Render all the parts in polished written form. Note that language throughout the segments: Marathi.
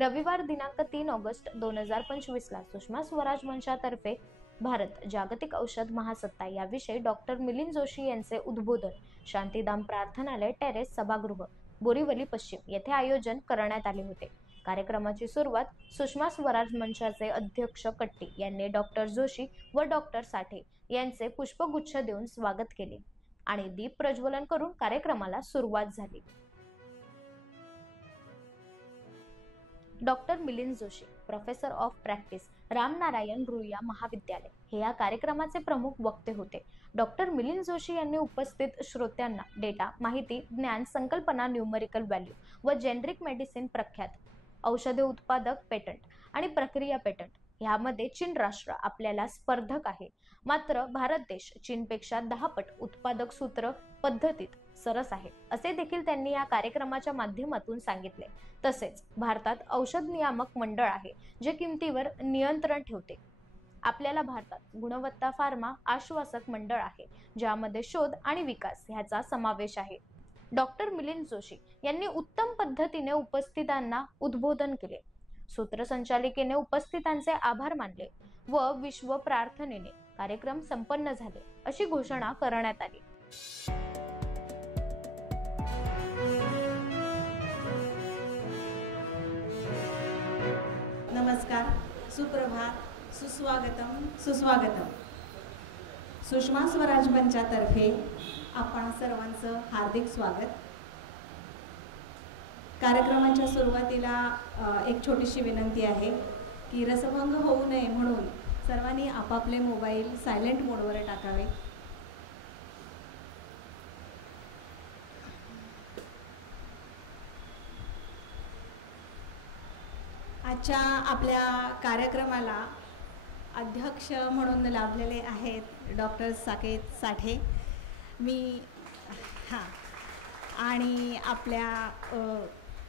रविवार दिनांक 3 ऑगस्ट 2025 ला सुषमा स्वराज मंचातर्फे भारत जागतिक औषध महासत्ता याविषयी डॉक्टर मिलिंद जोशी यांचे उद्बोधन शांतीधाम प्रार्थनालय टेरेस सभागृह बोरीवली पश्चिम येथे आयोजन करण्यात आले होते। कार्यक्रमाची सुरुवात सुषमा स्वराज मंचाचे अध्यक्ष कट्टी यांनी डॉक्टर जोशी व डॉक्टर साठे यांचे पुष्पगुच्छ देऊन स्वागत केले आणि दीप प्रज्वलन करून कार्यक्रमाला सुरुवात झाली। Doctor Milind Joshi, professor of practice, Ramnarayan Ruia महाविद्यालय हे या कार्यक्रमाचे प्रमुख वक्ते होते। डॉक्टर मिलिंद जोशी यांनी उपस्थित श्रोत्यांना डेटा, माहिती, ज्ञान, संकल्पना, न्यूमेरिकल व्हॅल्यू व जेनरिक मेडिसिन प्रख्यात औषधे उत्पादक पेटंट आणि प्रक्रिया पेटंट यामध्ये चीन राष्ट्र आपल्याला स्पर्धक आहे, मात्र भारत देश चीनपेक्षा 10 पट उत्पादक सूत्र पद्धतीत सरस आहे असे देखील त्यांनी या कार्यक्रमाच्या माध्यमातून सांगितले। तसेच भारतात औषध नियामक मंडळ आहे जे किमतीवर नियंत्रण ठेवते। आपल्याला भारतात गुणवत्ता फार्मा आश्वासक मंडळ आहे ज्यामध्ये शोध आणि विकास ह्याचा समावेश आहे। डॉक्टर मिलिंद जोशी यांनी उत्तम पद्धतीने उपस्थितांना उद्बोधन केले। सूत्रसंचालिकेने उपस्थितांचे आभार मानले व विश्व प्रार्थनेने कार्यक्रम संपन्न झाले अशी घोषणा करण्यात आली। नमस्कार, सुप्रभात, सुस्वागतम, सुस्वागतम। सुषमा स्वराज मंचातर्फे आपण सर्वांचं हार्दिक स्वागत। कार्यक्रमाच्या सुरुवातीला एक छोटीशी विनंती आहे की रसभंग होऊ नये म्हणून सर्वांनी आपापले मोबाईल सायलेंट मोडवर टाकावे। आजच्या आपल्या कार्यक्रमाला अध्यक्ष म्हणून लाभलेले आहेत डॉक्टर साकेत साठे आणि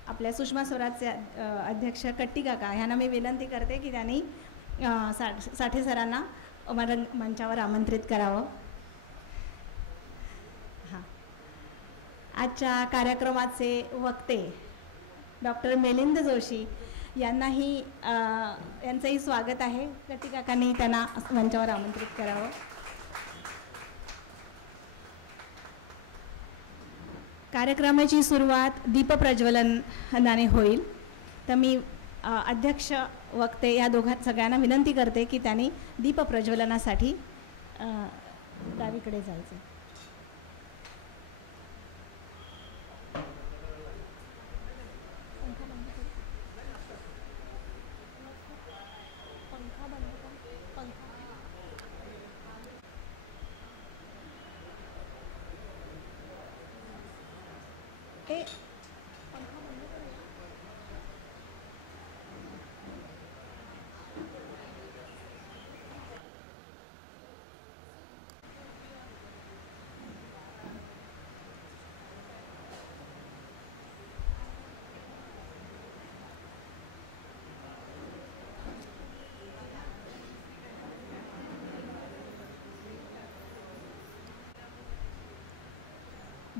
आपल्या सुषमा स्वराजचे अध्यक्ष कट्टी काका यांना मी विनंती करते की त्यांनी साठे सरांना मंचावर आमंत्रित करावं। आजच्या कार्यक्रमाचे वक्ते डॉक्टर मिलिंद जोशी यांनाही यांचंही स्वागत आहे। कट्टी काकांनी त्यांना मंचावर आमंत्रित करावं। कार्यक्रमाची सुरुवात दीपप्रज्वलनाने होईल, तर मी अध्यक्ष वक्ते या सगळ्यांना विनंती करते की त्यांनी दीपप्रज्वलनासाठी डावीकडे जायचं।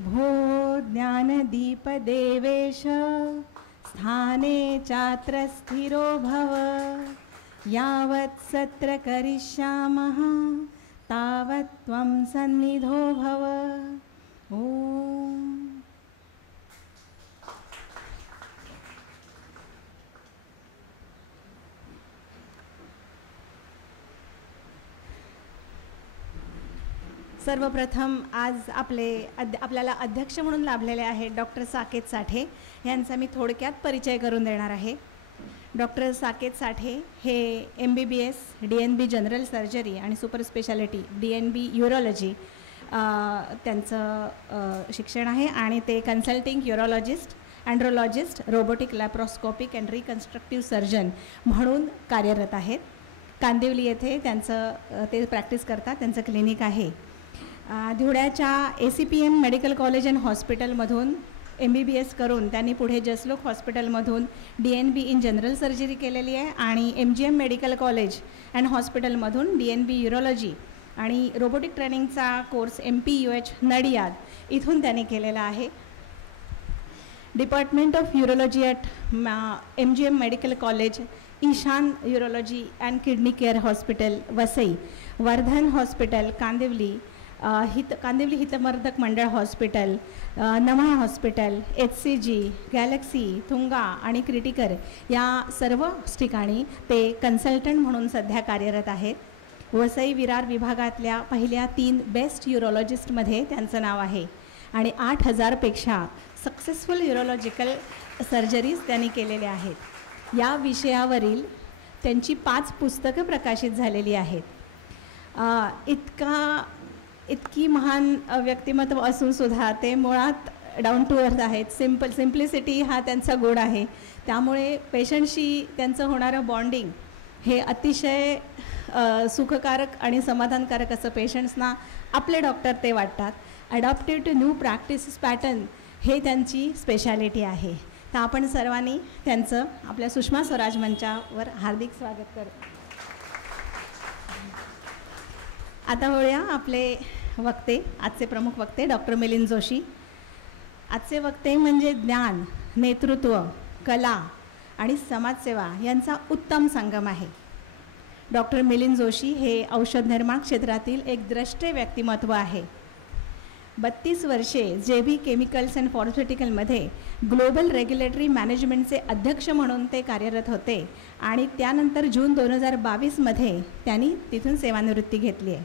भो ज्ञानदीपदेवेश स्थाने चात्र स्थिरो भव, यावत् सत्र करिष्यामः तावत् त्वं सन्निधो भव। ओम। सर्वप्रथम आज आपल्याला अध्यक्ष म्हणून लाभलेले आहेत डॉक्टर साकेत साठे यांचा मी थोडक्यात परिचय करून देणार आहे। डॉक्टर साकेत साठे हे MBBS DNB जनरल सर्जरी आणि सुपर स्पेशालिटी DNB यूरोलॉजी त्यांचं शिक्षण आहे आणि ते consulting urologist, andrologist, robotic laparoscopic and reconstructive surgeon म्हणून कार्यरत आहेत। कांदिवली येथे ते प्रॅक्टिस करतात, त्यांचं क्लिनिक आहे। धुळ्याच्या ACPM मेडिकल कॉलेज अँड हॉस्पिटलमधून MBBS करून त्यांनी पुढे जसलोक हॉस्पिटलमधून DNB इन जनरल सर्जरी केलेली आहे आणि MGM मेडिकल कॉलेज अँड हॉस्पिटलमधून DNB यूरोलॉजी आणि रोबोटिक ट्रेनिंगचा कोर्स MPUH नडियाद इथून त्यांनी केलेला आहे। Department of urology at MGM medical college, Ishan urology and kidney care hospital Vasai, Vardhan hospital Kandivali, Kandivali Hitvardhak Mandal hospital, नमा हॉस्पिटल, HCG, गॅलेक्सी, तुंगा आणि क्रिटिकर या सर्व ठिकाणी ते कन्सल्टंट म्हणून सध्या कार्यरत आहेत. वसई विरार विभागातल्या पहिल्या 3 बेस्ट यूरोलॉजिस्टमध्ये त्यांचं नाव आहे आणि 8,000पेक्षा सक्सेसफुल यूरोलॉजिकल सर्जरीज त्यांनी केलेल्या आहेत. या विषयावरील त्यांची 5 पुस्तकं प्रकाशित झालेली आहेत. इतकी महान व्यक्तिमत्व असूनसुद्धा ते मुळात डाऊन टू अर्थ आहेत. सिम्प्लिसिटी हा त्यांचा गुण आहे. त्यामुळे पेशंटशी त्यांचं होणारं बॉन्डिंग हे अतिशय सुखकारक आणि समाधानकारक असं पेशंट्सना आपले डॉक्टर ते वाटतात. Adopted to new practice pattern हे त्यांची स्पेशालिटी आहे. तर आपण सर्वांनी त्यांचं आपल्या सुषमा स्वराज मंचावर हार्दिक स्वागत करू. आता होऊया आपले वक्ते, आजचे प्रमुख वक्ते डॉक्टर मिलिंद जोशी. आजचे वक्ते म्हणजे ज्ञान, नेतृत्व, कला आणि समाजसेवा यांचा उत्तम संगम आहे. डॉक्टर मिलिंद जोशी हे औषध निर्माण क्षेत्रातील एक द्रष्टे व्यक्तिमत्व आहे. 32 वर्षे JB केमिकल्स अँड फार्मास्युटिकलमध्ये ग्लोबल रेग्युलेटरी मॅनेजमेंटचे अध्यक्ष म्हणून ते कार्यरत होते आणि त्यानंतर जून 2022मध्ये त्यांनी तिथून सेवानिवृत्ती घेतली आहे.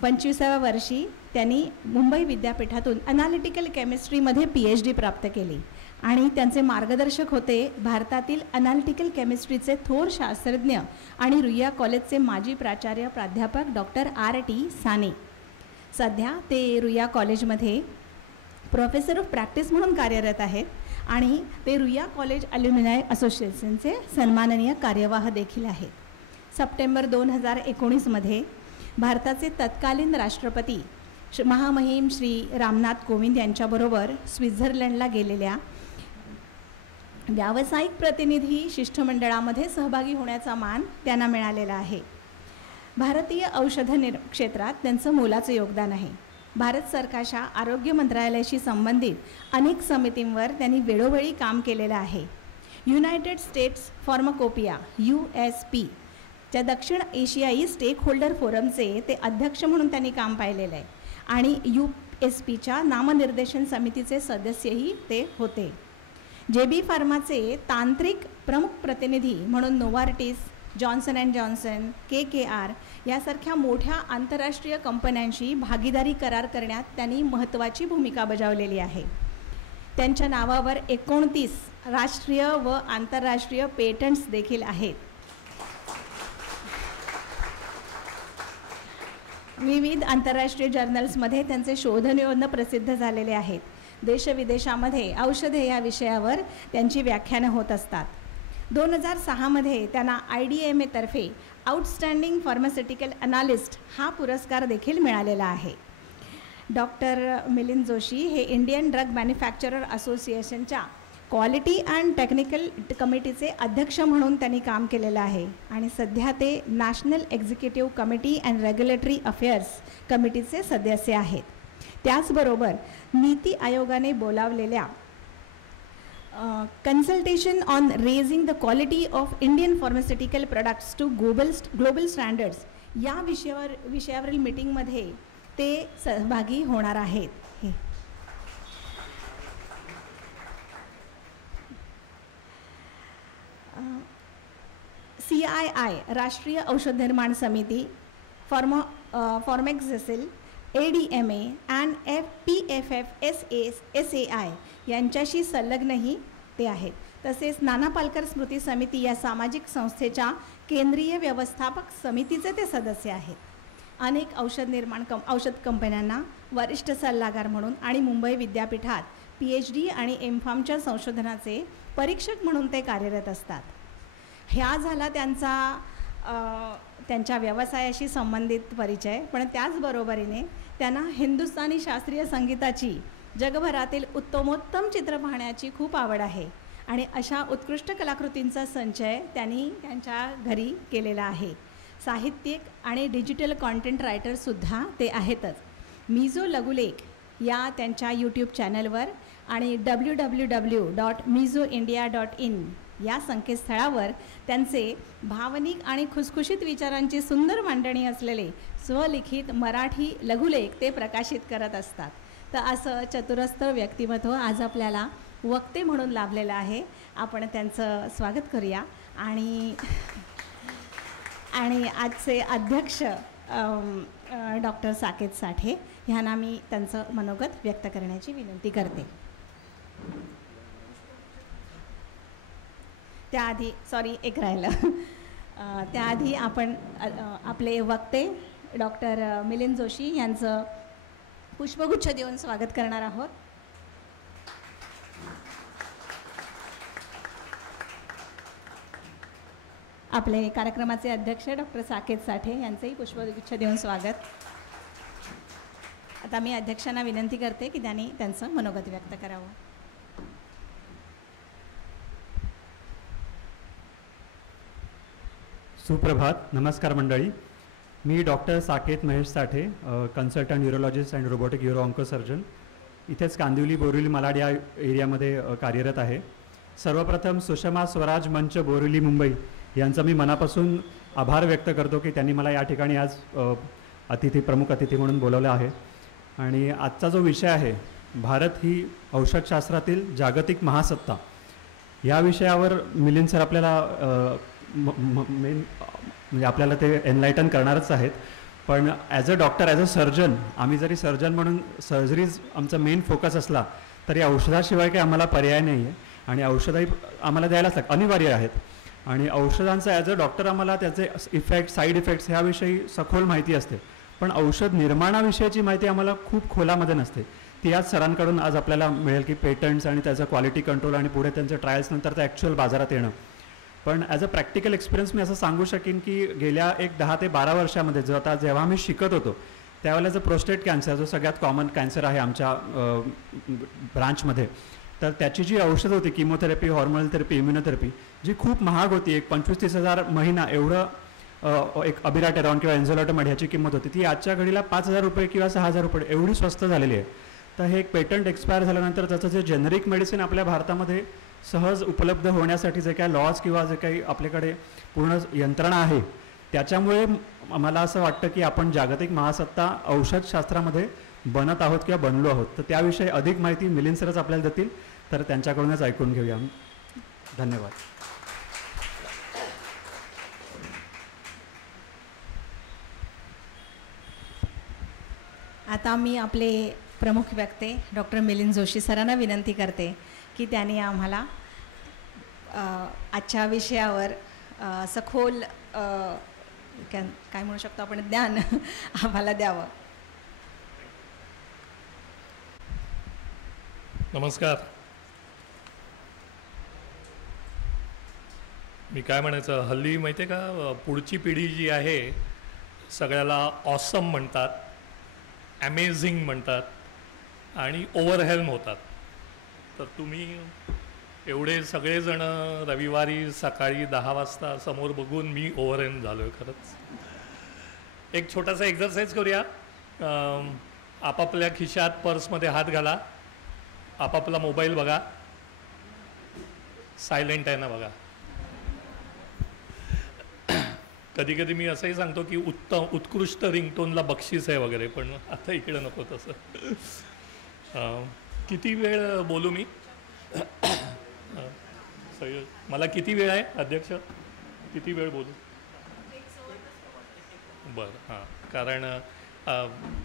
25व्या वर्षी त्यांनी मुंबई विद्यापीठातून अनालिटिकल केमिस्ट्रीमध्ये PhD प्राप्त केली आणि त्यांचे मार्गदर्शक होते भारतातील अनालिटिकल केमिस्ट्रीचे थोर शास्त्रज्ञ आणि रुईया कॉलेजचे माजी प्राचार्य प्राध्यापक डॉक्टर RT साने. सध्या ते रुईया कॉलेजमध्ये प्रोफेसर ऑफ प्रॅक्टिस म्हणून कार्यरत आहेत आणि ते रुईया कॉलेज अल्युमिनाय असोसिएशनचे सन्माननीय कार्यवाह देखील आहेत. सप्टेंबर 2019मध्ये भारताचे तत्कालीन राष्ट्रपती महामहिम श्री रामनाथ कोविंद यांच्याबरोबर स्वित्झर्लंडला गेलेल्या व्यावसायिक प्रतिनिधी शिष्टमंडळामध्ये सहभागी होण्याचा मान त्यांना मिळालेला आहे. भारतीय औषध क्षेत्रात त्यांचं मोलाचं योगदान आहे. भारत सरकारच्या आरोग्य मंत्रालयाशी संबंधित अनेक समितींवर त्यांनी वेळोवेळी काम केलेलं आहे. युनायटेड स्टेट्स फार्माकोपिया USP च्या दक्षिण एशियाई स्टेक होल्डर फोरमचे ते अध्यक्ष म्हणून त्यांनी काम पाहिलेलं आहे आणि USPच्या नामनिर्देशन समितीचे सदस्यही ते होते. JB फार्माचे तांत्रिक प्रमुख प्रतिनिधी म्हणून Novartis, Johnson and Johnson, KKR यासारख्या मोठ्या आंतरराष्ट्रीय कंपन्यांशी भागीदारी करार करण्यात त्यांनी महत्त्वाची भूमिका बजावलेली आहे. त्यांच्या नावावर 29 राष्ट्रीय व आंतरराष्ट्रीय पेटंट्स देखील आहेत. विविध आंतरराष्ट्रीय जर्नल्समध्ये त्यांचे शोधनिबंध प्रसिद्ध झालेले आहेत. देशविदेशामध्ये औषधे या विषयावर त्यांची व्याख्यानं होत असतात. 2006मध्ये त्यांना IDMA तर्फे आउटस्टँडिंग फार्मास्युटिकल अनालिस्ट हा पुरस्कार देखील मिळालेला आहे. डॉक्टर मिलिंद जोशी हे इंडियन ड्रग मॅन्युफॅक्चरर असोसिएशनच्या क्वालिटी अँड टेक्निकल कमिटीचे अध्यक्ष म्हणून त्यांनी काम केलेलं आहे आणि सध्या ते national executive committee and regulatory affairs कमिटीचे सदस्य आहेत. त्याचबरोबर नीती आयोगाने बोलावलेल्या consultation on raising the quality of Indian pharmaceutical products to global standards या विषयावरील मीटिंगमध्ये ते सहभागी होणार आहेत. CII राष्ट्रीय औषध निर्माण समिती, फॉर्मेक्झिसिल, ADMA and PFFSAI यांच्याशी संलग्नही ते आहेत. तसेच नाना पालकर स्मृती समिती या सामाजिक संस्थेच्या केंद्रीय व्यवस्थापक समितीचे ते सदस्य आहेत. अनेक औषध कंपन्यांना वरिष्ठ सल्लागार म्हणून आणि मुंबई विद्यापीठात PhD आणि MPharmच्या संशोधनाचे परीक्षक म्हणून ते कार्यरत असतात. ह्या झाला त्यांच्या व्यवसायाशी संबंधित परिचय. पण त्याचबरोबरीने त्यांना हिंदुस्थानी शास्त्रीय संगीताची जगभरातील उत्तमोत्तम चित्र पाहण्याची खूप आवड आहे आणि अशा उत्कृष्ट कलाकृतींचा संचय त्यांनी त्यांच्या घरी केलेला आहे. साहित्यिक आणि डिजिटल कॉन्टेंट रायटरसुद्धा ते आहेतच. मिझो लघुलेख या त्यांच्या YouTube चॅनलवर आणि www.mizoindia.in या संकेतस्थळावर त्यांचे भावनिक आणि खुसखुशीत विचारांची सुंदर मांडणी असलेले स्वलिखित मराठी लघुलेख ते प्रकाशित करत असतात. तर असं चतुरस्र व्यक्तिमत्व आज आपल्याला वक्ते म्हणून लाभलेलं आहे. आपण त्यांचं स्वागत करूया. आणि आजचे अध्यक्ष डॉक्टर साकेत साठे ह्यांना मी त्यांचं मनोगत व्यक्त करण्याची विनंती करते. त्याआधी एक राहिलं. त्याआधी आपण आपले वक्ते डॉक्टर मिलिंद जोशी यांचं पुष्पगुच्छ देऊन स्वागत करणार आहोत. आपले कार्यक्रमाचे अध्यक्ष डॉक्टर साकेत साठे यांचंही पुष्पगुच्छ देऊन स्वागत. आता मी अध्यक्षांना विनंती करते की त्यांनी त्यांचं मनोगत व्यक्त करावं. सुप्रभात. नमस्कार मंडळी. मी doctor Saket Mahesh Sathe, consultant neurologist and robotic neuro oncosurgeon, इथेच कांदिवली बोरिवली मालाड या एरियामध्ये कार्यरत आहे. सर्वप्रथम सुषमा स्वराज मंच बोरिवली मुंबई यांचा मी मनापासून आभार व्यक्त करतो की त्यांनी मला या ठिकाणी आज प्रमुख अतिथी म्हणून बोलवलं आहे. आणि आजचा जो विषय आहे, भारत ही औषधशास्त्रातील जागतिक महासत्ता, या विषयावर मिलिंद सर आपल्याला मेन म्हणजे आपल्याला ते एनलायटन करणारच आहेत. पण as a doctor, as a surgeon, आम्ही जरी सर्जन म्हणून सर्जरीज आमचा मेन फोकस असला तरी औषधाशिवाय काही आम्हाला पर्याय नाही आहे. आणि औषधही आम्हाला द्यायलाच अनिवार्य आहेत. आणि औषधांचं ॲज अ डॉक्टर आम्हाला त्याचे इफेक्ट, साईड इफेक्ट्स ह्याविषयी सखोल माहिती असते. पण औषध निर्माणाविषयीची माहिती आम्हाला खूप खोलामध्ये नसते. ती आज सरांकडून आज आपल्याला मिळेल की पेटंट्स आणि त्याचं क्वालिटी कंट्रोल आणि पुढे त्यांचं ट्रायल्स नंतर ते ॲक्च्युअल बाजारात येणं. पण ॲज अ प्रॅक्टिकल एक्सपिरियन्स मी असं सांगू शकेन की गेल्या 10 ते 12 वर्षामध्ये जेव्हा मी शिकत होतो त्यावेळेला जो प्रोस्टेट कॅन्सर, जो सगळ्यात कॉमन कॅन्सर आहे आमच्या ब्रांचमध्ये, तर त्याची जी औषध होती, किमोथेरपी, हॉर्मोनल थेरपी, इम्युनोथेरपी, जी खूप महाग होती, एक 25-30 हजार महिना एवढं एक अबिराटेरॉन किंवा एन्झोलॉटोमॅड ह्याची किंमत होती, ती आजच्या घडीला 5,000 रुपये किंवा 6,000 रुपये एवढी स्वस्त झालेली आहे. तर हे एक पेटंट एक्सपायर झाल्यानंतर त्याचं जे जेनरिक मेडिसिन आपल्या भारतामध्ये सहज उपलब्ध होण्यासाठी जे काही लॉज किंवा जे काही आपल्याकडे पूर्ण यंत्रणा आहे, त्याच्यामुळे मला असं वाटतं की आपण जागतिक महासत्ता औषधशास्त्रामध्ये बनत आहोत किंवा बनलो आहोत. तर त्याविषयी अधिक माहिती मिलिंद सरच आपल्याला देतील, तर त्यांच्याकडूनच ऐकून घेऊया. धन्यवाद. आता मी आपले प्रमुख वक्ते डॉक्टर मिलिंद जोशी सरांना विनंती करते की त्यांनी आम्हाला आजच्या विषयावर सखोल काय म्हणू शकतो आपण, ज्ञान आम्हाला द्यावं. नमस्कार. मी काय म्हणायचं, हल्ली माहिती आहे का, पुढची पिढी जी आहे सगळ्याला ऑसम म्हणतात, अमेझिंग म्हणतात आणि ओव्हरहेल्म होतात. तर तुम्ही एवढे सगळेजण रविवारी सकाळी 10 वाजता समोर बघून मी ओव्हरहेल्म झालो आहे खरंच. एक छोटासा एक्झरसाईज करूया. आपापल्या खिशात, पर्समध्ये हात घाला, आपापला मोबाईल बघा, सायलेंट आहे ना बघा. कधी कधी मी असंही सांगतो की उत्कृष्ट रिंगटोनला बक्षीस आहे वगैरे, पण आता इकडे नको तसं. किती वेळ बोलू मी? मला किती वेळ आहे अध्यक्ष? किती वेळ बोलू? बरं, हां. कारण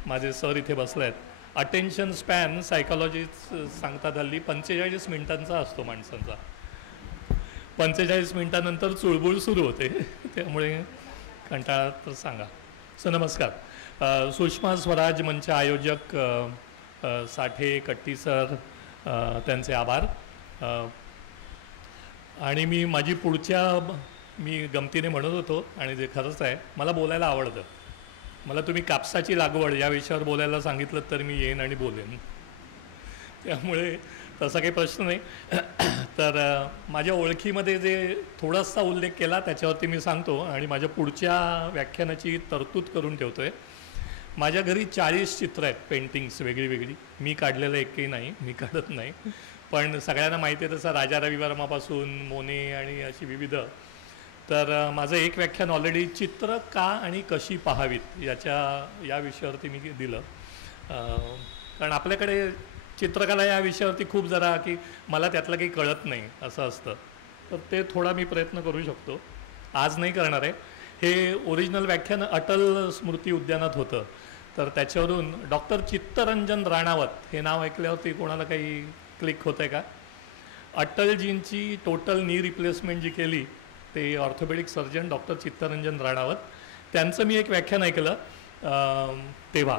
माझे सर इथे बसले आहेत. अटेन्शन स्पॅन सायकॉलॉजीच सांगतात हल्ली 45 मिनिटांचा असतो माणसांचा. 45 मिनिटानंतर चुळबुळ सुरू होते. त्यामुळे कंटाळा तर सांगा. नमस्कार. सुषमा स्वराज मंच आयोजक साठे कट्टी सर, त्यांचे आभार. आणि मी गमतीने म्हणत होतो आणि जे खरंच आहे, मला बोलायला आवडतं. मला तुम्ही कापसाची लागवड या विषयावर बोलायला सांगितलं तर मी येईन आणि बोलेन, त्यामुळे तसा काही प्रश्न नाही. तर माझ्या ओळखीमध्ये जे थोडासा उल्लेख केला त्याच्यावरती मी सांगतो आणि माझ्या पुढच्या व्याख्यानाची तरतूद करून ठेवतो आहे. माझ्या घरी 40 चित्र आहेत, पेंटिंग्स वेगळी वेगळी. मी काढलेलं एकही नाही, मी काढत नाही, पण सगळ्यांना माहिती आहे तसं राजा रवी वर्मापासून मोने आणि अशी विविध. तर माझं एक व्याख्यान ऑलरेडी चित्र का आणि कशी पाहावीत या विषयावरती मी दिलं. कारण आपल्याकडे चित्रकला या विषयावरती खूप जरा की मला त्यातलं काही कळत नाही असं असतं. तर ते थोडा मी प्रयत्न करू शकतो. आज नाही करणार आहे. हे ओरिजिनल व्याख्यान अटल स्मृती उद्यानात होतं, तर त्याच्यावरून डॉक्टर चित्तरंजन राणावत हे नाव ऐकल्यावरती कोणाला काही क्लिक होतं आहे का? अटलजींची टोटल नी रिप्लेसमेंट जी केली ते orthopaedic surgeon doctor Chittaranjan Ranawat, त्यांचं मी एक व्याख्यान ऐकलं तेव्हा.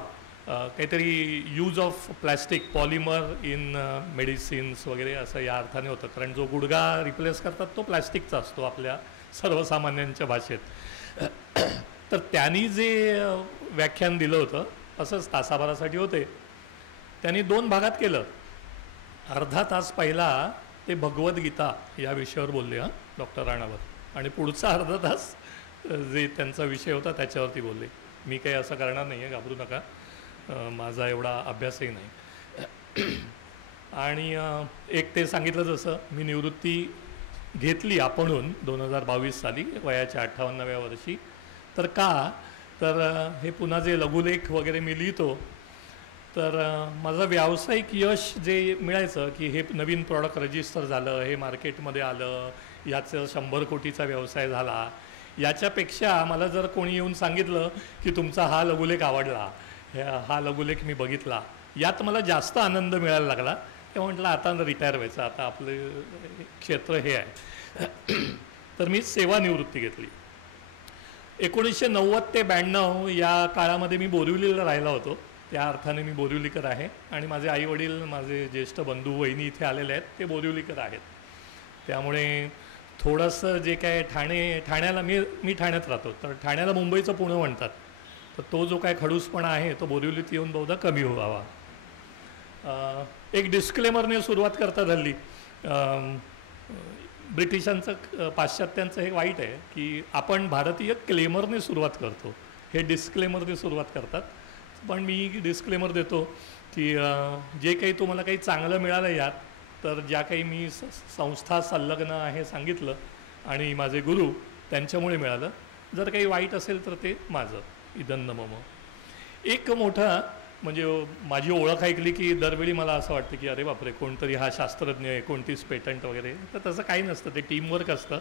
काहीतरी use of plastic polymer in medicines वगैरे असं या अर्थाने होतं. कारण जो गुडघा रिप्लेस करतात तो प्लॅस्टिकचा असतो आपल्या सर्वसामान्यांच्या भाषेत. तर त्यांनी जे व्याख्यान दिलं होतं असंच तासाभरासाठी होते, त्यांनी 2 भागात केलं. अर्धा तास पहिला ते भगवद्गीता या विषयावर बोलले डॉक्टर राणावत, आणि पुढचा अर्धा तास जे त्यांचा विषय होता त्याच्यावरती बोलले. मी काही असं करणार नाही आहे, घाबरू नका, माझा एवढा अभ्यासही नाही. आणि एक ते सांगितलं जसं मी निवृत्ती घेतली आपणहून 2022 साली वयाच्या 58व्या वर्षी. तर का तर हे पुन्हा जे लघुलेख वगैरे मी लिहितो, तर माझं व्यावसायिक यश जे मिळायचं की हे नवीन प्रॉडक्ट रजिस्टर झालं, हे मार्केटमध्ये आलं, याचं 100 कोटीचा व्यवसाय झाला, याच्यापेक्षा मला जर कोणी येऊन सांगितलं की तुमचा हा लघुलेख आवडला, हा लघुलेख मी बघितला, यात मला जास्त आनंद मिळायला लागला. तेव्हा म्हटलं आता रिटायर व्हायचं, आता आपलं क्षेत्र हे आहे. तर मी सेवानिवृत्ती घेतली. 1990 ते 92 या काळामध्ये मी बोरिवलीला राहिला होतो, त्या अर्थाने मी बोरिवलीकर आहे. आणि माझे आईवडील, माझे ज्येष्ठ बंधू वहिनी इथे आलेले आहेत, ते बोरिवलीकर आहेत. त्यामुळे थोडंसं जे काय ठाण्याला मी ठाण्यात राहतो, तर ठाण्याला मुंबईचं पुणं म्हणतात, तर तो जो काय खडूसपणा आहे तो बोरिवलीत येऊन बहुधा कमी व्हावा. एक डिस्क्लेमरने सुरुवात करतात हल्ली. ब्रिटिशांचं, पाश्चात्यांचं हे वाईट आहे की आपण भारतीय क्लेमरने सुरुवात करतो, हे डिस्क्लेमरने सुरुवात करतात. पण मी डिस्क्लेमर देतो की जे काही तुम्हाला काही चांगलं मिळालं यात, तर ज्या काही मी संस्था संलग्न आहे सांगितलं आणि माझे गुरु त्यांच्यामुळे मिळालं. जर काही वाईट असेल तर ते माझं इदन्न मम. एक मोठा म्हणजे माझी ओळख ऐकली की दरवेळी मला असं वाटतं की अरे बापरे, कोणतरी हा शास्त्रज्ञ आहे, कोणतीच पेटंट वगैरे. तर तसं काही नसतं, ते टीमवर्क असतं.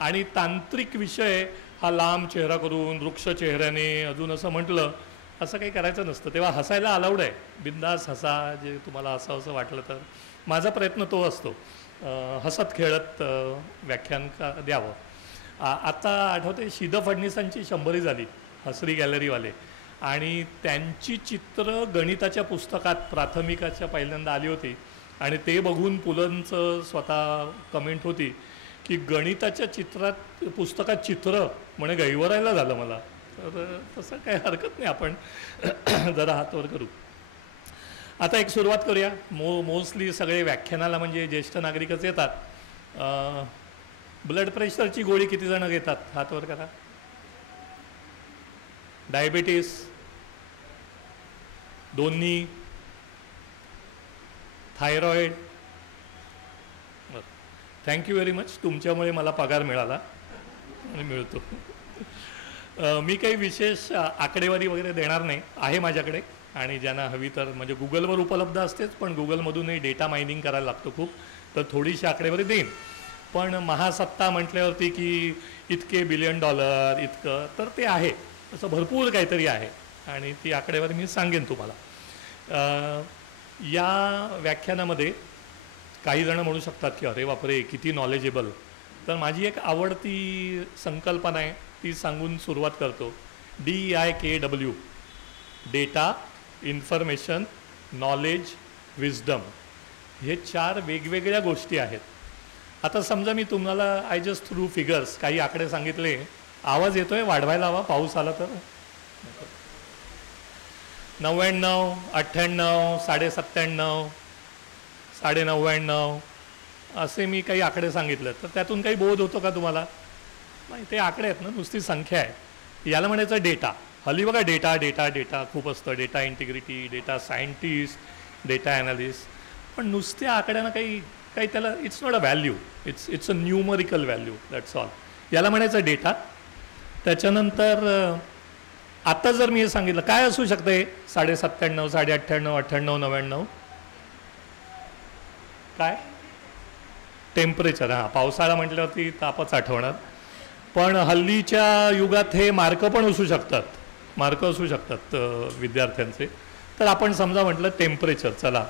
आणि तांत्रिक विषय हा लांब चेहरा करून वृक्ष चेहऱ्याने अजून असं म्हटलं, असं काही करायचं नसतं. तेव्हा हसायला अलाउड आहे, बिंदास हसा, जे तुम्हाला असं वाटलं तर. माझा प्रयत्न तो असतो, हसत खेळत व्याख्यान द्यावं. आता आठवते शीद फडणीसांची 100री झाली, हसरी गॅलरीवाले, आणि त्यांची चित्र गणिताच्या पुस्तकात प्राथमिकाच्या पहिल्यांदा आली होती. आणि ते बघून पुलंचं स्वतः कमेंट होती की गणिताच्या पुस्तकात चित्र म्हणे गैवरायला झालं मला. तर तसं काही हरकत नाही, आपण जरा हातवर करू. आता एक सुरुवात करूया. मोस्टली सगळे व्याख्यानाला म्हणजे ज्येष्ठ नागरिकच येतात. ब्लड प्रेशरची गोळी किती जण घेतात? हातवर करा. डायबिटीस? दोन्ही? थायरॉइड? थँक्यू व्हेरी मच, तुमच्यामुळे मला पगार मिळाला आणि मिळतो. मी काही विशेष आकडेवारी वगैरे देणार नाही, आहे माझ्याकडे, आणि ज्यांना हवी तर म्हणजे गुगलवर उपलब्ध असतेच, पण गुगलमधूनही डेटा मायनिंग करायला लागतो खूप, तर थोडीशी आकडेवारी देईन. पण महासत्ता म्हटल्यावरती की इतके $1 बिलियन इतकं, तर ते आहे, असं भरपूर काहीतरी आहे, आणि ती आकडेवारी मी सांगेन तुम्हाला. या व्याख्यानामध्ये काही जण म्हणू शकतात की अरे बापरे किती नॉलेजेबल. तर माझी एक आवडती संकल्पना आहे, ती सांगून सुरुवात करतो. DIKW, data, information, knowledge, wisdom. हे 4 वेगवेगळ्या गोष्टी आहेत. आता समजा मी तुम्हाला आय जस्ट थ्रू फिगर्स काही आकडे सांगितले. आवाज येतोय? वाढवायला हवा, पाऊस आला तर. 99, 98, 97, 99.5 असे मी काही आकडे सांगितले. तर त्यातून काही बोध होतो का तुम्हाला? नाही, ते आकडे आहेत ना, नुसती संख्या आहे. याला म्हणायचं डेटा. हल्ली बघा डेटा डेटा डेटा खूप असतं, data integrity, data scientist, data analyst, पण नुसत्या आकड्यांना काही काही त्याला it's not a value, it's a numerical value, that's all. याला म्हणायचं डेटा. त्याच्यानंतर आता जर मी हे सांगितलं काय असू शकते 97, 98, 98, 99 काय टेम्परेचर. हां, पावसाळा म्हटल्यावरती तापच आठवणार, पण हल्लीच्या युगात हे मार्क पण असू शकतात, मार्क असू शकतात विद्यार्थ्यांचे. तर आपण समजा म्हटलं टेम्परेचर, चला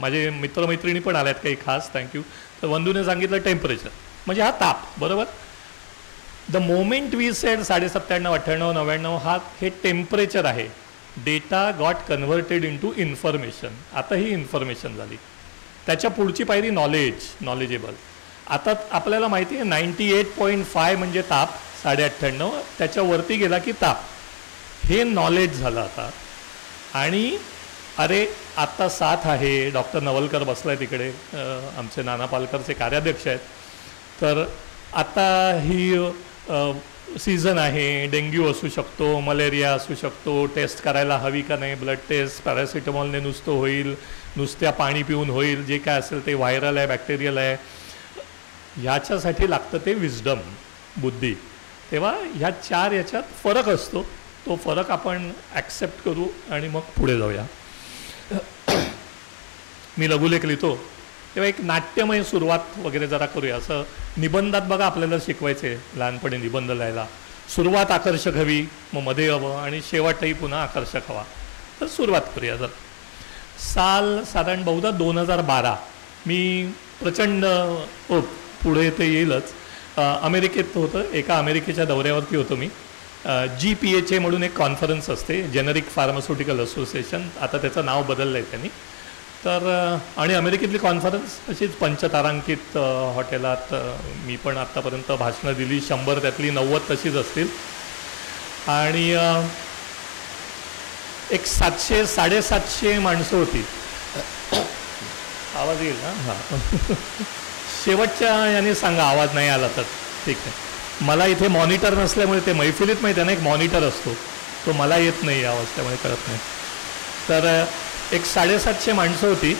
माझे मित्रमैत्रिणी पण आल्यात काही खास, थँक्यू. तर वंदूने सांगितलं टेम्परेचर म्हणजे हा ताप, बरोबर. द मोमेंट वी सेड 97, 98, 99 हा हे टेम्परेचर आहे. Data got converted into information. आता ही इन्फॉर्मेशन झाली. त्याच्या पुढची पायरी नॉलेजेबल. आता आपल्याला माहिती आहे 98.5 म्हणजे ताप, 98, त्याच्यावरती गेला की ताप, हे नॉलेज झालं आता. आणि अरे आत्ता 7 आहे, डॉक्टर नवलकर बसलाय तिकडे, आमचे नाना पालकरचे कार्याध्यक्ष आहेत. तर आता ही सीझन आहे, डेंग्यू असू शकतो, मलेरिया असू शकतो, टेस्ट करायला हवी का नाही, ब्लड टेस्ट पॅरासिटामॉलने नुसतं होईल, नुसत्या पाणी पिऊन होईल, जे काय असेल ते व्हायरल आहे, बॅक्टेरियल आहे, ह्याच्यासाठी लागतं ते विजडम, बुद्धी. तेव्हा ह्या 4 याच्यात फरक असतो. तो फरक आपण ॲक्सेप्ट करू आणि मग पुढे जाऊया. मी लघुलेख लिहितो तेव्हा एक नाट्यमय सुरुवात वगैरे जरा करूया. असं निबंधात बघा आपल्याला शिकवायचे लहानपणी निबंध लिहायला. सुरुवात आकर्षक हवी, मग मध्ये हवं आणि शेवटही पुन्हा आकर्षक हवा. तर सुरुवात करूया. जर साल साधारण बहुधा 2012 मी प्रचंड पुढे ते येईलच, अमेरिकेत होतं, एका अमेरिकेच्या दौऱ्यावरती होतो मी. GPHA म्हणून एक कॉन्फरन्स असते, जेनरिक फार्मास्युटिकल असोसिएशन, आता त्याचं नाव बदललं आहे त्यांनी. तर आणि अमेरिकेतली कॉन्फरन्स अशीच पंचतारांकित हॉटेलात मी पण आत्तापर्यंत भाषणं दिली, 100 त्यातली 90 तशीच असतील. आणि एक 700-750 माणसं होती. आवाज येईल ना? हां. शेवटच्या याने सांगा आवाज नाही आला तर ठीक आहे. मला इथे मॉनिटर नसल्यामुळे, ते मैफिलीत माहिती आहे ना एक मॉनिटर असतो, तो मला येत नाही आवाज, त्यामुळे कळत नाही. तर एक 750 माणसं होती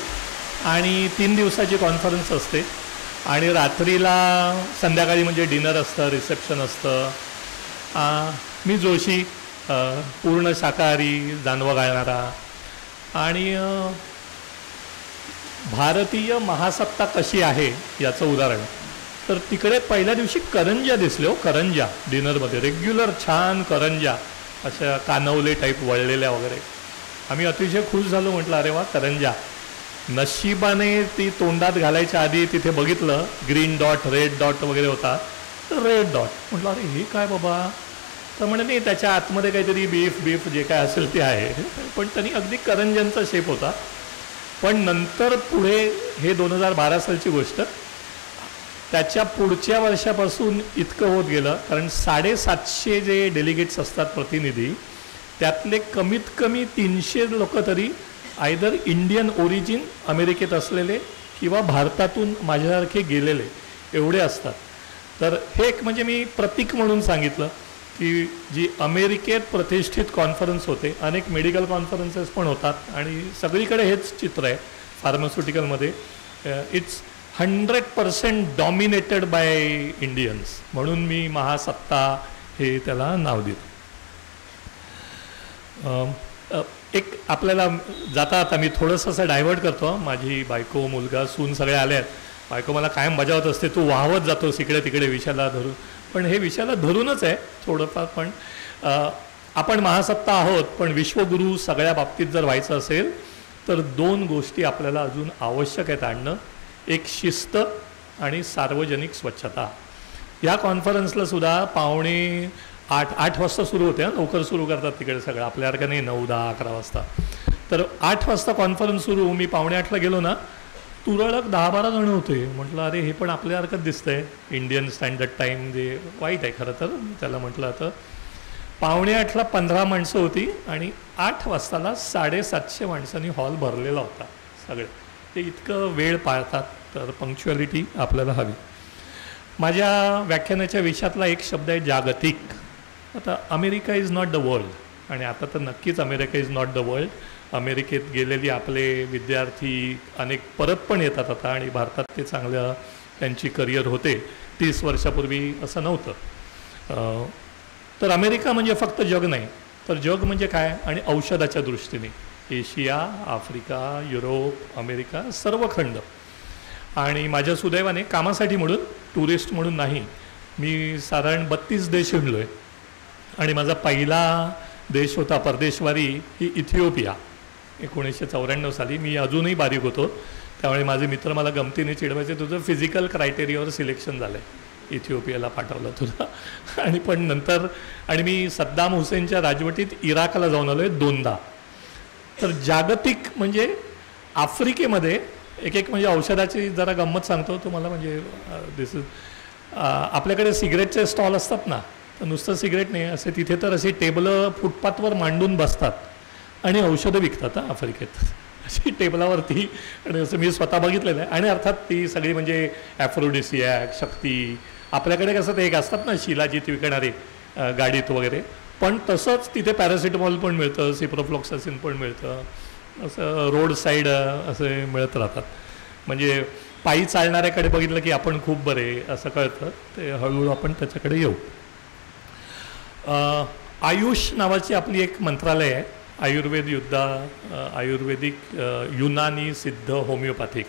आणि 3 दिवसाची कॉन्फरन्स असते. आणि रात्रीला संध्याकाळी म्हणजे डिनर असतं, रिसेप्शन असतं. मी जोशी, पूर्ण शाकाहारी, जानवं घालणारा. आणि भारतीय महासत्ता कशी आहे याचं उदाहरण. तर तिकडे पहिल्या दिवशी करंज्या दिसले हो, करंज्या डिनरमध्ये, रेग्युलर छान करंज्या, अशा कानवले टाईप वळलेल्या वगैरे. आम्ही अतिशय खुश झालो, म्हटलं अरे वा करंज्या. नशिबाने ती तोंडात घालायच्या आधी तिथे बघितलं ग्रीन डॉट, रेड डॉट वगैरे होता. तर रेड डॉट म्हटलं अरे हे काय बाबा. तर म्हणे नाही त्याच्या आतमध्ये काहीतरी बीफ जे काय असेल ते आहे. पण त्यांनी अगदी करंज्यांचा शेप होता. पण नंतर पुढे, हे 2012 सालची गोष्ट, त्याच्या पुढच्या वर्षापासून इतकं होत गेलं, कारण 750 जे डेलिगेट्स असतात प्रतिनिधी, त्यातले कमीत कमी 300 लोक तरी आयदर इंडियन ओरिजिन, अमेरिकेत असलेले किंवा भारतातून माझ्यासारखे गेलेले एवढे असतात. तर हे एक म्हणजे मी प्रतीक म्हणून सांगितलं की जी अमेरिकेत प्रतिष्ठित कॉन्फरन्स होते, अनेक मेडिकल कॉन्फरन्सेस पण होतात आणि सगळीकडे हेच चित्र आहे फार्मास्युटिकलमध्ये. इट्स 100% डॉमिनेटेड बाय इंडियन्स, म्हणून मी महासत्ता हे त्याला नाव दिलं. एक आपल्याला जाता आता मी थोडंसं असं डायव्हर्ट करतो. माझी बायको, मुलगा, सून सगळे आले आहेत. बायको मला कायम बजावत असते, तू वाहवत जातोस इकडे तिकडे विषयाला धरून. पण हे विषयाला धरूनच आहे थोडंफार. पण आपण महासत्ता आहोत, पण विश्वगुरू सगळ्या बाबतीत जर व्हायचं असेल तर 2 गोष्टी आपल्याला अजून आवश्यक आहेत आणणं. एक शिस्त आणि सार्वजनिक स्वच्छता. या कॉन्फरन्सला सुद्धा 7:45-8 वाजता सुरू होते. लवकर सुरू करतात तिकडे सगळं, आपल्यासारखं नाही 9, 10, 11 वाजता. तर 8 वाजता कॉन्फरन्स सुरू, मी 7:45ला गेलो ना, तुरळक 10-12 जण होते. म्हटलं अरे हे पण आपल्यासारखंच दिसतंय, इंडियन स्टँडर्ड टाईम, जे वाईट आहे खरं तर त्याला म्हटलं. आता 7:45ला 15 माणसं होती आणि 8 वाजताला 750 माणसांनी हॉल भरलेला होता सगळे. ते इतकं वेळ पाळतात, तर पंक्च्युअलिटी आपल्याला हवी. माझ्या व्याख्यानाच्या विषयातला एक शब्द आहे जागतिक. आता America is not the world, आणि आता तर नक्कीच America is not the world. अमेरिकेत गेलेली आपले विद्यार्थी अनेक परत पण येतात आता आणि भारतात ते चांगलं त्यांची करिअर होते. 30 वर्षापूर्वी असं नव्हतं. तर अमेरिका म्हणजे फक्त जग नाही, तर जग म्हणजे काय आणि औषधाच्या दृष्टीने एशिया, आफ्रिका, युरोप, अमेरिका सर्व खंड. आणि माझ्या सुदैवाने कामासाठी म्हणून, टुरिस्ट म्हणून नाही, मी साधारण 32 देश हिंडलो आहे. आणि माझा पहिला देश होता परदेशवारी ही इथिओपिया. 1994 साली. मी अजूनही बारीक होतो, त्यामुळे माझे मित्र मला गमतीने चिडवायचे, तुझं फिजिकल क्रायटेरियावर सिलेक्शन झालं आहे, इथिओपियाला पाठवलं तुला. आणि पण नंतर आणि मी सद्दाम हुसेनच्या राजवटीत इराकला जाऊन आलो आहे 2दा. तर जागतिक म्हणजे आफ्रिकेमध्ये एक म्हणजे औषधाची जरा गंमत सांगतो तुम्हाला. म्हणजे दिस इज आपल्याकडे सिगरेटचे स्टॉल असतात ना, तर नुसतं सिगरेट नाही असे तिथे तर अशी टेबलं फुटपाथवर मांडून बसतात आणि औषधं विकतात आफ्रिकेत. अशी टेबलावरती. आणि असं मी स्वतः बघितलेलं आहे. आणि अर्थात ती सगळी म्हणजे ॲफ्रोडिसियॅक, शक्ती. आपल्याकडे कसं ते एक असतात ना शिलाजीत विकणारे गाडीत वगैरे, पण तसंच तिथे पॅरासिटामॉल पण मिळतं, सिप्रोफ्लॉक्सासिन पण मिळतं, असं रोड साईड असे मिळत राहतात. म्हणजे पायी चालणाऱ्याकडे बघितलं की आपण खूप बरे असं कळतं. ते हळूहळू आपण त्याच्याकडे येऊ. आयुष नावाची आपली एक मंत्रालय आहे. आयुर्वेद आयुर्वेदिक युनानी सिद्ध होमिओपॅथिक.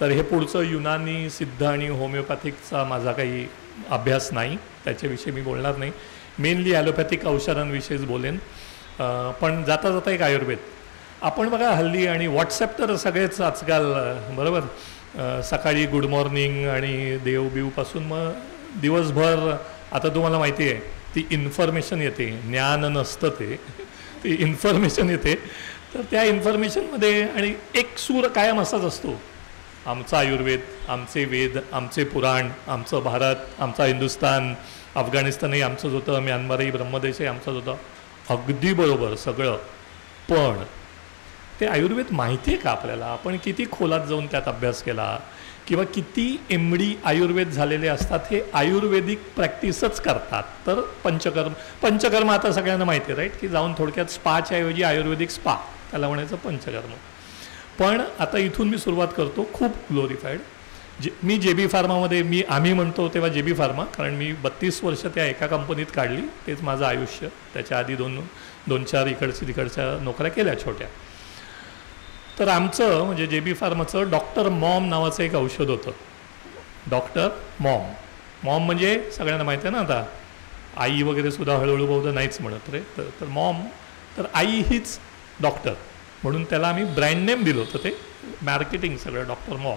तर हे पुढचं युनानी सिद्ध आणि होमिओपॅथिकचा माझा काही अभ्यास नाही, त्याच्याविषयी मी बोलणार नाही. मेनली ॲलोपॅथिक औषधांविषयीच बोलेन. पण जाता जाता एक आयुर्वेद. आपण बघा हल्ली आणि व्हॉट्सॲप तर सगळेच आजकाल, बरोबर, सकाळी गुड मॉर्निंग आणि देवबिवपासून मग दिवसभर आता तुम्हाला माहिती आहे ती इन्फॉर्मेशन येते, ज्ञान नसतं ते, ती इन्फॉर्मेशन येते. तर त्या इन्फॉर्मेशनमध्ये आणि एक सूर कायम असाच असतो, आमचा आयुर्वेद, आमचे वेद, आमचे पुराण, आमचं भारत, आमचा हिंदुस्तान, अफगाणिस्तानही आमचंच होतं, म्यानमारही ब्रह्मदेशही आमचंच होतं. अगदी बरोबर सगळं. पण ते आयुर्वेद माहिती आहे का आपल्याला? आपण किती खोलात जाऊन त्यात अभ्यास केला किंवा किती MD आयुर्वेद झालेले असतात हे आयुर्वेदिक प्रॅक्टिसच करतात. तर पंचकर्म आता सगळ्यांना माहिती आहे, राईट, की जाऊन थोडक्यात स्पाच्या ऐवजी आयुर्वेदिक स्पा, त्याला म्हणायचं पंचकर्म. पण आता इथून मी सुरुवात करतो खूप ग्लोरिफाईड. मी JB फार्मामध्ये आम्ही म्हणतो तेव्हा JB फार्मा, कारण मी 32 वर्ष त्या एका कंपनीत काढली, तेच माझं आयुष्य. त्याच्या आधी 2-4 इकडच्या तिकडच्या नोकऱ्या केल्या छोट्या. तर आमचं म्हणजे JB फार्माचं डॉक्टर मॉम नावाचं एक औषध होतं. डॉक्टर मॉम म्हणजे सगळ्यांना माहिती आहे ना, आता आई वगैरे सुद्धा हळूहळू बहुधा नाहीच म्हणत रे. तर मॉम, तर आई हीच डॉक्टर म्हणून त्याला आम्ही ब्रँड नेम दिलं होतं. ते मार्केटिंग सगळं डॉक्टर मॉम.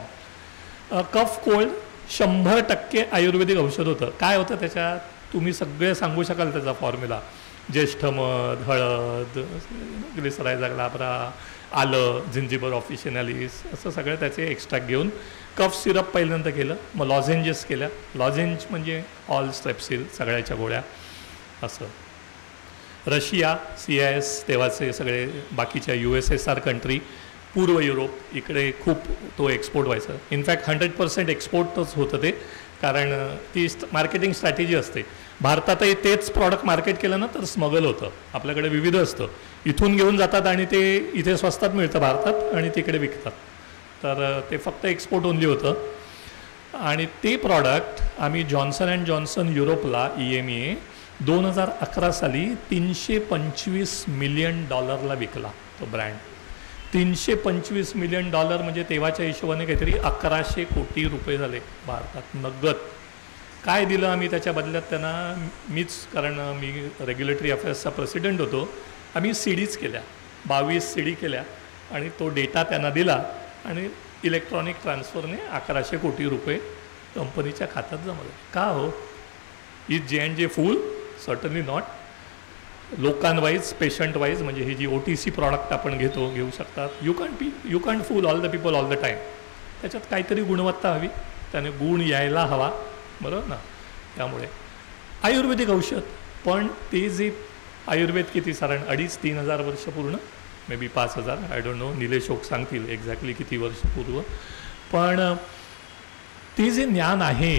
कफ कोल्ड 100% आयुर्वेदिक औषध होतं. काय होतं त्याच्यात तुम्ही सगळे सांगू शकाल त्याचा फॉर्म्युला. ज्येष्ठमध, हळद, ग्लिसरायझा ग्लाब्रा, आलं, जिंजिबर ऑफिशिनालिस, असं सगळं त्याचे एक्स्ट्रॅक्ट घेऊन कफ सिरप पहिल्यांदा केलं. मग लॉझेंजेस केल्या. लॉझेंज म्हणजे ऑल स्ट्रेप्सिल, सगळ्याच्या गोळ्या. असं रशिया, CIS तेव्हाचे सगळे बाकीच्या USSR कंट्री, पूर्व युरोप इकडे खूप तो एक्सपोर्ट व्हायचा. इनफॅक्ट 100% एक्सपोर्टच होतं ते, कारण ती मार्केटिंग स्ट्रॅटेजी असते. भारतातही तेच प्रॉडक्ट मार्केट केलं ना तर स्मगल होतं. आपल्याकडे विविध असतं, इथून घेऊन जातात आणि ते इथे स्वस्तात मिळतं भारतात आणि तिकडे विकतात. तर ते फक्त एक्सपोर्ट ओनली होतं. आणि ते प्रॉडक्ट आम्ही जॉन्सन अँड जॉन्सन युरोपला EMEA 2011 साली $325 मिलियन विकला तो ब्रँड. $325 मिलियन म्हणजे तेव्हाच्या हिशोबाने काहीतरी 1100 कोटी रुपये झाले भारतात नगद. काय दिलं आम्ही त्याच्या बदल्यात त्यांना? मीच, कारण मी रेग्युलेटरी अफेअर्सचा प्रेसिडेंट होतो, आम्ही CDs केल्या, 22 CD केल्या आणि तो डेटा त्यांना दिला आणि इलेक्ट्रॉनिक ट्रान्सफरने 1100 कोटी रुपये कंपनीच्या खात्यात जमवले. का हो? Is J&J fool? Certainly not. लोकांवाईज, पेशंट वाईज, म्हणजे ही जी OTC प्रॉडक्ट आपण घेऊ शकतात. You can't fool all the people all the time. त्याच्यात काहीतरी गुणवत्ता हवी, त्याने गुण यायला हवा, बरोबर ना. त्यामुळे आयुर्वेदिक औषध. पण ते जे आयुर्वेद किती, साधारण 2,500-3,000 हजार वर्ष पूर्ण, maybe 5,000, I don't know, Nilesh Oak सांगतील एक्झॅक्टली किती वर्ष पूर्व. पण ते जे ज्ञान आहे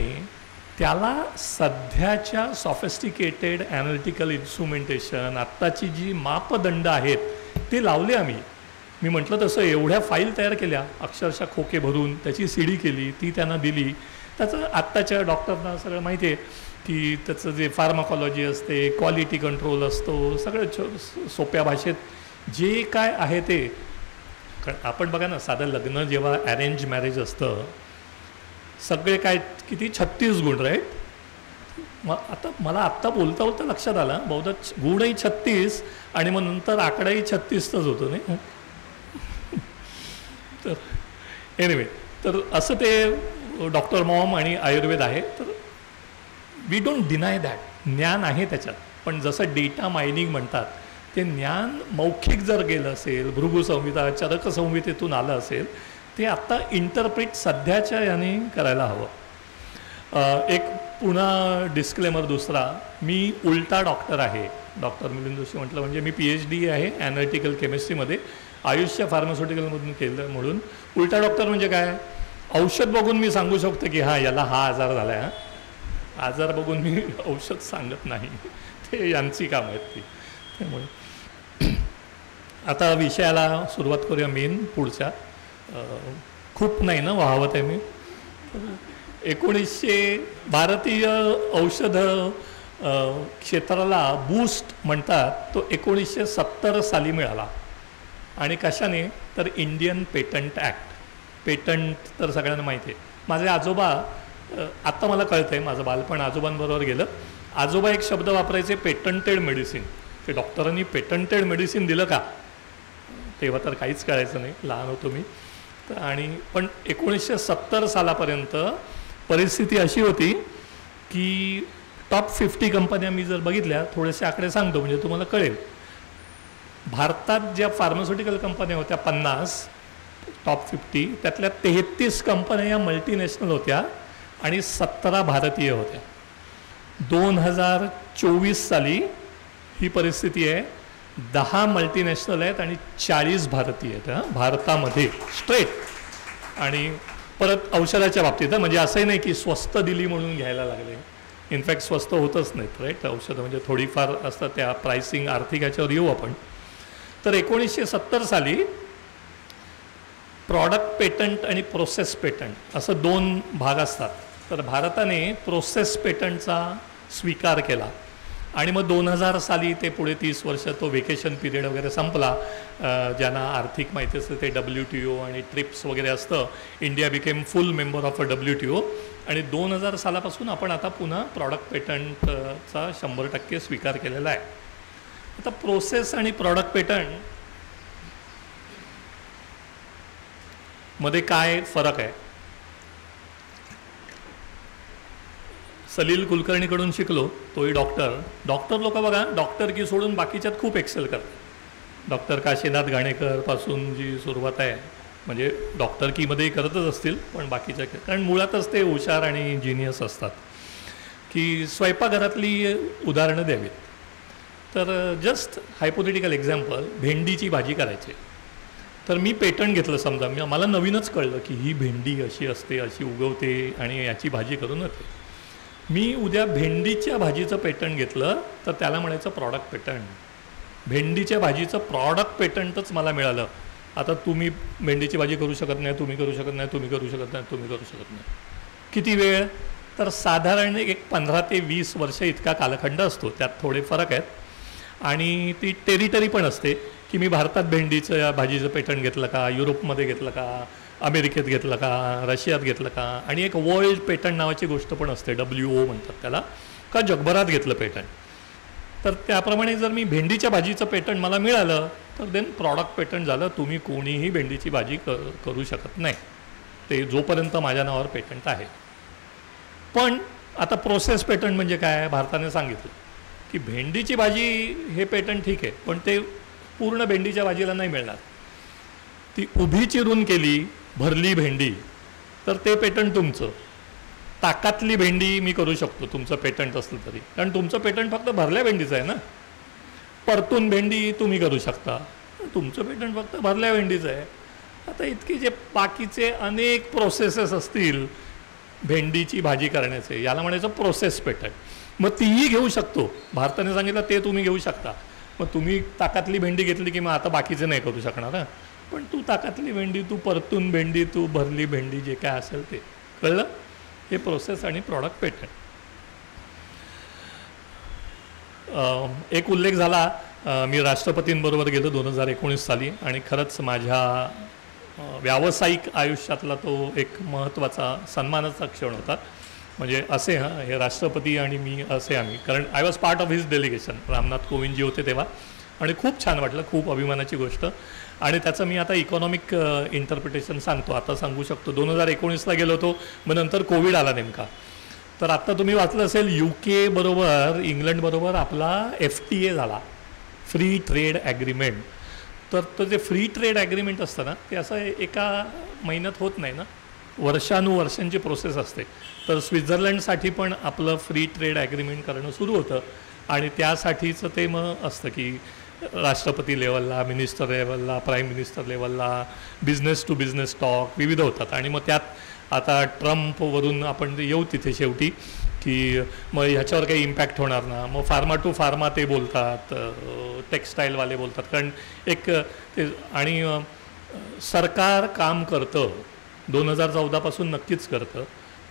त्याला सध्याच्या सॉफिस्टिकेटेड ॲनालिटिकल इन्स्ट्रुमेंटेशन, आत्ताची जी मापदंड आहेत ते लावले आम्ही. मी म्हटलं तसं एवढ्या फाईल तयार केल्या, अक्षरशः खोके भरून त्याची CD केली, ती त्यांना दिली. त्याचं आत्ताच्या डॉक्टरना सगळं माहिती आहे की त्याचं जे फार्माकॉलॉजी असते, क्वालिटी कंट्रोल असतो, सगळं सोप्या भाषेत जे काय आहे ते. कारण आपण बघा ना, साधं लग्न जेव्हा अरेंज मॅरेज असतं, सगळे काय किती 36 गुण, राईट? आता मला आत्ता बोलता बोलता लक्षात आला, बहुधा गुणही 36 आणि मग नंतर आकडाही 36च होतो नाही. तर एनिवे, तर असं ते डॉक्टर मॉम आणि आयुर्वेद आहे. तर वी डोंट डिनाय दॅट, ज्ञान आहे त्याच्यात. पण जसं डेटा मायनिंग म्हणतात, ते ज्ञान मौखिक जर गेलं असेल, भृगुसंहिता, चरकसंहितेतून आलं असेल, ते आता इंटरप्रिट सध्याच्या याने करायला हवं. एक पुन्हा डिस्क्लेमर दुसरा, मी उलटा डॉक्टर आहे. डॉक्टर मिलिंद जोशी म्हटलं म्हणजे मी PhD आहे ॲनालिटिकल केमिस्ट्रीमध्ये, आयुष्य फार्मास्युटिकलमधून केलं. म्हणून उलटा डॉक्टर म्हणजे काय, औषध बघून मी सांगू शकतो की हां याला हा आजार झाला आहे. आजार बघून मी औषध सांगत नाही, ते यांची कामं आहेत ती. त्यामुळे आता विषयाला सुरुवात करूया मेन पुढच्या. खूप नाही ना वाहवत आहे मी. 1900 भारतीय औषध क्षेत्राला बूस्ट म्हणतात, तो 1970 साली मिळाला. आणि कशाने, तर इंडियन पेटंट ॲक्ट. पेटंट तर सगळ्यांना माहिती आहे. माझे आजोबा, आत्ता मला कळतं आहे, माझं बालपण आजोबांबरोबर गेलं. आजोबा एक शब्द वापरायचे, पेटंटेड मेडिसिन. ते डॉक्टरांनी पेटंटेड मेडिसिन दिलं का, तेव्हा तर काहीच कळायचं नाही, लहान होतो मी. आणि पण 1970 सालापर्यंत परिस्थिती अशी होती की टॉप 50 कंपन्या मी जर बघितल्या, थोडेसे आकडे सांगतो म्हणजे तुम्हाला कळेल. भारतात ज्या फार्मास्युटिकल कंपन्या होत्या 50 टॉप 50, त्यातल्या 33 कंपन्या या मल्टीनॅशनल होत्या आणि 17 भारतीय होत्या. 2024 साली ही परिस्थिती आहे, 10 मल्टीनॅशनल आहेत आणि 40 भारतीय आहेत भारतामध्ये स्ट्रेट. आणि परत औषधाच्या बाबतीत म्हणजे असंही नाही की स्वस्त दिली म्हणून घ्यायला लागले. इनफॅक्ट स्वस्त होतच नाहीत, राईट? औषधं म्हणजे थोडीफार असतात, त्या प्राइसिंग आर्थिक याच्यावर येऊ आपण. तर 1970 साली प्रॉडक्ट पेटंट आणि प्रोसेस पेटंट असं 2 भाग असतात. तर भारताने प्रोसेस पेटंटचा स्वीकार केला आणि मग 2000 साली ते पुढे 30 वर्ष तो वेकेशन पिरियड वगैरे संपला. ज्यांना आर्थिक माहिती असतं ते WTO आणि ट्रिप्स वगैरे असतं. India became full member of WTO आणि 2000 सालापासून आपण आता पुन्हा प्रॉडक्ट पेटंटचा 100% स्वीकार केलेला आहे. आता प्रोसेस आणि प्रॉडक्ट पेटंट मध्ये काय फरक आहे, सलील कुलकर्णीकडून शिकलो, तोही डॉक्टर लोक बघा, डॉक्टर की सोडून बाकीच्यात खूप एक्सेल करतात. डॉक्टर काशीनाथ घाणेकरपासून जी सुरुवात आहे, म्हणजे डॉक्टर कीमध्येही करतच असतील, पण बाकीच्या, कारण मुळातच ते हुशार आणि जिनियस असतात. की स्वयंपाकघरातली उदाहरणं द्यावीत. तर जस्ट हायपोथेटिकल एक्झाम्पल, भेंडीची भाजी करायची. तर मी पेटंट घेतलं, समजा मला नवीनच कळलं की ही भेंडी अशी असते, अशी उगवते आणि याची भाजी करून होते. मी उद्या भेंडीच्या भाजीचं पेटंट घेतलं तर त्याला म्हणायचं प्रॉडक्ट पेटंट. भेंडीच्या भाजीचं प्रॉडक्ट पेटंटच मला मिळालं. आता तुम्ही भेंडीची भाजी करू शकत नाही, तुम्ही करू शकत नाही, तुम्ही करू शकत नाही, तुम्ही करू शकत नाही. किती वेळ, तर साधारण एक 15 ते 20 वर्ष इतका कालखंड असतो. त्यात थोडे फरक आहेत. आणि ती टेरिटरी पण असते की मी भारतात भेंडीचं भाजीचं पेटंट घेतलं का, युरोपमध्ये घेतलं का, अमेरिकेत घेतलं का, रशियात घेतलं का. आणि एक वर्ल्ड पेटंट नावाची गोष्ट पण असते, WO म्हणतात त्याला, का जगभरात घेतलं पेटंट. तर त्याप्रमाणे जर मी भेंडीच्या भाजीचं पेटंट मला मिळालं तर देन प्रॉडक्ट पेटंट झालं. तुम्ही कोणीही भेंडीची भाजी करू शकत नाही, ते जोपर्यंत माझ्या नावावर पेटंट आहे. पण आता प्रोसेस पेटंट म्हणजे काय, भारताने सांगितलं की भेंडीची भाजी हे पेटंट ठीक आहे, पण ते पूर्ण भेंडीच्या भाजीला नाही मिळणार. ती उभी चिरून केली, भरली भेंडी, तर ते पेटंट तुमचं. ताकातली भेंडी मी करू शकतो तुमचं पेटंट असलं तरी, कारण तुमचं पेटंट फक्त भरल्या भेंडीचं आहे ना. परतून भेंडी तुम्ही करू शकता, तुमचं पेटंट फक्त भरल्या भेंडीचं आहे. आता इतके जे बाकीचे अनेक प्रोसेसेस असतील भेंडीची भाजी करण्याचे, याला म्हणायचं प्रोसेस पेटंट. मग तीही घेऊ शकतो. भारताने सांगितलं ते तुम्ही घेऊ शकता. मग तुम्ही ताकातली भेंडी घेतली की मग आता बाकीचे नाही करू शकणार ना. पण तू ताकातली भेंडी, तू परतून भेंडी, तू भरली भेंडी, जे काय असेल ते कळलं. हे प्रोसेस आणि प्रॉडक्ट पेटंट. एक उल्लेख झाला, मी राष्ट्रपतींबरोबर गेलो 2019 साली आणि खरंच माझ्या व्यावसायिक आयुष्यातला तो एक महत्त्वाचा सन्मानाचा क्षण होता. म्हणजे असे हे राष्ट्रपती आणि मी असे आम्ही, कारण I was part of his delegation. Ramnath कोविंदजी होते तेव्हा आणि खूप छान वाटलं, खूप अभिमानाची गोष्ट. आणि त्याचं मी आता इकॉनॉमिक इंटरप्रिटेशन सांगतो, आता सांगू शकतो. 2019ला गेलो होतो, मग नंतर कोविड आला नेमका. तर आत्ता तुम्ही वाचलं असेल UK बरोबर, इंग्लंड बरोबर आपला FTA झाला, फ्री ट्रेड ॲग्रीमेंट. तर तो जे फ्री ट्रेड ॲग्रीमेंट असतं ना, ते असं एका महिन्यात होत नाही ना, वर्षानुवर्षांची प्रोसेस असते. तर स्वित्झर्लंडसाठी पण आपलं फ्री ट्रेड ॲग्रीमेंट करणं सुरू होतं आणि त्यासाठीचं ते मग असतं की राष्ट्रपती लेवलला, मिनिस्टर लेवलला, प्राईम मिनिस्टर लेवलला बिझनेस टू बिझनेस टॉक विविध होतात. आणि मग त्यात आता ट्रम्पवरून आपण येऊ तिथे शेवटी की मग ह्याच्यावर काही इम्पॅक्ट होणार ना. मग फार्मा टू फार्मा ते बोलतात, टेक्स्टाईलवाले बोलतात, कारण एक ते. आणि सरकार काम करतं 2014पासून नक्कीच करतं,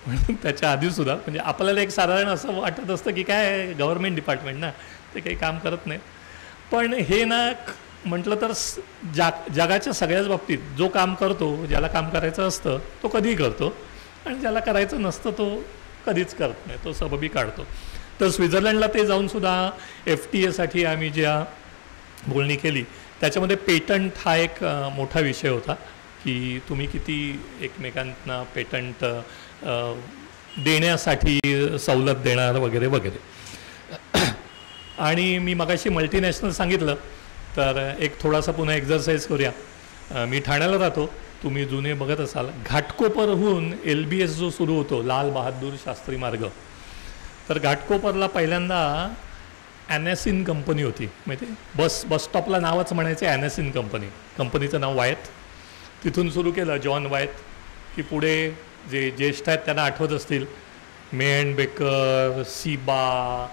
पण त्याच्या आधीसुद्धा. म्हणजे आपल्याला एक साधारण असं वाटत असतं की काय गव्हर्मेंट डिपार्टमेंट ना, ते काही काम करत नाही. पण हे ना म्हटलं तर जगाच्या सगळ्याच बाबतीत जो काम करतो, ज्याला काम करायचं असतं तो कधीही करतो, आणि ज्याला करायचं नसतं तो कधीच करत नाही, तो सबबी काढतो. तर स्वित्झर्लंडला ते जाऊनसुद्धा FTA आम्ही ज्या बोलणी केली त्याच्यामध्ये पेटंट हा एक मोठा विषय होता की तुम्ही किती एकमेकांना पेटंट देण्यासाठी सवलत देणार वगैरे वगैरे. आणि मी मगाशी मल्टीनॅशनल सांगितलं, तर एक थोडासा पुन्हा एक्झरसाईज करूया. मी ठाण्याला राहतो, तुम्ही जुने बघत असाल. घाटकोपरहून LBS जो सुरू होतो, लाल बहादूर शास्त्री मार्ग, तर घाटकोपरला पहिल्यांदा ॲनॅसिन कंपनी होती, माहिती आहे. बस स्टॉपला नावच म्हणायचे ॲनॅसिन कंपनी. कंपनीचं नाव वायत. तिथून सुरू केलं जॉन वायत, की पुढे जे ज्येष्ठ आहेत त्यांना आठवत असतील, मे अँड बेकर, सिबा,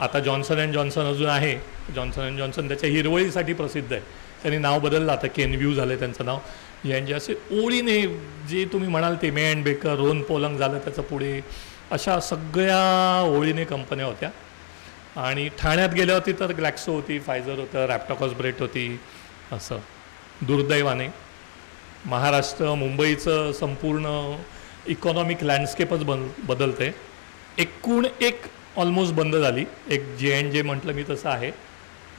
आता जॉन्सन अँड जॉन्सन अजून आहे. जॉन्सन अँड जॉन्सन त्याच्या हिरवळीसाठी प्रसिद्ध आहे. त्यांनी नाव बदललं, आता केनव्ह्यू झालं आहे त्यांचं नाव. यांचे असे ओळीने जे तुम्ही म्हणाल ते मे अँड बेकर, रोन पोलंग झालं त्याचं पुढे, अशा सगळ्या ओळीने कंपन्या होत्या. आणि ठाण्यात गेल्यावरती तर ग्लॅक्सो होती, फायझर होतं, रॅप्टॉकॉसब्रेट होती. असं दुर्दैवाने महाराष्ट्र, मुंबईचं संपूर्ण इकॉनॉमिक लँडस्केपच बदलते. एकूण एक ऑलमोस्ट बंद झाली. एक J&J म्हटलं मी तसं आहे.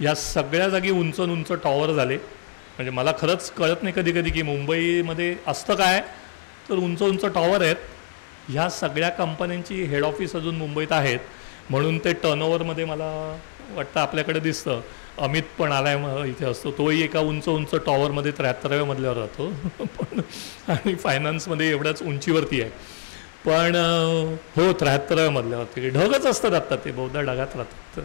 या सगळ्या जागी उंच उंच टॉवर झाले. म्हणजे मला खरंच कळत नाही कधी कधी की मुंबईमध्ये असतं काय, तर उंच उंच टॉवर आहेत. ह्या सगळ्या कंपन्यांची हेड ऑफिस अजून मुंबईत आहेत, म्हणून ते टर्नओव्हरमध्ये मला वाटतं आपल्याकडे दिसतं. अमित पण आलाय इथे असतो, तोही एका उंच उंच टॉवरमध्ये 73व्या मजल्यावर राहतो. पण आणि फायनान्समध्ये एवढ्याच उंचीवरती आहे. पण हो 73व्या मजल्यावरती ढगच असतात आत्ता, ते बहुधा ढगात राहतात.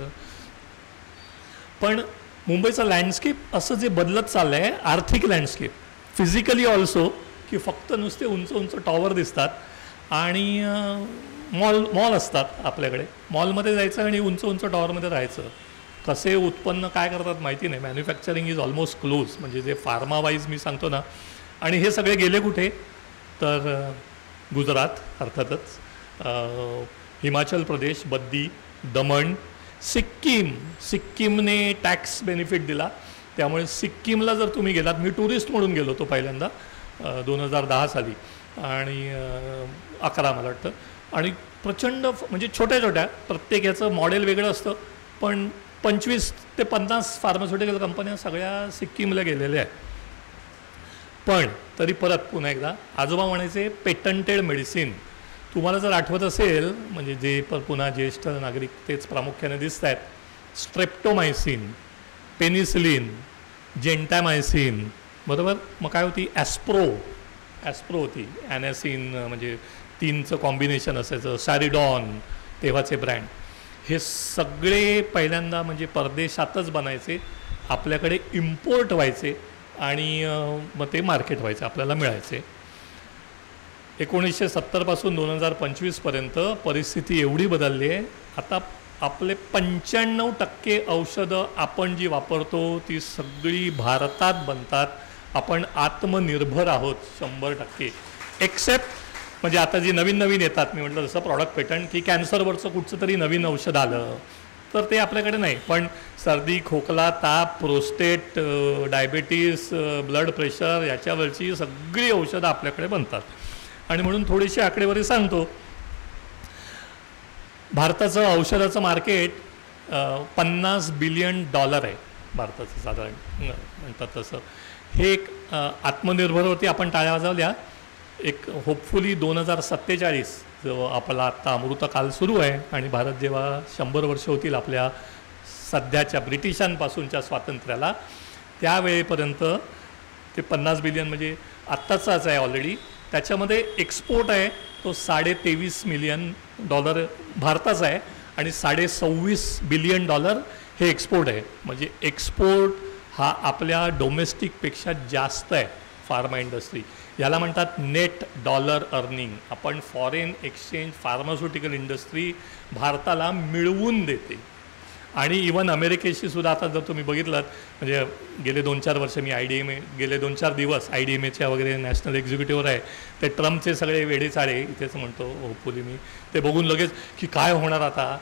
पण मुंबईचं लँडस्केप असं जे बदलत चाललं आहे, आर्थिक लँडस्केप, फिजिकली ऑल्सो, की फक्त नुसते उंच उंच टॉवर दिसतात आणि मॉल असतात आपल्याकडे. मॉलमध्ये जायचं आणि उंच उंच टॉवरमध्ये राहायचं. कसे उत्पन्न काय करतात माहिती नाही. मॅन्युफॅक्चरिंग इज ऑलमोस्ट क्लोज, म्हणजे जे फार्मा वाईज मी सांगतो ना. आणि हे सगळे गेले कुठे, तर गुजरात अर्थातच, हिमाचल प्रदेश, बद्दी, दमण, सिक्कीमने टॅक्स बेनिफिट दिला, त्यामुळे सिक्कीमला जर तुम्ही गेलात, मी टुरिस्ट म्हणून गेलो होतो पहिल्यांदा 2010 साली आणि 11 मला वाटतं. आणि प्रचंड म्हणजे छोट्या छोट्या, प्रत्येक याचं मॉडेल वेगळं असतं, पण 25 ते 50 फार्मास्युटिकल कंपन्या सगळ्या सिक्कीमला गेलेल्या आहेत. पण तरी परत पुन्हा एकदा आजोबा म्हणायचे पेटंटेड मेडिसिन. तुम्हाला जर आठवत असेल, म्हणजे जे पुन्हा ज्येष्ठ नागरिक तेच प्रामुख्याने दिसत आहेत, स्ट्रेप्टोमायसिन, पेनिसिलिन, जेंटामायसिन, बरोबर. मग काय होती, ॲस्प्रो होती, ॲनॅसिन म्हणजे 3चं कॉम्बिनेशन असायचं, सॅरिडॉन तेव्हाचे ब्रँड. हे सगळे पहिल्यांदा म्हणजे परदेशातच बनायचे, आपल्याकडे इम्पोर्ट व्हायचे आणि मग ते मार्केट व्हायचे, आपल्याला मिळायचे. 1970 पासून 2025पर्यंत परिस्थिती एवढी बदलली आहे. आता आपले 95% औषधं आपण जी वापरतो ती सगळी भारतात बनतात. आपण आत्मनिर्भर आहोत 100%. एक्सेप्ट म्हणजे आता जी नवीन नवीन येतात, मी म्हटलं जसं प्रॉडक्ट पेटंट की कॅन्सरवरचं कुठचं तरी नवीन औषध आलं तर ते आपल्याकडे नाही. पण सर्दी, खोकला, ताप, प्रोस्टेट, डायबिटीस, ब्लड प्रेशर याच्यावरची सगळी औषधं आपल्याकडे बनतात. आणि म्हणून थोडीशी आकडेवारी सांगतो. भारताचं औषधाचं मार्केट $50 बिलियन आहे भारताचं साधारण म्हणतात तसं. हे एक आत्मनिर्भरवरती आपण टाळ्या वाजवल्या. एक होपफुली 2047 जो आपला आत्ता अमृतकाल सुरू आहे आणि भारत जेव्हा 100 वर्ष होतील आपल्या सध्याच्या ब्रिटिशांपासूनच्या स्वातंत्र्याला, त्यावेळेपर्यंत ते 50 बिलियन म्हणजे आत्ताचाच आहे ऑलरेडी. त्याच्यामध्ये एक्सपोर्ट आहे तो $23.5 मिलियन भारताचा आहे आणि $26.5 बिलियन हे एक्सपोर्ट आहे. म्हणजे एक्सपोर्ट हा आपल्या डोमेस्टिकपेक्षा जास्त आहे फार्मा इंडस्ट्री. याला म्हणतात नेट डॉलर अर्निंग. आपण फॉरेन एक्सचेंज फार्मास्युटिकल इंडस्ट्री भारताला मिळवून देते. आणि इवन अमेरिकेशी सुद्धा आता जर तुम्ही बघितलं म्हणजे गेले 2-4 वर्ष मी गेले 2-4 दिवस IDMAच्या वगैरे नॅशनल एक्झिक्युटिव्हवर आहे. ते ट्रम्पचे सगळे वेडेचाळे इथेच म्हणतो होपफुली मी ते बघून लगेच की काय होणार आता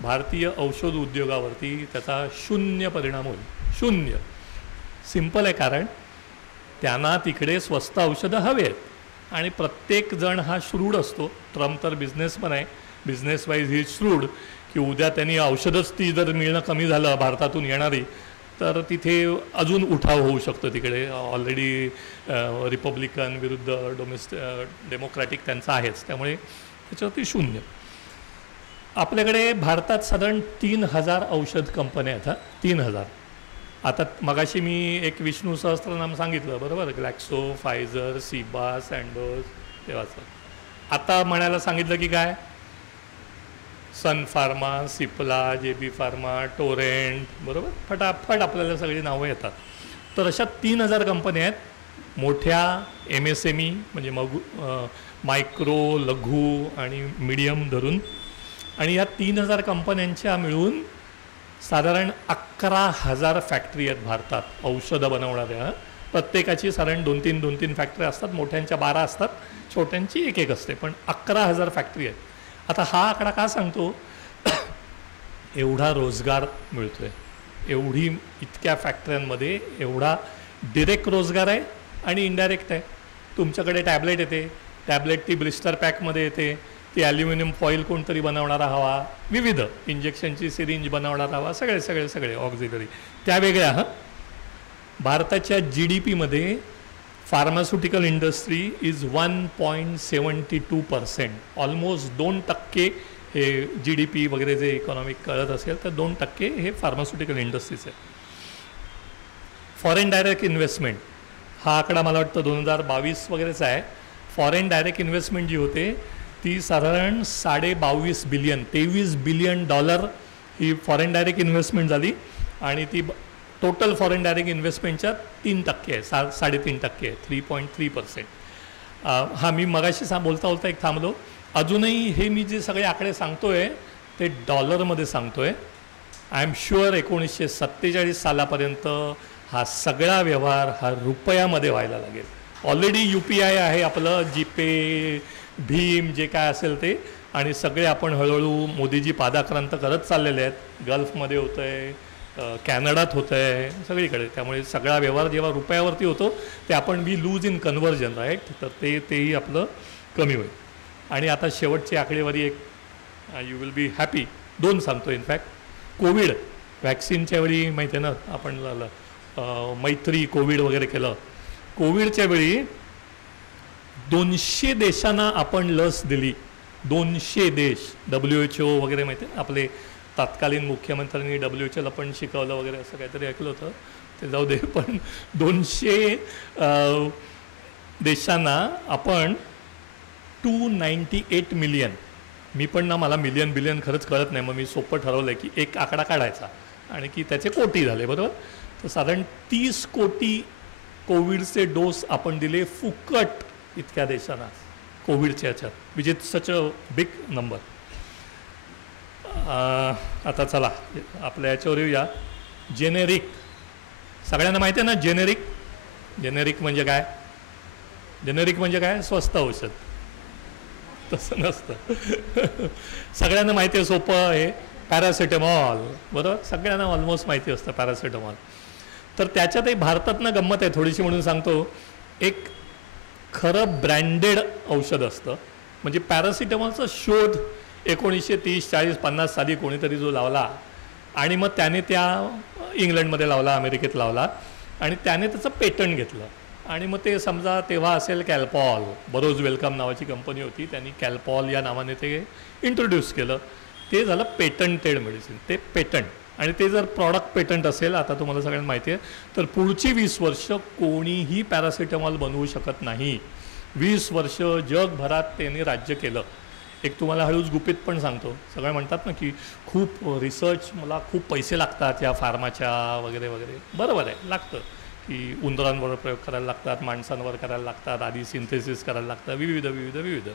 भारतीय औषध उद्योगावरती त्याचा 0 परिणाम होईल. 0. सिंपल आहे, कारण त्यांना तिकडे स्वस्त औषधं हवे आहेत आणि प्रत्येक जण हा श्रूड असतो. ट्रम्प तर बिझनेसमन आहे, बिझनेस वाईज ही श्रूड की उद्या त्यांनी औषधच ती जर मिळणं कमी झालं भारतातून येणारी तर तिथे अजून उठाव होऊ शकतो. तिकडे ऑलरेडी रिपब्लिकन विरुद्ध डेमोक्रॅटिक त्यांचा आहेच, त्यामुळे त्याच्यावरती 0. आपल्याकडे भारतात साधारण 3000 औषध कंपन्या आहेत. 3000. आता मगाशी मी एक विष्णू सहस्त्रनाम सांगितलं बरोबर, ग्लॅक्सो, फायझर, सिबा, सँडोज तेव्हाचं. आता म्हणायला सांगितलं की काय, Sun pharma, Cipla, JB pharma, Torrent, बरोबर, फटाफट आपल्याला सगळी नावं येतात. तर अशा 3000 कंपन्या आहेत मोठ्या MSME म्हणजे मायक्रो, लघु आणि मीडियम धरून. आणि या 3000 कंपन्यांच्या मिळून साधारण 11,000 फॅक्टरी आहेत भारतात औषधं बनवणाऱ्या. प्रत्येकाची साधारण 2-3 फॅक्टरी असतात. मोठ्यांच्या 12 असतात, छोट्यांची 1 असते, पण 11,000 फॅक्टरी आहेत. आता हा आकडा का सांगतो, एवढा रोजगार मिळतोय, इतक्या फॅक्टऱ्यांमध्ये एवढा डिरेक्ट रोजगार आहे आणि इनडायरेक्ट आहे. तुमच्याकडे टॅबलेट येते, टॅबलेट ती ब्लिस्टर पॅकमध्ये येते, ती ॲल्युमिनियम फॉईल कोणतरी बनवणारा हवा, विविध इंजेक्शनची सिरिंज बनवणारा हवा, सगळे ऑक्झिलरी त्या वेगळ्या. भारताच्या GDPमध्ये फार्मास्युटिकल इंडस्ट्री इज 1.72%. ऑलमोस्ट 2% हे GDP वगैरे जे इकॉनॉमिक कळत असेल तर 2% हे फार्मास्युटिकल इंडस्ट्रीज आहे. फॉरेन डायरेक्ट इन्व्हेस्टमेंट हा आकडा मला वाटतं 2022 वगैरेचा आहे. फॉरेन डायरेक्ट इन्व्हेस्टमेंट जी होते ती साधारण $22.5 बिलियन, $23 बिलियन ही फॉरेन डायरेक्ट इन्व्हेस्टमेंट झाली आणि ती टोटल फॉरेन डायरेक्ट इन्व्हेस्टमेंटच्या 3% आहे, 3.5% आहे, 3.3%. हा मी मगाशी बोलता एक थांबलो. अजूनही हे मी जे सगळे आकडे सांगतोय ते डॉलरमध्ये सांगतोय. आय एम शुअर 1947 सालापर्यंत हा सगळा व्यवहार हा रुपयामध्ये व्हायला लागेल. ऑलरेडी UPI आहे आपलं, जीपे, भीम, जे काय असेल ते, आणि सगळे आपण हळूहळू मोदीजी पादाक्रांत करत चाललेले आहेत. गल्फमध्ये होतं आहे, कॅनडात होतं आहे, सगळीकडे. त्यामुळे सगळा व्यवहार जेव्हा रुपयावरती होतो ते आपण we lose in conversion, right, तर तेही आपलं कमी होईल. आणि आता शेवटची आकडेवारी एक, यू विल बी हॅपी, 2 सांगतो. इनफॅक्ट कोविड वॅक्सिनच्या वेळी माहिती आहे ना, आपण मैत्री कोविड वगैरे केलं. कोविडच्या वेळी 200 देशांना आपण लस दिली. 200 देश, WHO वगैरे माहिती आहे ना, आपले तत्कालीन मुख्यमंत्र्यांनी WHOला पण शिकवलं वगैरे असं काहीतरी ऐकलं होतं, ते जाऊ दे. पण 200 देशांना आपण 298 मिलियन, मी पण ना मला मिलियन बिलियन खरंच कळत नाही, मग मी सोपं ठरवलं की एक आकडा काढायचा आणि की त्याचे कोटी झाले, बरोबर. तर साधारण 30 कोटी कोविडचे डोस आपण दिले फुकट इतक्या देशांना कोविडच्या ह्याच्यात, which is such a big number. आता चला आपल्या याच्यावर येऊया. जेनेरिक, सगळ्यांना माहिती आहे ना जेनेरिक? जेनेरिक म्हणजे काय? जेनेरिक म्हणजे काय? स्वस्त औषध. तसं नसतं. सगळ्यांना माहिती आहे, सोपं आहे. पॅरासिटेमॉल, बरोबर, सगळ्यांना ऑलमोस्ट माहिती असतं पॅरासिटेमॉल. तर त्याच्यातही भारतातनं गंमत आहे थोडीशी म्हणून सांगतो. एक खरं ब्रँडेड औषध असतं. म्हणजे पॅरासिटेमॉलचा शोध 1930, 40, 50 साली कोणीतरी जो लावला आणि मग त्याने त्या इंग्लंडमध्ये लावला, अमेरिकेत लावला आणि त्याने त्याचं पेटंट घेतलं. आणि मग ते समजा तेव्हा असेल कॅल्पॉल, बरोज वेलकम नावाची कंपनी होती, त्यांनी कॅल्पॉल या नावाने ते इंट्रोड्यूस केलं. ते झालं पेटंटेड मेडिसिन, ते पेटंट. आणि ते जर प्रॉडक्ट पेटंट असेल, आता तुम्हाला सगळ्यांना माहिती आहे, तर पुढची 20 वर्ष कोणीही पॅरासिटामॉल बनवू शकत नाही. 20 वर्ष जगभरात त्यांनी राज्य केलं. एक तुम्हाला हळूच गुपित पण सांगतो. सगळे म्हणतात ना की खूप रिसर्च, मला खूप पैसे लागतात या फार्माच्या वगैरे वगैरे. बरोबर आहे, लागतं की उंदरांवर प्रयोग करायला लागतात, माणसांवर करायला लागतात, आधी सिंथेसिस करायला लागतं, विविध विविध विविध.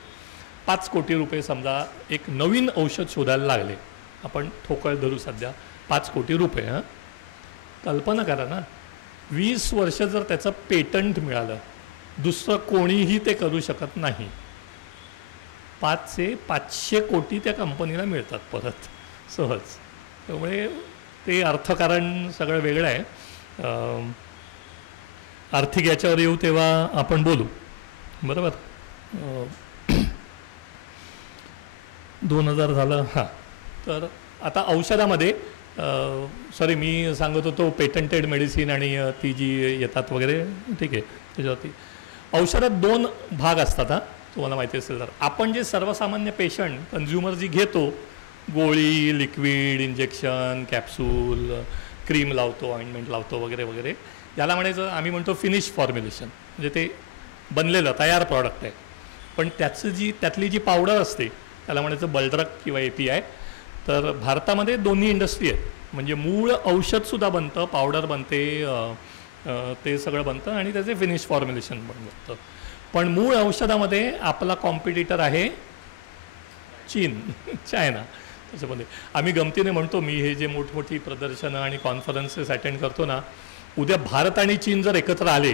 5 कोटी रुपये समजा एक नवीन औषध शोधायला लागले, आपण ठोकळ धरू सध्या 5 कोटी रुपये. हां, कल्पना करा ना, 20 वर्ष जर त्याचं पेटंट मिळालं, दुसरं कोणीही ते करू शकत नाही. 500 कोटी त्या कंपनीला मिळतात परत सहज. त्यामुळे ते अर्थकारण सगळं वेगळं आहे. आर्थिक याच्यावर येऊ तेव्हा आपण बोलू, बरोबर. 2000 झालं. हां, तर आता औषधामध्ये सॉरी मी सांगत होतो पेटंटेड मेडिसिन आणि ती जी येतात वगैरे, ठीक आहे. त्याच्यावरती औषधात 2 भाग असतात. हां, तुम्हाला माहिती असेल तर. आपण जे सर्वसामान्य पेशंट, कन्झ्युमर जी घेतो, गोळी, लिक्विड, इंजेक्शन, कॅप्सूल, क्रीम लावतो, ऑइंटमेंट लावतो वगैरे वगैरे, याला म्हणायचं आम्ही म्हणतो फिनिश फॉर्म्युलेशन. म्हणजे ते बनलेलं तयार प्रॉडक्ट आहे. पण त्यातली जी पावडर असते त्याला म्हणायचं बल्ड्रग किंवा API. तर भारतामध्ये दोन्ही इंडस्ट्री आहेत. म्हणजे मूळ औषधसुद्धा बनतं, पावडर बनते, ते सगळं बनतं आणि त्याचे फिनिश फॉर्म्युलेशन पण बनतं. पण मूळ औषधामध्ये आपला कॉम्पिटिटर आहे चीन, चायना. त्याच्यामध्ये आम्ही गमतीने म्हणतो, मी हे जे मोठमोठी प्रदर्शनं आणि कॉन्फरन्सेस अटेंड करतो ना, उद्या भारत आणि चीन जर एकत्र आले,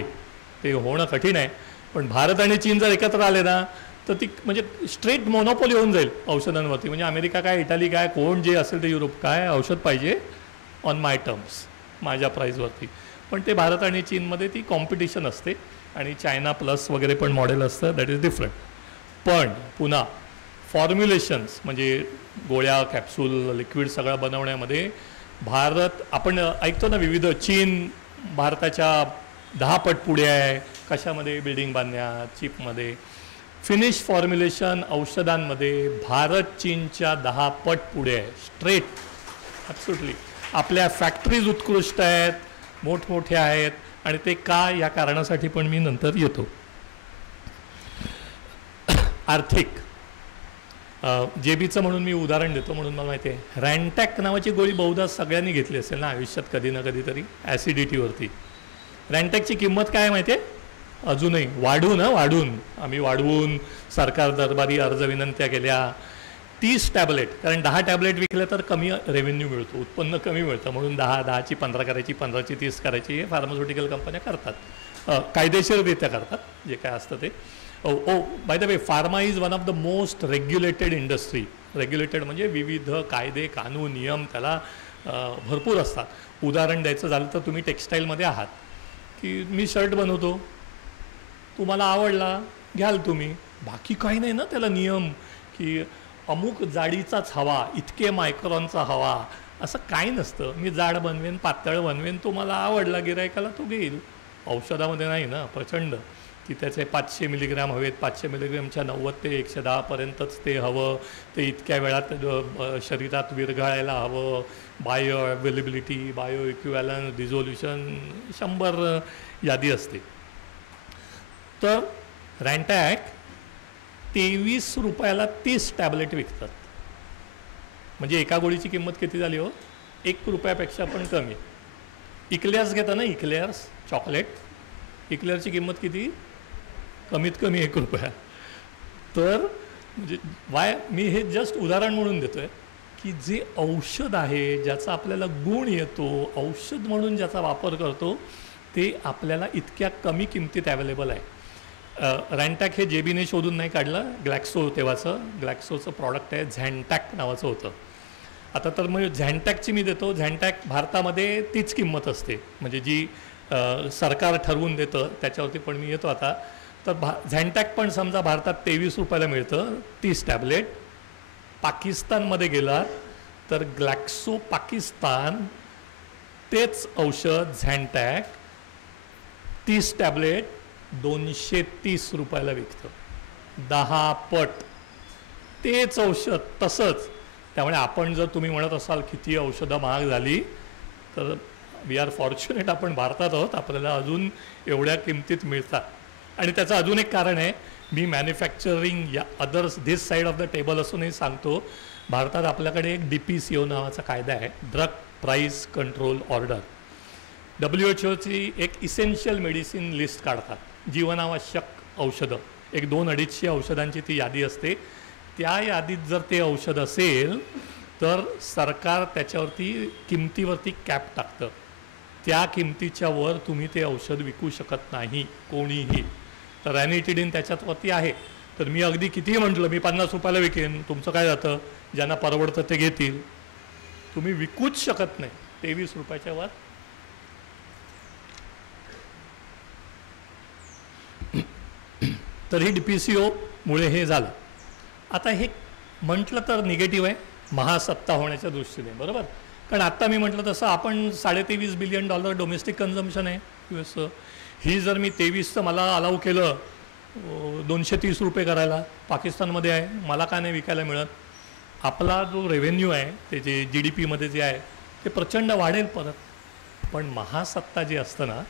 ते होणं कठीण आहे, पण भारत आणि चीन जर एकत्र आले ना, तर ती म्हणजे स्ट्रेट मोनोपोली होऊन जाईल औषधांवरती. म्हणजे अमेरिका काय, इटाली काय, कोण जे असेल ते, युरोप काय, औषध पाहिजे ऑन माय टर्म्स, माझ्या प्राईजवरती. पण ते भारत आणि चीनमध्ये ती कॉम्पिटिशन असते आणि चायना प्लस वगैरे पण मॉडेल असतं, दॅट इज डिफरंट. पण पुन्हा फॉर्म्युलेशन्स म्हणजे गोळ्या, कॅप्सूल, लिक्विड सगळं बनवण्यामध्ये भारत, आपण ऐकतो ना विविध, चीन भारताच्या 10 पट पुढे आहे. कशामध्ये? बिल्डिंग बांधण्यात, चिपमध्ये. फिनिश फॉर्म्युलेशन औषधांमध्ये भारत चीनच्या 10 पट पुढे आहे, स्ट्रेट, ॲब्सोल्युटली. आपल्या फॅक्टरीज उत्कृष्ट आहेत, मोठमोठ्या आहेत. आणि ते का, या कारणासाठी पण मी नंतर येतो. आर्थिक जेबीचं म्हणून मी उदाहरण देतो म्हणून मला माहिती आहे. रॅन्टॅक नावाची गोळी बहुधा सगळ्यांनी घेतली असेल ना आयुष्यात कधी ना कधीतरी, ॲसिडिटीवरती. रॅन्टॅकची किंमत काय माहिती आहे? अजूनही वाढून आम्ही वाढवून सरकार दरबारी अर्ज विनंत्या केल्या. 30 टॅबलेट, कारण 10 टॅबलेट विकले तर कमी रेव्हेन्यू मिळतो, उत्पन्न कमी मिळतं, म्हणून 10ची 15 करायची, 15ची 30 करायची. हे फार्मास्युटिकल कंपन्या करतात, कायदेशीररित्या करतात, जे काय असतं ते. By the way, pharma is one of the most regulated industry. Regulated म्हणजे विविध कायदे, कानून, नियम त्याला भरपूर असतात. उदाहरण द्यायचं झालं तर तुम्ही टेक्स्टाईलमध्ये आहात, की मी शर्ट बनवतो, तुम्हाला आवडला घ्याल तुम्ही, बाकी काही नाही ना त्याला नियम, की अमुक जाडीचाच हवा, इतके मायक्रॉनचा हवा, असं काही नसतं. मी जाड बनवेन, पातळ बनवेन, तो मला आवडला गिरायकाला तो घेईल. औषधामध्ये नाही ना, प्रचंड, की त्याचे 500 मिलीग्रॅम हवेत, 500 मिलीग्रॅमच्या 90 ते 110पर्यंतच ते हवं, ते इतक्या वेळात शरीरात विरघळायला हवं, बायो अवेलेबिलिटी, बायो इक्विवॅलन्स, डिझोल्युशन, 100 यादी असते. तर रॅन्टॅक 23 रुपयाला 30 टॅबलेट विकतात. म्हणजे एका गोळीची किंमत किती झाली हो? 1 रुपयापेक्षा पण कमी. इक्लेअर्स घेता ना, इक्लेअर्स चॉकलेट, इक्लेअरची किंमत किती? कमीत कमी 1 रुपया. तर म्हणजे मी हे जस्ट उदाहरण म्हणून देतो आहे की जे औषध आहे ज्याचा आपल्याला गुण येतो, औषध म्हणून ज्याचा वापर करतो, ते आपल्याला इतक्या कमी किमतीत अवेलेबल आहे. रॅन्टॅक हे JBने शोधून नाही काढलं, ग्लॅक्सो तेव्हाचं ग्लॅक्सोचं प्रॉडक्ट आहे, झॅन्टॅक नावाचं होतं. आता तर मग झॅन्टॅकची मी देतो. झॅन्टॅक भारतामध्ये तीच किंमत असते, म्हणजे जी सरकार ठरवून देतं त्याच्यावरती पण मी येतो आता. तर झॅन्टॅक पण समजा भारतात 23 रुपयाला मिळतं 30 टॅबलेट. पाकिस्तानमध्ये गेला तर ग्लॅक्सो पाकिस्तान तेच औषध झॅन्टॅक 30 टॅबलेट 230 रुपयाला विकतं, 10 पट तेच औषध तसंच. त्यामुळे आपण जर तुम्ही म्हणत असाल किती औषधं महाग झाली, तर वी आर फॉर्च्युनेट, आपण भारतात आहोत, आपल्याला अजून एवढ्या किमतीत मिळतात. आणि त्याचं अजून एक कारण आहे, मी मॅन्युफॅक्चरिंग या others this side of the table असूनही सांगतो, भारतात आपल्याकडे एक DPCO नावाचा कायदा आहे, ड्रग प्राईस कंट्रोल ऑर्डर. WHOची एक इसेन्शियल मेडिसिन लिस्ट काढतात, जीवनावश्यक औषधं, 100-250 औषधांची ती यादी असते. त्या यादीत जर ते औषध असेल तर सरकार त्याच्यावरती किमतीवरती कॅप टाकतं. त्या किमतीच्या वर तुम्ही ते औषध विकू शकत नाही कोणीही. तर रॅनिटिडिन त्याच्यावरती आहे. तर मी अगदी कितीही म्हटलं मी 50 रुपयाला विकेन, तुमचं काय जातं, ज्यांना परवडतं ते घेतील, तुम्ही विकूच शकत नाही 23 रुपयाच्या वर. तर ही DPCO मुळे हे झालं. आता हे म्हटलं तर निगेटिव्ह आहे महासत्ता होण्याच्या दृष्टीने, बरोबर. कारण आत्ता मी म्हटलं तसं आपण $23.5 बिलियन डोमेस्टिक कन्झम्पशन आहे US. ही जर मी 23चं मला अलाव केलं 230 रुपये करायला, पाकिस्तानमध्ये आहे, मला का नाही विकायला मिळत. आपला जो रेव्हेन्यू आहे ते जे GDPमध्ये जे आहे ते प्रचंड वाढेल परत. पण महासत्ता जी असतं ना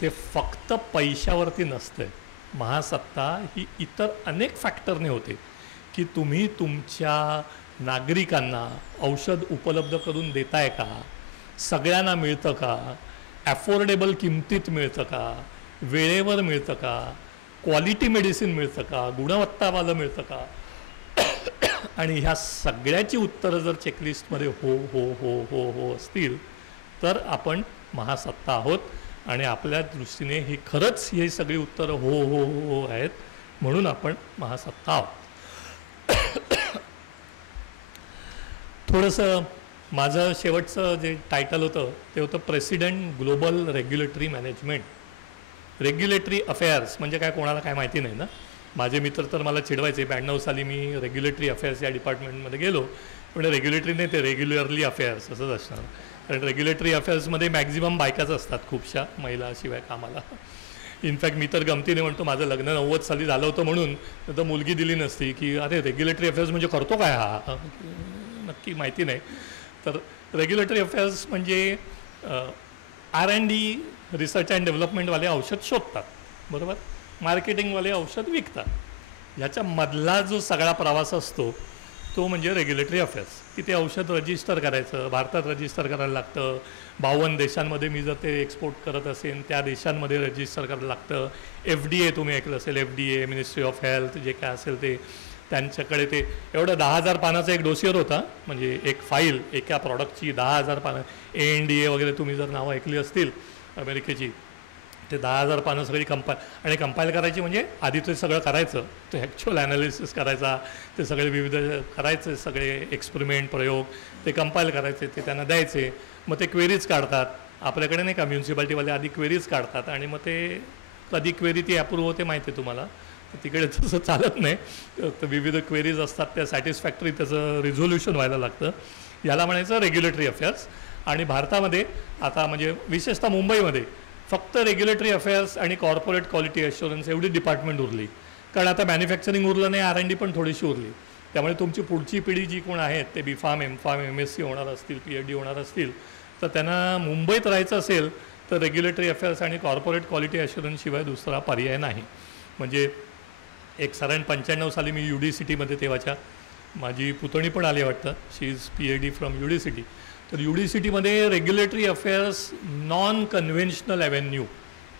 ते फक्त पैशावरती नसते. महासत्ता ही इतर अनेक फॅक्टरने होते की तुम्ही तुमच्या नागरिकांना औषध उपलब्ध करून देताय का, सगळ्यांना मिळतं का, ॲफोर्डेबल किमतीत मिळतं का, वेळेवर मिळतं का, क्वालिटी मेडिसिन मिळतं का, गुणवत्तावालं मिळतं का. आणि ह्या सगळ्याची उत्तरं जर चेकलिस्टमध्ये हो हो हो हो हो असतील तर आपण महासत्ता आहोत. आणि आपल्या दृष्टीने ही खरंच ही सगळी उत्तरं हो हो हो आहेत, म्हणून आपण महासत्ता आहोत. थोडंसं माझं शेवटचं जे टायटल होतं ते होतं president global regulatory management. Regulatory affairs म्हणजे काय, कोणाला काय माहिती नाही ना. माझे मित्र तर मला चिडवायचे. 92 साली मी रेग्युलेटरी अफेअर्स या डिपार्टमेंटमध्ये गेलो, पण रेग्युलेटरी नाही, ते रेग्युलरली अफेअर्स असंच असणार. कारण रेग्युलेटरी अफेअर्समध्ये मॅक्झिमम बायकाच असतात, खूपशा महिलाशिवाय कामाला. इनफॅक्ट मी तर गमतीने म्हणतो, माझं लग्न 90 साली झालं होतं म्हणून तर मुलगी दिली नसती की अरे रेग्युलेटरी अफेअर्स म्हणजे करतो काय हा, नक्की माहिती नाही. तर रेग्युलेटरी अफेअर्स म्हणजे R&D रिसर्च अँड डेव्हलपमेंटवाले औषध शोधतात, बरोबर, मार्केटिंगवाले औषध विकतात. ह्याच्या मधला जो सगळा प्रवास असतो तो म्हणजे रेग्युलेटरी अफेअर्स, की ते औषध रजिस्टर करायचं, भारतात रजिस्टर करायला लागतं. 52 देशांमध्ये मी जर ते एक्सपोर्ट करत असेल त्या देशांमध्ये रजिस्टर करायला लागतं. FDA तुम्ही ऐकलं असेल, FDA मिनिस्ट्री ऑफ हेल्थ जे काय असेल ते, त्यांच्याकडे ते एवढं 10,000 पानाचा एक डोसियर होता, म्हणजे एक फाईल एका प्रॉडक्टची 10,000 पानं. ANDA वगैरे तुम्ही जर नावं ऐकली असतील अमेरिकेची, ते 10,000 पानं सगळी आणि कंपाईल करायची. म्हणजे आधी ते सगळं करायचं, ते ॲक्च्युअल ॲनालिसिस करायचा, ते सगळे विविध करायचे, सगळे एक्सपेरिमेंट प्रयोग ते कंपाईल करायचे, ते त्यांना द्यायचे. मग ते क्वेरीज काढतात. आपल्याकडे नाही का म्युन्सिपाल्टीवाले आधी क्वेरीज काढतात आणि मग ते कधी क्वेरी ती अप्रूव्ह होते माहिती आहे तुम्हाला. तिकडे तसं चालत नाही, तर विविध क्वेरीज असतात, त्या सॅटिस्फॅक्टरी त्याचं रिझोल्युशन व्हायला लागतं. याला म्हणायचं रेग्युलेटरी अफेअर्स. आणि भारतामध्ये आता म्हणजे विशेषतः मुंबईमध्ये फक्त रेग्युलेटरी अफेअर्स आणि कॉर्पोरेट क्वालिटी अश्युरन्स एवढी डिपार्टमेंट उरली. कारण आता मॅन्युफॅक्चरिंग उरलं नाही, R&D पण थोडीशी उरली. त्यामुळे तुमची पुढची पिढी जी कोण आहेत ते B.Pharm, M.Pharm, MSc होणार असतील, PhD होणार असतील, तर त्यांना मुंबईत राहायचं असेल तर रेग्युलेटरी अफेअर्स आणि कॉर्पोरेट क्वालिटी अश्युरन्सशिवाय दुसरा पर्याय नाही. म्हणजे एक साधारण 95 साली मी UDCTमध्ये, तेव्हाच्या माझी पुतणी पण आली वाटतं, she is PhD from UDCT. तर UDCTमध्ये regulatory affairs non conventional avenue,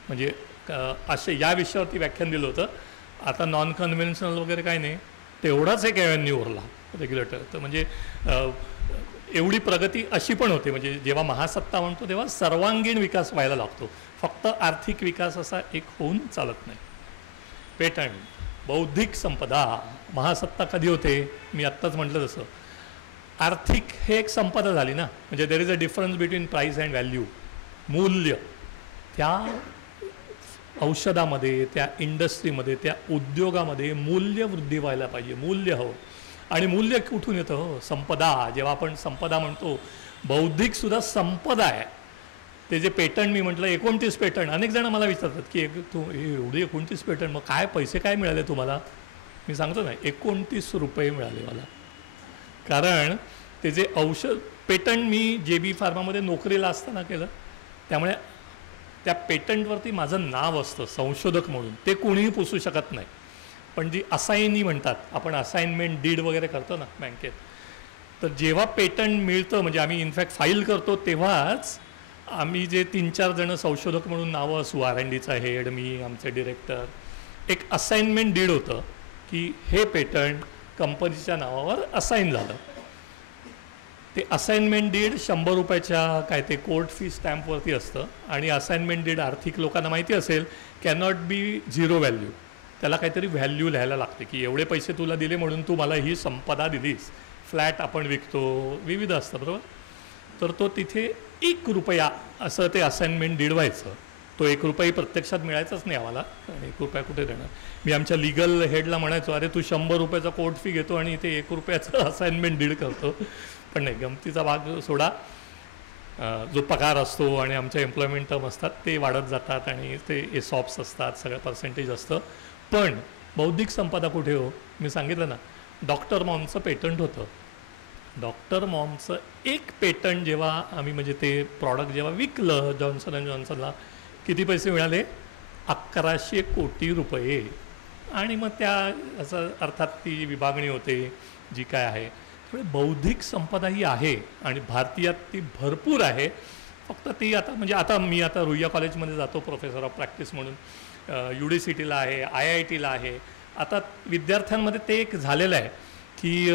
म्हणजे असे या विषयावरती व्याख्यान दिलं होतं. आता नॉन कन्व्हेन्शनल वगैरे काही नाही, तेवढाच एक ॲव्हेन्यू उरला रेग्युलेटर. तर म्हणजे एवढी प्रगती अशी पण होते. म्हणजे जेव्हा महासत्ता म्हणतो तेव्हा सर्वांगीण विकास व्हायला लागतो, फक्त आर्थिक विकास असा एक होऊन चालत नाही. पेटंट, बौद्धिक संपदा, महासत्ता कधी होते? मी आत्ताच म्हटलं तसं, आर्थिक हे एक संपदा झाली ना. म्हणजे there is a difference between price and value. मूल्य त्या औषधामध्ये, त्या इंडस्ट्रीमध्ये, त्या उद्योगामध्ये मूल्य वृद्धी व्हायला पाहिजे, मूल्य हवं. आणि मूल्य कुठून येतं? हो, संपदा. जेव्हा आपण संपदा म्हणतो, बौद्धिकसुद्धा संपदा आहे. ते जे पेटंट मी म्हटलं 29 पेटंट, अनेक जण मला विचारतात की तू एवढी 29 पेटंट, मग काय पैसे काय मिळाले तुम्हाला? मी सांगतो ना, 29 रुपये मिळाले मला. कारण ते जे औषध पेटंट मी JB फार्मामध्ये नोकरीला असताना केलं, त्यामुळे त्या पेटंटवरती माझं नाव असतं संशोधक म्हणून, ते कोणीही पुसू शकत नाही. पण जी असाइनी म्हणतात, आपण असाइनमेंट डीड वगैरे करतो ना बँकेत, तर जेव्हा पेटंट मिळतं, म्हणजे आम्ही इनफॅक्ट फाईल करतो, तेव्हाच आम्ही जे 3-4 जण संशोधक म्हणून नावं असू, R&Dचा हेड, मी, आमचे डिरेक्टर, एक असाइनमेंट डीड होतं की हे पेटंट कंपनीच्या नावावर असाइन झालं. ते असाइनमेंट डीड 100 रुपयाच्या काय ते कोर्ट फी स्टॅम्पवरती असतं. आणि असाइनमेंट डीड आर्थिक लोकांना माहिती असेल, कॅनॉट बी झिरो व्हॅल्यू. त्याला काहीतरी व्हॅल्यू लिहायला लागते की एवढे पैसे तुला दिले म्हणून तू मला ही संपदा दिलीस. फ्लॅट आपण विकतो, विविध असतं, बरोबर. तर तो तिथे 1 रुपया असं ते असाइनमेंट डीड व्हायचं. तो 1 रुपया प्रत्यक्षात मिळायचाच नाही आम्हाला, 1 रुपया कुठे देणार. मी आमच्या लिगल हेडला म्हणायचो, अरे तू 100 रुपयाचा कोर्ट फी घेतो आणि इथे 1 रुपयाचं असाइनमेंट डीड करतो. पण नाही, गमतीचा भाग सोडा. जो पगार असतो आणि आमच्या एम्प्लॉयमेंट टर्म असतात ते वाढत जातात आणि ते ESOPs असतात, सगळं पर्सेंटेज असतं. पण बौद्धिक संपदा कुठे हो? मी सांगितलं ना, डॉक्टर मॉमचं पेटंट होतं. डॉक्टर मॉमचं एक पेटंट जेव्हा आम्ही म्हणजे ते प्रॉडक्ट जेव्हा विकलं जॉन्सन अँड जॉन्सनला, किती पैसे मिळाले? 1100 कोटी रुपये. आणि मग त्या असं अर्थात ती विभागणी होते जी काय आहे. त्यामुळे बौद्धिक संपदा ही आहे आणि भारतीयात ती भरपूर आहे. फक्त ती आता म्हणजे आता मी आता रुईया कॉलेजमध्ये जातो प्रोफेसर ऑफ प्रॅक्टिस म्हणून, UDCTला आहे, IITला आहे. आता विद्यार्थ्यांमध्ये ते एक झालेलं आहे की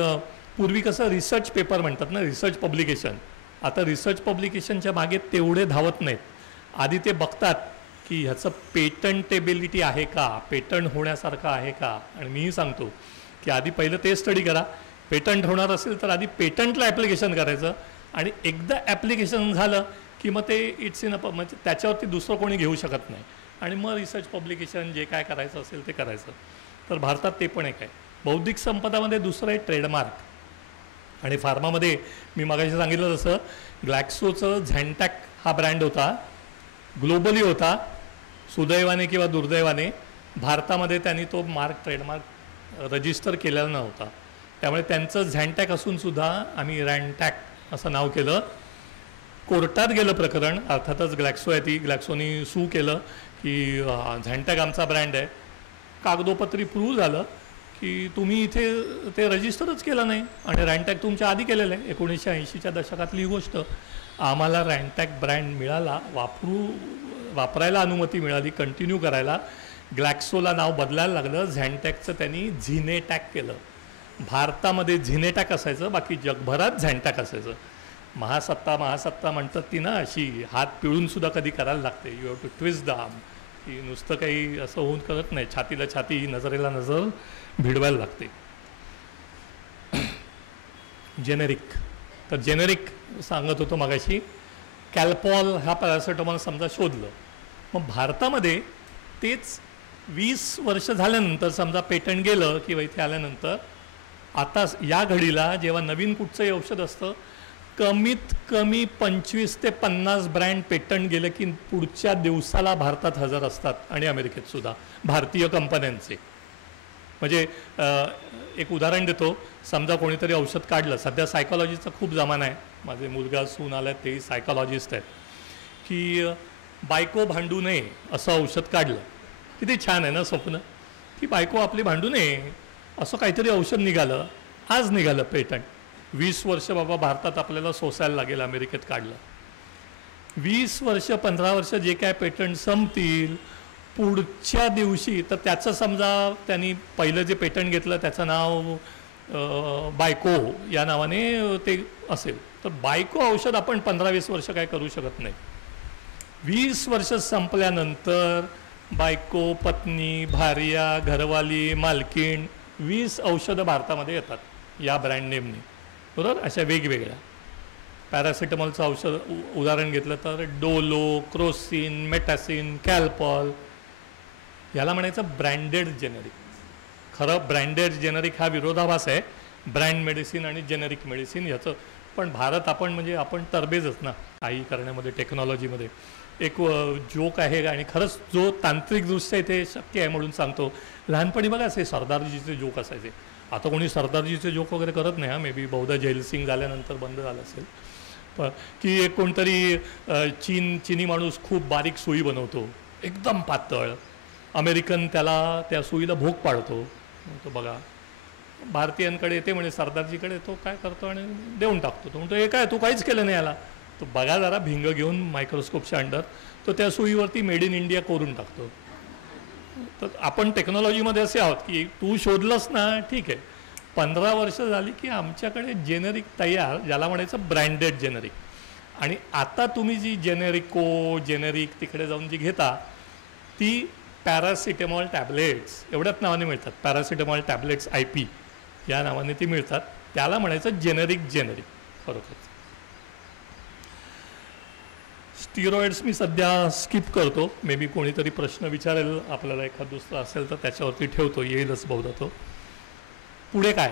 पूर्वी कसं रिसर्च पेपर म्हणतात ना, रिसर्च पब्लिकेशन. आता रिसर्च पब्लिकेशनच्या मागे तेवढे धावत नाहीत. आधी ते बघतात की ह्याचं पेटंटेबिलिटी आहे का, पेटंट होण्यासारखं आहे का. आणि मीही सांगतो की आधी पहिलं ते स्टडी करा. पेटंट होणार असेल तर आधी पेटंटला ॲप्लिकेशन करायचं आणि एकदा ॲप्लिकेशन झालं की मग ते इट्स इन म्हणजे त्याच्यावरती दुसरं कोणी घेऊ शकत नाही. आणि मग रिसर्च पब्लिकेशन जे काय करायचं असेल ते करायचं. तर भारतात ते पण एक आहे. बौद्धिक संपदामध्ये दुसरं आहे ट्रेडमार्क. आणि फार्मामध्ये मी मगाशी सांगितलं तसं ग्लॅक्सोचं झॅन्टॅक हा ब्रँड होता, ग्लोबली होता. सुदैवाने किंवा दुर्दैवाने भारतामध्ये त्यांनी तो ट्रेडमार्क रजिस्टर केलेला नव्हता. त्यामुळे त्यांचं झॅन्टॅक असूनसुद्धा आम्ही रॅन्टॅक असं नाव केलं. कोर्टात गेलं प्रकरण, अर्थातच ग्लॅक्सो आहे ती, ग्लॅक्सोनी सू केलं की झॅन्टॅक आमचा ब्रँड आहे. कागदोपत्री प्रूव्ह झालं की तुम्ही इथे ते रजिस्टरच केलं नाही आणि रॅन्टॅक तुमच्या आधी केलेलं आहे. 1980च्या दशकातली ही गोष्ट. आम्हाला रॅन्टॅक ब्रँड मिळाला, वापरायला अनुमती मिळाली, कंटिन्यू करायला. ग्लॅक्सोला नाव बदलायला लागलं, झॅन्टॅकचं त्यांनी झिनेटॅक केलं. भारतामध्ये झिनेटॅक असायचं, बाकी जगभरात झॅन्टॅक असायचं. महासत्ता म्हणतात ती ना, अशी हात पिळूनसुद्धा कधी करायला लागते. You have to twist the arm, की नुसतं काही असं होऊन करत नाही, छातीला छाती, नजरेला नजर भिडवायला लागते. जेनेरिक, तर जेनेरिक सांगत होतो मगाशी, कॅल्पॉल हा पॅरासिटामॉल समजा शोधलं. मग भारतामध्ये तेच 20 वर्ष झाल्यानंतर समजा पेटंट गेलं किंवा इथे आल्यानंतर, आता या घडीला जेव्हा नवीन कुठचंही औषध असतं, कमीत कमी 25 ते 50 ब्रँड पेटंट गेले की पुढच्या दिवसाला भारतात हजर असतात आणि अमेरिकेत सुद्धा भारतीय कंपन्यांचे. म्हणजे एक उदाहरण देतो. समजा कोणीतरी औषध काढलं, सध्या सायकॉलॉजीचा खूप जमाना आहे, माझे मुलगा सून आला तेही सायकॉलॉजिस्ट आहेत, की बायको भांडू नये असं औषध काढलं. किती छान आहे ना स्वप्न, की बायको आपली भांडू नये असं काहीतरी औषध निघालं. आज निघालं पेटंट. 20 वर्ष बाबा भारतात आपल्याला सोसायला लागेल, अमेरिकेत काढलं. 20 वर्ष 15 वर्ष जे काय पेटंट संपतील, पुढच्या दिवशी तर त्याचं समजा त्यांनी पहिलं जे पेटंट घेतलं त्याचं नाव बायको या नावाने ते असेल, तर बायको औषध आपण 15-20 वर्ष काय करू शकत नाही. 20 वर्ष संपल्यानंतर बायको, पत्नी, भार्या, घरवाली, मालकीण 20 औषधं भारतामध्ये येतात या ब्रँड नेमने, बरोबर. अशा वेगवेगळ्या पॅरासिटामॉलचं औषध उदाहरण घेतलं तर डोलो, क्रोसिन, मेटॅसिन, कॅल्पॉल, याला म्हणायचं ब्रँडेड जेनेरिक. खरं ब्रँडेड जेनेरिक हा विरोधाभास आहे, ब्रँड मेडिसिन आणि जेनेरिक मेडिसिन ह्याचं. पण भारत आपण म्हणजे आपण तरबेजच ना काही करण्यामध्ये, टेक्नॉलॉजीमध्ये. एक जोक आहे आणि खरंच जो तांत्रिकदृष्ट्या इथे शक्य आहे म्हणून सांगतो. लहानपणी बघा असे सरदारजीचे जोक असायचे. आता कोणी सरदारजीचे जोक वगैरे करत नाही, मे बी बहुधा जैलसिंग झाल्यानंतर बंद झालं असेल. की एक कोणतरी चीनी माणूस खूप बारीक सुई बनवतो, एकदम पातळ. अमेरिकन त्याला त्या सुईला भोग पाडतो. तो बघा भारतीयांकडे येते म्हणे सरदारजीकडे, तो काय करतो आणि देऊन टाकतो. तो म्हणतो हे काय, तू काहीच केलं नाही याला. तो बघा जरा भिंग घेऊन मायक्रोस्कोपच्या अंडर, तो त्या सुईवरती मेड इन इंडिया करून टाकतो. तर आपण टेक्नॉलॉजीमध्ये असे आहोत की तू शोधलंस ना ठीक आहे, 15 वर्ष झाली की आमच्याकडे जेनेरिक तयार, ज्याला म्हणायचं ब्रँडेड जेनेरिक. आणि आता तुम्ही जी जेनेरिक तिकडे जाऊन जी घेता ती पॅरासिटेमॉल टॅबलेट्स एवढ्याच नावाने मिळतात. पॅरासिटेमॉल टॅबलेट्स IP या नावाने ती मिळतात. त्याला म्हणायचं जेनेरिक खरोखर. स्टिरॉइड्स मी सध्या स्किप करतो. मे बी कोणीतरी प्रश्न विचारेल आपल्याला, एखाद दुसरा असेल तर त्याच्यावरती ठेवतो, येईलच बहुधा तो. पुढे काय,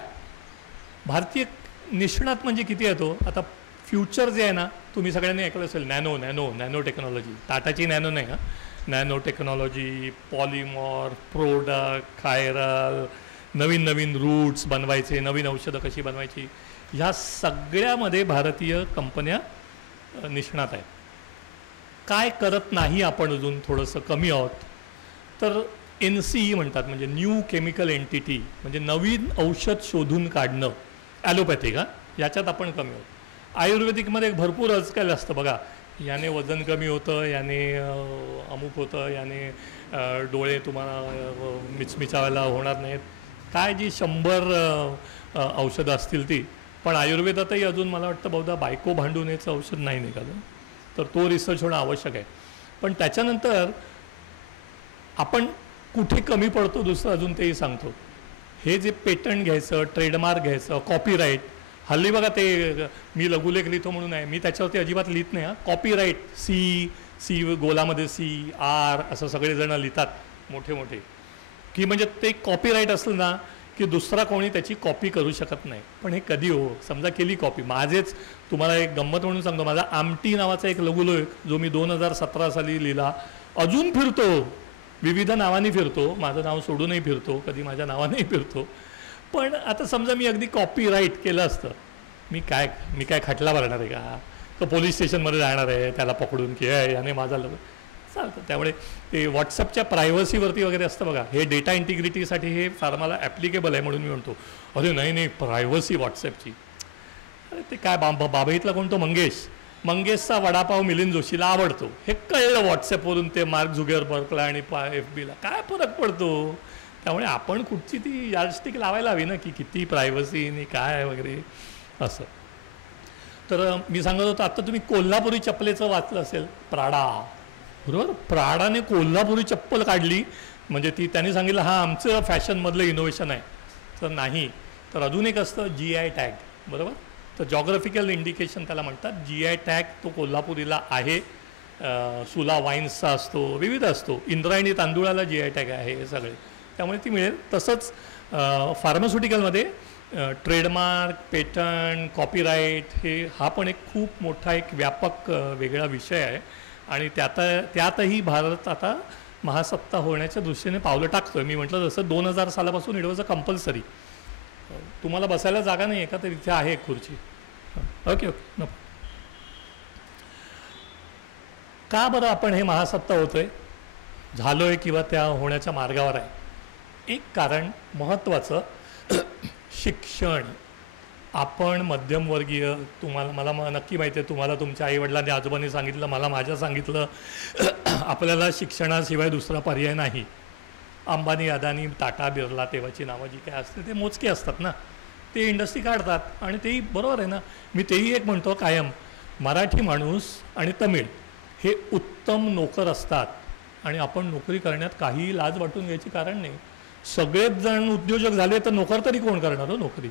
भारतीय निष्णात म्हणजे किती आहे तो. आता फ्युचर जे आहे ना, तुम्ही सगळ्यांनी ऐकलं असेल, नॅनो टेक्नॉलॉजी. टाटाची नॅनो नाही, नॅनो टेक्नॉलॉजी, पॉलिमॉर, प्रोडक्ट, कायरल, नवीन रूट्स बनवायचे, नवीन औषधं कशी बनवायची, ह्या सगळ्यामध्ये भारतीय कंपन्या निष्णात आहेत. काय करत नाही आपण अजून थोडंसं कमी आहोत, तर NCE म्हणतात, म्हणजे न्यू केमिकल एंटिटी, म्हणजे नवीन औषध शोधून काढणं. ॲलोपॅथिक याच्यात आपण कमी आहोत. आयुर्वेदिकमध्ये भरपूर आजकाल असतं बघा, याने वजन कमी होतं, याने अमुक होतं, याने डोळे तुम्हाला मिचमिचावायला होणार नाहीत, काय जी 100 औषधं असतील ती. पण आयुर्वेदातही अजून मला वाटतं बहुधा बायको भांडूनेचं औषध नाही निघालं, तर तो रिसर्च होणं आवश्यक आहे. पण त्याच्यानंतर आपण कुठे कमी पडतो दुसरं अजून तेही सांगतो. हे जे पेटंट घ्यायचं, ट्रेडमार्क घ्यायचं, कॉपीराईट, हल्ली बघा ते मी लघुलेख लिहितो म्हणून आहे, मी त्याच्यावरती अजिबात लिहित नाही. कॉपीराईट सी गोलामध्ये CR असं सगळेजण लिहितात मोठे, की म्हणजे ते कॉपीराईट असलं ना की दुसरा कोणी त्याची कॉपी करू शकत नाही. पण हे कधी हो, समजा केली कॉपी. माझेच तुम्हाला एक गंमत म्हणून सांगतो, माझा आमटी नावाचा एक लघुलेख जो मी 2017 साली लिहिला, अजून फिरतो, विविध नावाने फिरतो, माझं नाव सोडूनही फिरतो, कधी माझ्या नावानेही फिरतो. पण आता समजा मी अगदी कॉपीराईट केलं असतं, मी काय खटला भरणार आहे का, तो पोलीस स्टेशनमध्ये जाणार आहे त्याला पकडून की याने माझा चालतं. त्यामुळे ते व्हॉट्सअपच्या प्रायव्हसीवरती वगैरे असतं बघा, हे डेटा इंटिग्रिटीसाठी हे फार मला ॲप्लिकेबल आहे म्हणून मी म्हणतो अरे नाही प्रायव्हसी व्हॉट्सअपची. अरे ते काय बाबईतला कोणतो मंगेशचा वडापाव मिलिंद जोशीला आवडतो हे कळलं व्हॉट्सअपवरून, ते मार्क झुकरबर्गला आणि FBला काय फरक पडतो. त्यामुळे आपण कुठची ती यार्डस्टिक लावायला हवी ना की किती प्रायव्हसी आणि काय वगैरे असं. तर मी सांगत होतो, आता तुम्ही कोल्हापुरी चप्पलेचं वाचलं असेल, प्राडा, बरोबर. प्राडाने कोल्हापुरी चप्पल काढली, म्हणजे ती त्यांनी सांगितलं हा आमचं फॅशनमधलं इनोव्हेशन आहे. तर नाही, तर अजून एक असतं GI टॅग, बरोबर. तर जॉग्राफिकल इंडिकेशन त्याला म्हणतात. GI टॅग तो कोल्हापुरीला आहे. सुला वाईन्सचा असतो, विविध असतो. इंद्रायणी तांदूळाला GI टॅग आहे हे सगळे, त्यामुळे ती मिळेल. तसंच फार्मास्युटिकलमध्ये ट्रेडमार्क, पेटंट, कॉपीराईट हा पण एक खूप मोठा एक व्यापक वेगळा विषय आहे. आणि त्यातही भारत आता महासत्ता होण्याच्या दृष्टीने पावलं टाकतोय. मी म्हटलं जसं 2000 सालापासून इट वॉज अ कंपल्सरी. तुम्हाला बसायला जागा नाही आहे का, तर इथे आहे एक खुर्ची. ओके नको. का बरं आपण हे महासत्ता होतोय, झालोय किंवा त्या होण्याच्या मार्गावर आहे. एक कारण महत्त्वाचं, शिक्षण. आपण मध्यमवर्गीय, तुम्हाला मला नक्की माहिती आहे, तुम्हाला तुमच्या आईवडिलांनी आजोबांनी सांगितलं, मला माझ्या सांगितलं आपल्याला शिक्षणाशिवाय दुसरा पर्याय नाही. अंबानी, अदानी, टाटा, बिर्ला, तेव्हाची नावं जी काय असते ते मोजके असतात ना, ते इंडस्ट्री काढतात आणि तेही बरोबर आहे ना. मी तेही एक म्हणतो कायम, मराठी माणूस आणि तमिळ हे उत्तम नोकर असतात आणि आपण नोकरी करण्यात काहीही लाज वाटून घ्यायची कारण नाही. सगळेच जण उद्योजक झाले तर नोकर तरी कोण करणार हो नोकरी.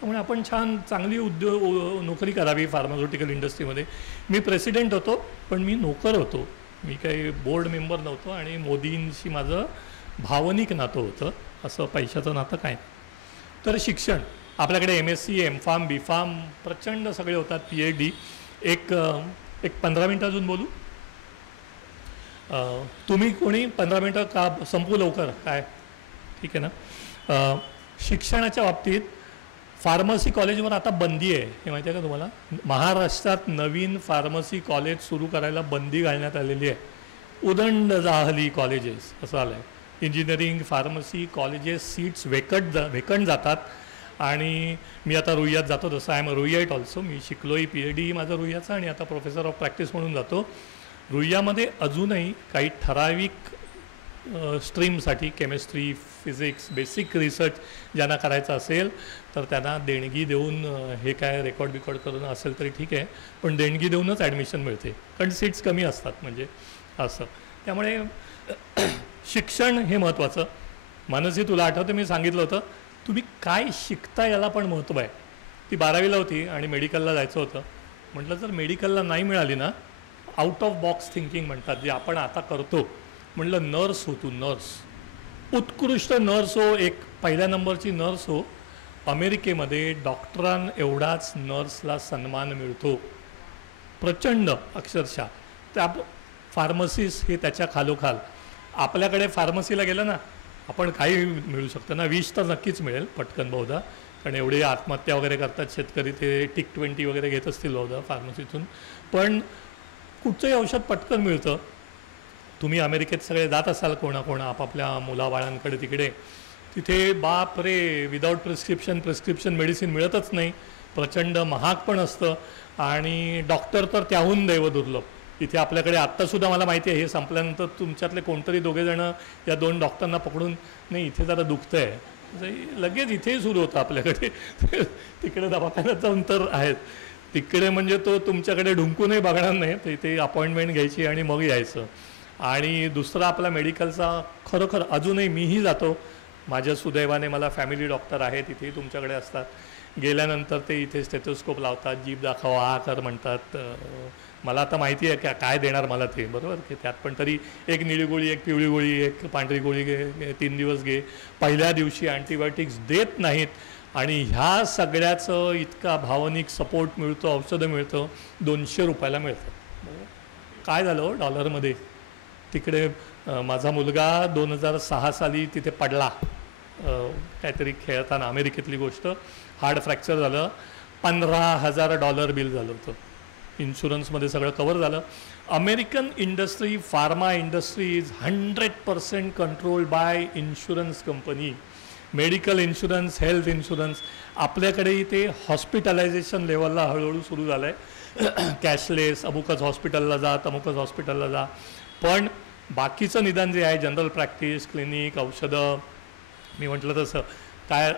त्यामुळे आपण छान चांगली नोकरी करावी फार्मास्युटिकल इंडस्ट्रीमध्ये. मी प्रेसिडेंट होतो पण मी नोकर होतो, मी काही बोर्ड मेंबर नव्हतो आणि मोदींशी माझं भावनिक नातं होतं, असं पैशाचं नातं काय. तर शिक्षण आपल्याकडे MSc, M.Pharm, B.Pharm प्रचंड सगळे होतात, PhD. एक 15 मिनटं अजून बोलू. तुम्ही कोणी 15 मिनटं का संपू लवकर काय, ठीक आहे ना. शिक्षणाच्या बाबतीत फार्मसी कॉलेजवर आता बंदी आहे, हे माहिती आहे का तुम्हाला. महाराष्ट्रात नवीन फार्मसी कॉलेज सुरू करायला बंदी घालण्यात आलेली आहे. उदंड जाहली कॉलेजेस असं आलं आहे. Engineering pharmacy colleges seats vacant जातात. आणि मी आता रुईयात जातो, जसं I am a Ruiaite also. मी शिकलोही, PhD माझं रुईयाचं आणि आता प्रोफेसर ऑफ प्रॅक्टिस म्हणून जातो. रुईयामध्ये अजूनही काही ठराविक स्ट्रीमसाठी केमिस्ट्री, फिजिक्स, बेसिक रिसर्च ज्यांना करायचं असेल तर त्यांना देणगी देऊन, हे काय रेकॉर्ड करून असेल तरी ठीक आहे, पण देणगी देऊनच ॲडमिशन मिळते कारण सीट्स कमी असतात म्हणजे असं. त्यामुळे शिक्षण हे महत्त्वाचं. मानसी, तुला आठवतं मी सांगितलं होतं तुम्ही काय शिकता याला पण महत्त्व आहे. ती 12वीला होती आणि मेडिकलला जायचं होतं. म्हटलं जर मेडिकलला नाही मिळाली ना, आउट ऑफ बॉक्स थिंकिंग म्हणतात जे आपण आता करतो. म्हटलं नर्स हो तू, नर्स, उत्कृष्ट नर्स हो, एक पहिल्या नंबरची नर्स हो. अमेरिकेमध्ये डॉक्टरां एवढाच नर्सला सन्मान मिळतो, प्रचंड अक्षरशः. त्या फार्मसिस्ट हे त्याच्या खालोखाल. आपल्याकडे फार्मसीला गेलं ना आपण काही मिळू शकतं ना, विष तर नक्कीच मिळेल पटकन बहुधा, कारण एवढे आत्महत्या वगैरे करतात शेतकरी, ते TIC-20 वगैरे घेत असतील बहुधा फार्मसीतून. पण कुठचंही औषध पटकन मिळतं. तुम्ही अमेरिकेत सगळे जात असाल कोणा आपापल्या मुलाबाळांकडे तिकडे, तिथे बाप रे, विदाऊट प्रिस्क्रिप्शन मेडिसिन मिळतच नाही, प्रचंड महाग पण असतं आणि डॉक्टर तर त्याहून दैवदुर्लभ. इथे आपल्याकडे आत्तासुद्धा मला माहिती आहे हे संपल्यानंतर तुमच्यातले कोणतरी दोघेजणं या 2 डॉक्टरांना पकडून, नाही इथे जरा दुखतं आहे, लगेच इथेही सुरू होतं आपल्याकडे. तिकडे दवाखान्यात जाऊन तर आहेत, तिकडे म्हणजे तो तुमच्याकडे ढुंकूनही बघणार नाही, तर इथे अपॉइंटमेंट घ्यायची आणि मग यायचं. आणि दुसरा आपला मेडिकलचा खरोखर अजूनही मीही जातो, माझ्या सुदैवाने मला फॅमिली डॉक्टर आहे, तिथेही तुमच्याकडे असतात. गेल्यानंतर ते इथे स्टेथोस्कोप लावतात, जीभ दाखवा, हा कर म्हणतात. मला आता माहिती आहे काय देणार मला ते, बरोबर की त्यात पण तरी एक निळी गोळी, एक पिवळी गोळी, एक पांढरी गोळी घे, 3 दिवस घे. पहिल्या दिवशी अँटीबायोटिक्स देत नाहीत आणि ह्या सगळ्याचं इतका भावनिक सपोर्ट मिळतो, औषधं मिळतं, 200 रुपयाला मिळतं. काय झालं डॉलरमध्ये. तिकडे माझा मुलगा 2006 साली तिथे पडला, काहीतरी खेळताना, अमेरिकेतली गोष्ट, हार्ड फ्रॅक्चर झालं, $15,000 बिल झालं होतं. इन्शुरन्समध्ये सगळं कवर झालं. American industry, pharma industry is 100% controlled by insurance company. Medical insurance, health insurance. आपल्याकडेही ते हॉस्पिटलायझेशन लेवलला हळूहळू सुरू झालं आहे. कॅशलेस, अमुकच हॉस्पिटलला जा, तमुकच हॉस्पिटलला जा. पण बाकीचं निदान जे आहे, जनरल प्रॅक्टिस, क्लिनिक, औषधं, मी म्हटलं तसं काय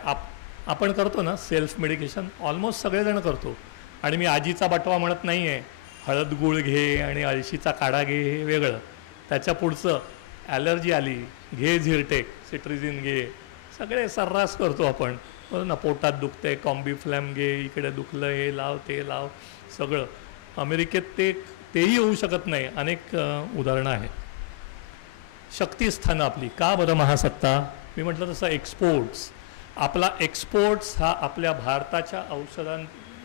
आपण करतो ना सेल्फ मेडिकेशन, ऑलमोस्ट सगळेजण करतो. आणि मी आजीचा बटवा म्हणत नाही आहे, हळद गुळ घे आणि अळशीचा काढा घे हे वेगळं, त्याच्या पुढचं ॲलर्जी आली घे झिरटेक, सिट्रिझिन घे, सगळे सर्रास करतो आपण, बरं ना. पोटात दुखते, कॉम्बीफ्लॅम घे, इकडे दुखलं हे लाव ते लाव, सगळं. अमेरिकेत तेही होऊ शकत नाही. अनेक उदाहरणं आहेत. शक्तिस्थानं आपली का बरं महासत्ता. मी म्हटलं तसं एक्सपोर्ट्स, आपला एक्सपोर्ट्स हा आपल्या भारताच्या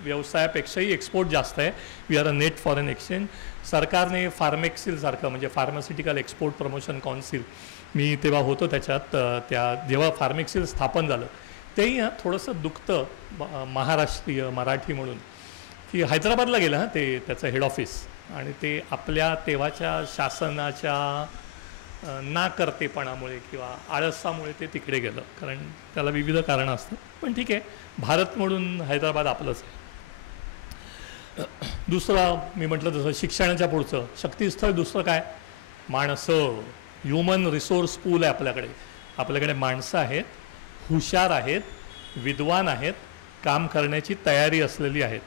व्यवसायापेक्षाही एक्सपोर्ट जास्त आहे. We are a net foreign exchange. सरकारने फार्मेक्सिलसारखं म्हणजे फार्मास्युटिकल एक्सपोर्ट प्रमोशन काउन्सिल, मी तेव्हा होतो त्याच्यात, जेव्हा फार्मेक्सिल स्थापन झालं तेही थोडंसं दुखतं महाराष्ट्रीय मराठी म्हणून, की हैदराबादला गेलं ते त्याचं हेड ऑफिस, आणि ते आपल्या तेव्हाच्या शासनाच्या ना करतेपणामुळे किंवा आळसामुळे ते तिकडे गेलं, कारण त्याला विविध कारणं असतात. पण ठीक आहे, भारत म्हणून हैदराबाद आपलंच आहे. दुसरं मी म्हटलं तसं शिक्षणाच्या पुढचं शक्तीस्थळ दुसरं काय, माणसं. ह्युमन रिसोर्स पूल आहे आपल्याकडे. आपल्याकडे माणसं आहेत, हुशार आहेत, विद्वान आहेत, काम करण्याची तयारी असलेली आहेत.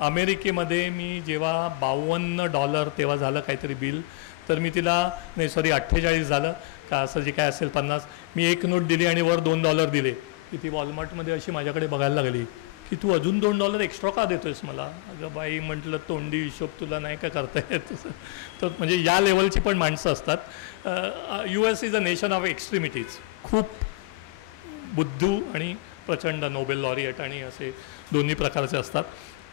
अमेरिकेमध्ये मी जेव्हा $52 तेव्हा झालं काहीतरी बिल, तर मी तिला नाही सॉरी 48 झालं का असं जे काय असेल 50, मी एक नोट दिली आणि वर $2 दिले की ती वॉलमार्टमध्ये अशी माझ्याकडे बघायला लागली की तू अजून $2 एक्स्ट्रा का देतोयस मला. अगं बाई म्हटलं, तोंडी हिशोब तुला नाही का करता येत. तर म्हणजे या लेवलची पण माणसं असतात. US is a nation of extremities. खूप बुद्धू आणि प्रचंड नोबेल लॉरिएट आणि असे दोन्ही प्रकारचे असतात.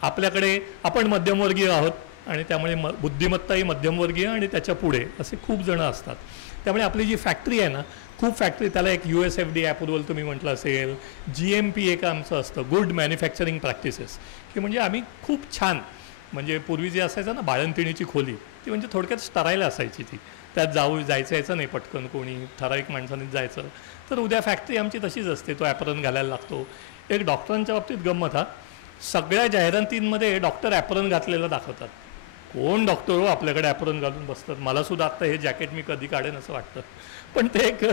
आपल्याकडे आपण मध्यमवर्गीय आहोत आणि त्यामुळे बुद्धिमत्ताही मध्यमवर्गीय आणि त्याच्या पुढे असे खूप जण असतात. त्यामुळे आपली जी फॅक्टरी आहे ना, खूप फॅक्टरी, त्याला एक USFDA अप्रुव्हल तुम्ही म्हटलं असेल, GMP एक आमचं असतं, गुड मॅन्युफॅक्चरिंग प्रॅक्टिसेस, की म्हणजे आम्ही खूप छान, म्हणजे पूर्वी जे असायचं ना बाळंतिणीची खोली, ती म्हणजे थोडक्यात स्टराईल असायची. ती त्यात जायचं यायचं नाही पटकन, कोणी ठराविक माणसानेच जायचं. तर उद्या फॅक्टरी आमची तशीच असते, तो ॲप्रन घालायला लागतो. एक डॉक्टरांच्या बाबतीत गंमत हा, सगळ्या जाहिरातींमध्ये डॉक्टर ॲप्रन घातलेलं दाखवतात. कोण डॉक्टर हो आपल्याकडे ॲप्रन घालून बसतात. मला सुद्धा आत्ता हे जॅकेट मी कधी काढेन असं वाटतं. पण ते एक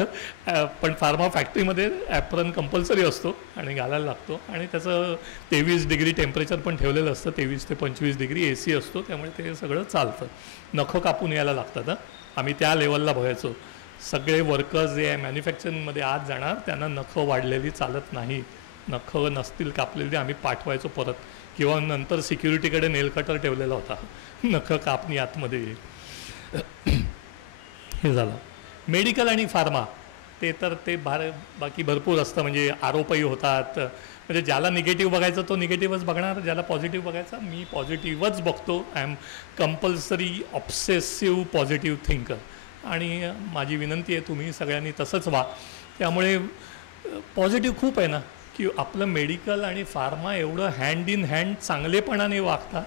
पण फार्मा फॅक्टरीमध्ये ॲप्रन कंपल्सरी असतो आणि घालायला लागतो. आणि त्याचं 23 डिग्री टेम्परेचर पण ठेवलेलं असतं, 23 ते 25 डिग्री AC असतो, त्यामुळे ते सगळं चालतं. नखं कापून यायला लागतात. आम्ही त्या लेवलला बघायचो. सगळे वर्कर्स जे आहे मॅन्युफॅक्चरिंगमध्ये आज जाणार, त्यांना नखं वाढलेली चालत नाही. नखं नसतील कापलेली आम्ही पाठवायचो परत, किंवा नंतर सिक्युरिटीकडे नेल कटर ठेवलेला होता, नखं कापणी आतमध्ये येईल. हे झालं. मेडिकल आणि फार्मा ते तर ते बाकी भरपूर असतं. म्हणजे आरोपही होतात. म्हणजे ज्याला निगेटिव्ह बघायचं तो निगेटिव्हच बघणार, ज्याला पॉझिटिव्ह बघायचा मी पॉझिटिव्हच बघतो. I am compulsive obsessive positive thinker. आणि माझी विनंती आहे तुम्ही सगळ्यांनी तसंच व्हा. त्यामुळे पॉझिटिव्ह खूप आहे ना, की आपलं मेडिकल आणि फार्मा एवढं हँड इन हँड चांगलेपणाने वागता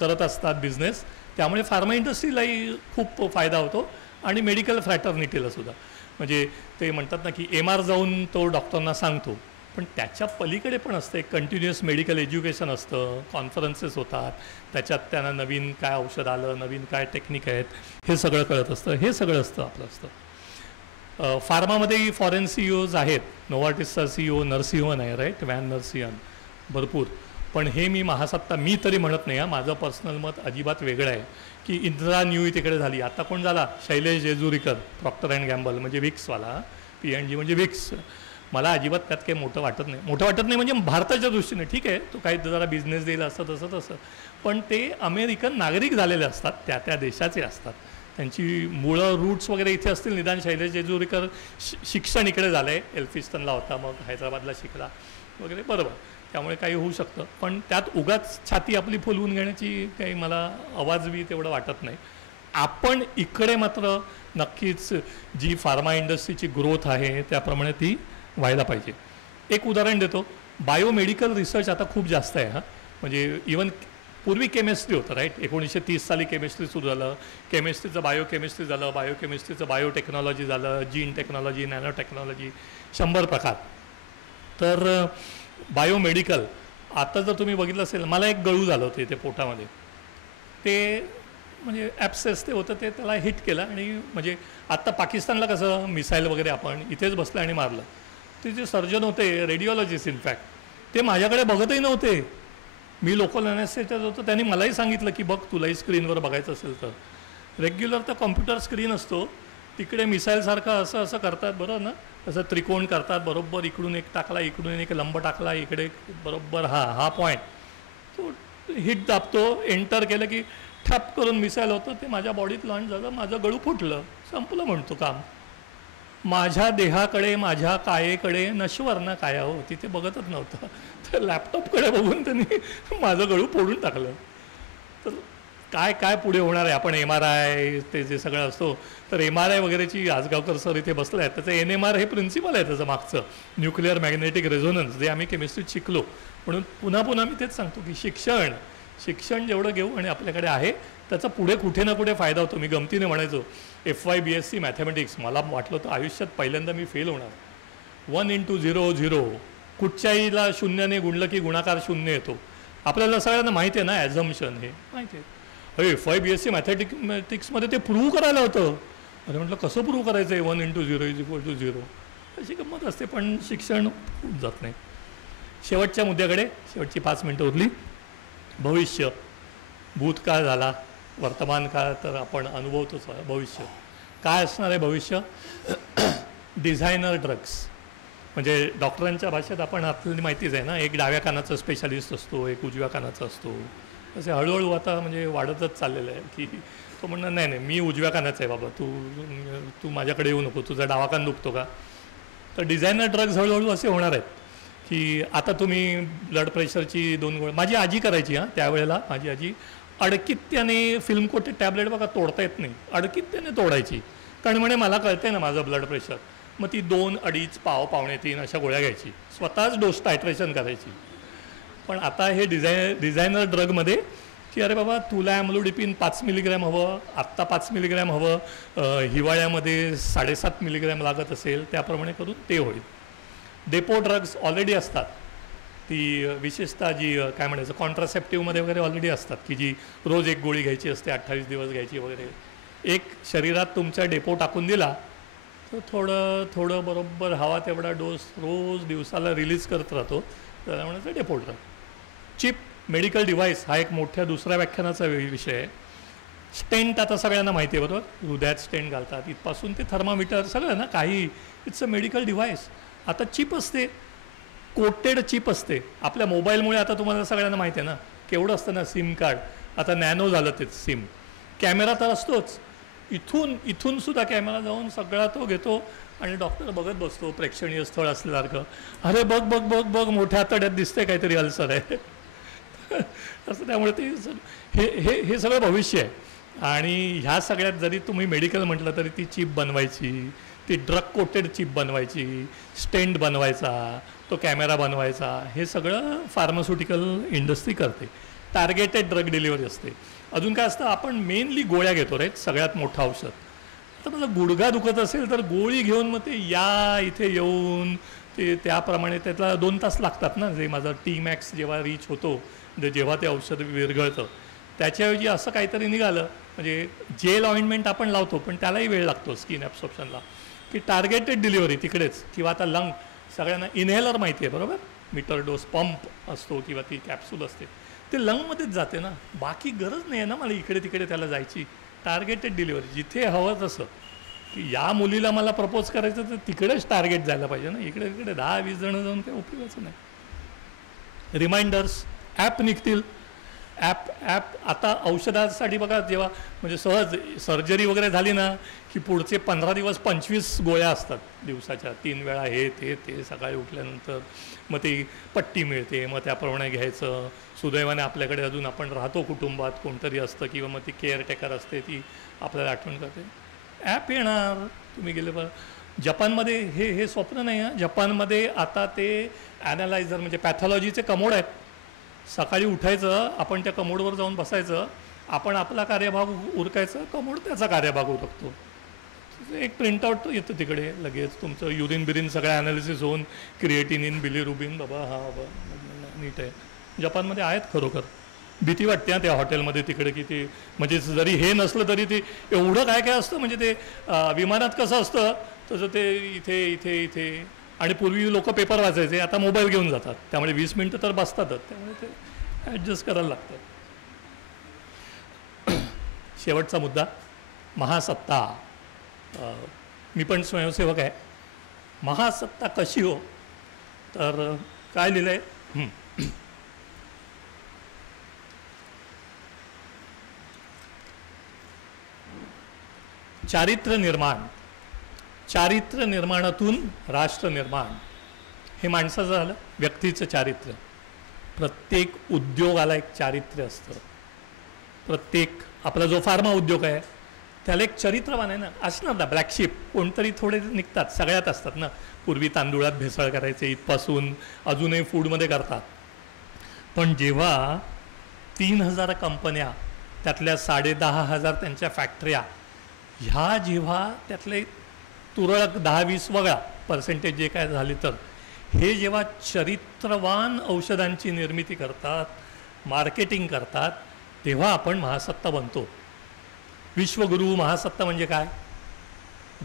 करत असतात बिझनेस. त्यामुळे फार्मा इंडस्ट्रीलाही खूप फायदा होतो आणि मेडिकल फ्रॅटर्निटीला सुद्धा. म्हणजे ते म्हणतात ना की MR जाऊन तो डॉक्टरांना सांगतो, पण त्याच्या पलीकडे पण असतं एक कंटिन्युअस मेडिकल एज्युकेशन असतं, कॉन्फरन्सेस होतात, त्याच्यात त्यांना नवीन काय औषध आलं, नवीन काय टेक्निक आहेत, हे सगळं कळत असतं. हे सगळं असतं आपलं असतं. फार्मामध्येही फॉरेन CEOज आहेत. नोवार्टिसचा CEO नरसिंहन आहे, राईट, व्हॅन नरसिंहन, भरपूर. पण हे मी महासत्ता मी तरी म्हणत नाही. माझं पर्सनल मत अजिबात वेगळं आहे की इंदिरा न्यूई तिकडे झाली. आता कोण झाला, Shailesh Jejurikar, Procter and Gamble म्हणजे विक्सवाला, P&G म्हणजे विक्स. मला अजिबात त्यात काही मोठं वाटत नाही म्हणजे भारताच्या दृष्टीने ठीक आहे, तो काही जरा बिझनेस देईल असं तसं, पण ते अमेरिकन नागरिक झालेले असतात, त्या देशाचे असतात, त्यांची मुळं रूट्स वगैरे इथे असतील. निदान शैलेश जेजुरीकर शिक्षण इकडे झालं आहे, एल्फिस्टनला होता, मग हैदराबादला शिकला वगैरे, बरोबर, त्यामुळे काही होऊ शकतं. पण त्यात उगाच छाती आपली फुलवून घेण्याची काही मला अवाजवी तेवढं वाटत नाही. आपण इकडे मात्र नक्कीच जी फार्मा इंडस्ट्रीची ग्रोथ आहे त्याप्रमाणे ती व्हायला पाहिजे. एक उदाहरण देतो. बायोमेडिकल रिसर्च आता खूप जास्त आहे. म्हणजे इवन पूर्वी केमिस्ट्री होतं, राईट. 1930 साली केमिस्ट्री सुरू झालं. केमिस्ट्रीचं बायोकेमिस्ट्री झालं, बायोकेमिस्ट्रीचं बायोटेक्नॉलॉजी झालं, जीन टेक्नॉलॉजी, नॅनो टेक्नॉलॉजी, 100 प्रकार. तर बायोमेडिकल आता जर तुम्ही बघितलं असेल, मला एक गळू झालं होतं इथे पोटामध्ये. ते म्हणजे ॲप्सेस ते होतं, ते त्याला हिट केलं. आणि म्हणजे आत्ता पाकिस्तानला कसं मिसाईल वगैरे आपण इथेच बसलं आणि मारलं. ते जे सर्जन होते, रेडिओलॉजिस्ट इनफॅक्ट, ते माझ्याकडे बघतही नव्हते. मी लोकल अनेस्थेसियात होतो, त्यांनी मलाही सांगितलं की बघ तुलाही स्क्रीनवर बघायचं असेल तर. रेग्युलर तर कॉम्प्युटर स्क्रीन असतो, तिकडे मिसाईलसारखं असं करतात, बरोबर ना, असं त्रिकोण करतात, बरोबर इकडून एक टाकला, इकडून एक लंब टाकला, इकडे बरोबर हा पॉईंट, तो हिट दाबतो, एंटर केलं की ठप करून मिसाईल होतं. ते माझ्या बॉडीत लॉन्च झालं, माझं गळू फुटलं, संपलं म्हणतो काम. माझ्या देहाकडे, माझ्या कायेकडे नश्वर ना काया हो, तिथे बघतच नव्हतं. तर लॅपटॉपकडे बघून त्यांनी माझं गळू फोडून टाकलं. तर काय पुढे होणार आहे. आपण MRI ते जे सगळं असतो, तर MRI वगैरेची आजगावकर सर इथे बसले आहेत, त्याचं NMR हे प्रिन्सिपल आहे त्याचं मागचं, न्यूक्लिअर मॅग्नेटिक रेझोनन्स, जे आम्ही केमिस्ट्रीत शिकलो. म्हणून पुन्हा मी तेच सांगतो की शिक्षण जेवढं घेऊ आणि आपल्याकडे आहे त्याचा पुढे कुठे ना कुठे फायदा होतो. मी गमतीने म्हणायचो FY BSc मॅथमॅटिक्स, मला वाटलं होतं आयुष्यात पहिल्यांदा मी फेल होणार. 1 × 0 0, कुठच्याहीला शून्याने गुणलं की गुणाकार शून्य येतो. आपल्याला सगळ्यांना माहिती आहे ना, ॲझम्पशन हे माहिती आहे. FY BSc मॅथमॅटिक्समध्ये ते प्रूव्ह करायला होतं. अरे म्हटलं कसं प्रूव्ह करायचं आहे 1 × 0 = 0. अशी गंमत असते, पण शिक्षण होत जात नाही. शेवटच्या मुद्द्याकडे, शेवटची 5 मिनटं उरली. भविष्य. भूतकाळ झाला, वर्तमान काळ तर आपण अनुभवतोच. भविष्य काय असणार आहे? भविष्य डिझायनर ड्रग्स. म्हणजे डॉक्टरांच्या भाषेत आपण आपल्याला माहितीच आहे ना, एक डाव्या कानाचा स्पेशालिस्ट असतो, एक उजव्या कानाचा असतो. असे हळूहळू आता म्हणजे वाढतच चाललेलं आहे की तो म्हणणार नाही नाही मी उजव्या कानाचा आहे बाबा, तू माझ्याकडे येऊ नको, तुझा डावा कान दुखतो का? तर डिझायनर ड्रग्स हळूहळू असे होणार आहेत की आता तुम्ही ब्लड प्रेशरची 2 गोळ्या. माझी आजी करायची त्यावेळेला. माझी आजी अडकित्याने फिल्म कोटेड टॅबलेट बघा तोडता येत नाही, अडकित्याने तोडायची. कारण म्हणे मला कळते ना माझं ब्लड प्रेशर. मग ती 2, 2.5, पाव, 2.75 अशा गोळ्या घ्यायची, स्वतःच डोस टायट्रेशन करायची. पण आता हे डिझायनर ड्रगमध्ये की अरे बाबा तुला ॲम्लोडिपिन 5 मिलीग्रॅम हवं, आत्ता 5 मिलीग्रॅम हवं, हिवाळ्यामध्ये 7.5 मिलीग्रॅम लागत असेल, त्याप्रमाणे करून ते होईल. डेपो ड्रग्स ऑलरेडी असतात. ती विशेषतः जी काय म्हणायचं कॉन्ट्रासेप्टिव्हमध्ये वगैरे ऑलरेडी असतात की जी रोज 1 गोळी घ्यायची असते, 28 दिवस घ्यायची वगैरे. एक शरीरात तुमचा डेपो टाकून दिला तर थोडं बरोबर हवा तेवढा डोस रोज दिवसाला रिलीज करत राहतो. त्याला म्हणायचं depot drug. Chip medical device हा एक मोठ्या दुसऱ्या व्याख्यानाचा विषय आहे. स्टेंट आता सगळ्यांना माहिती आहे बरोबर, हृदयात स्टेंट घालतात, इथपासून ते थर्मामीटर सगळं ना, काही इट्स अ मेडिकल डिव्हाइस. आता चिप असते, कोटेड चिप असते. आपल्या मोबाईलमुळे आता तुम्हाला सगळ्यांना माहिती आहे ना केवढं असतं ना सिम कार्ड. आता नॅनो झालं ते सिम. कॅमेरा तर असतोच, इथून सुद्धा कॅमेरा जाऊन सगळा तो घेतो आणि डॉक्टर बघत बसतो प्रेक्षणीय स्थळ असल्यासारखं. अरे बघ बघ बघ बघ मोठ्या आतड्यात दिसते काहीतरी अल्सर आहे असं. त्यामुळे ते हे सगळं भविष्य आहे. आणि ह्या सगळ्यात जरी तुम्ही मेडिकल म्हटलं तरी ती चिप बनवायची, ती ड्रग कोटेड चिप बनवायची, स्टेंट बनवायचा, तो कॅमेरा बनवायचा, हे सगळं फार्मास्युटिकल इंडस्ट्री करते. टार्गेटेड ड्रग डिलिव्हरी असते. अजून काय असतं, आपण मेनली गोळ्या घेतो रे, सगळ्यात मोठं औषध. तर मला गुडघा दुखत असेल तर गोळी घेऊन मग ते इथे येऊन ते त्याप्रमाणे त्याला 2 तास लागतात ना. जे माझं T-max जेव्हा रीच होतो, जेव्हा ते औषध विरघळतं, त्याच्याऐवजी असं काहीतरी निघालं म्हणजे जेल ऑइंटमेंट आपण लावतो पण त्यालाही वेळ लागतो स्किन ॲब्सॉर्प्शनला, की टार्गेटेड डिलिव्हरी तिकडेच. किंवा आता लंग, सगळ्यांना इनहेलर माहिती आहे बरोबर, मीटर डोस पंप असतो किंवा ती कॅप्सूल असते, ते लंगमध्येच जाते ना. बाकी गरज नाही आहे ना मला इकडे तिकडे त्याला जायची. टार्गेटेड डिलिव्हरी जिथे हवं तसं, की या मुलीला मला प्रपोज करायचं तर तिकडेच टार्गेट जायला पाहिजे ना. इकडे तिकडे 10-20 जण जाऊन काही उपयोगाचं नाही. रिमाइंडर्स, ॲप निघतील. ॲप आता औषधासाठी बघा, जेव्हा म्हणजे सहज सर्जरी वगैरे झाली ना की पुढचे 15 दिवस 25 गोळ्या असतात दिवसाच्या, 3 वेळा हे ते सकाळी उठल्यानंतर. मग ती पट्टी मिळते, मग त्याप्रमाणे घ्यायचं. सुदैवाने आपल्याकडे अजून आपण राहतो कुटुंबात, कोणतरी असतं किंवा मग ती केअरटेकर असते, ती आपल्याला आठवण करते. ॲप येणार, तुम्ही गेले बरं. जपानमध्ये हे स्वप्न नाही आहे. जपानमध्ये आता ते ॲनालायझर म्हणजे पॅथॉलॉजीचे कमोड आहेत. सकाळी उठायचं, आपण त्या कमोडवर जाऊन बसायचं, आपण आपला कार्यभाग उरकायचा, कमोड त्याचा कार्यभाग उरकतो. एक प्रिंटआउट येतं तिकडे लगेच, तुमचं युरिन बिरिन सगळं ॲनालिसिस होऊन क्रिएटिनिन बिलिरुबिन बाबा हा बाबा नीट आहे. जपानमध्ये आहेत खरोखर. भीती वाटते त्या हॉटेलमध्ये तिकडे की ते म्हणजे जरी हे नसलं तरी ते एवढं काय काय असतं. म्हणजे ते विमानात कसं असतं तसं ते इथे आणि पूर्वी लोक पेपर वाचायचे, आता मोबाईल घेऊन जातात, त्यामुळे 20 मिनटं तर बसतातच, त्यामुळे ते ॲडजस्ट करायला लागतं. शेवटचा मुद्दा, महासत्ता. मी पण स्वयंसेवक आहे. महासत्ता कशी हो, तर काय लिहिलं आहे, चारित्र्य निर्माण, चारित्र्य निर्माणातून राष्ट्र निर्माण. हे माणसाचं झालं, व्यक्तीचं चारित्र्य. प्रत्येक उद्योगाला एक चारित्र्य असतं. प्रत्येक आपला जो फार्मा उद्योग आहे त्याला एक चरित्रवान आहे ना, असणार ना. ब्लॅक शिप कोणतरी थोडे निघतात, सगळ्यात असतात ना. पूर्वी तांदूळात भेसळ करायचे, इथपासून अजूनही फूडमध्ये करतात. पण जेव्हा 3000 कंपन्या त्यातल्या 10,500 त्यांच्या फॅक्टऱ्या, ह्या जेव्हा त्यातले तुरळक 10-20 वगळा पर्सेंटेज जे काय झाले, तर हे जेव्हा चरित्रवान औषधांची निर्मिती करतात, मार्केटिंग करतात, तेव्हा आपण महासत्ता बनतो. विश्वगुरू महासत्ता म्हणजे काय?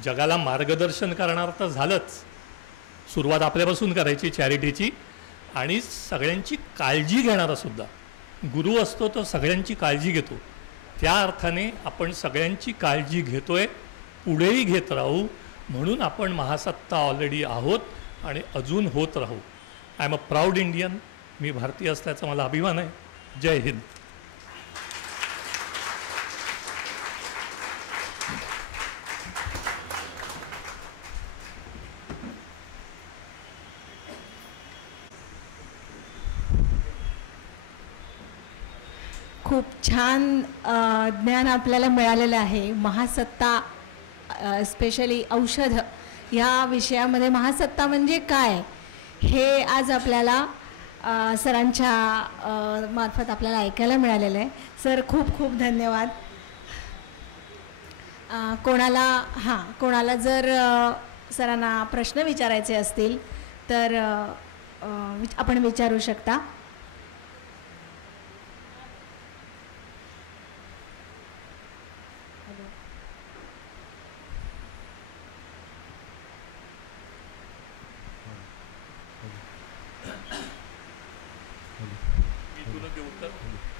जगाला मार्गदर्शन करणार तर झालंच, सुरुवात आपल्यापासून करायची चॅरिटीची, आणि सगळ्यांची काळजी घेणारा सुद्धा गुरु असतो, तो सगळ्यांची काळजी घेतो. त्या अर्थाने आपण सगळ्यांची काळजी घेतोय, पुढेही घेत राहू, म्हणून आपण महासत्ता ऑलरेडी आहोत आणि अजून होत राहू. I am a proud Indian. मी भारतीय असल्याचा मला अभिमान आहे. जय हिंद. खूप छान ज्ञान आपल्याला मिळालेलं आहे. महासत्ता, स्पेशली औषध या विषयामध्ये महासत्ता म्हणजे काय हे आज आपल्याला सरांच्या मार्फत आपल्याला ऐकायला मिळालेलं आहे. सर खूप खूप धन्यवाद. कोणाला जर सरांना प्रश्न विचारायचे असतील तर आपण विचारू शकता.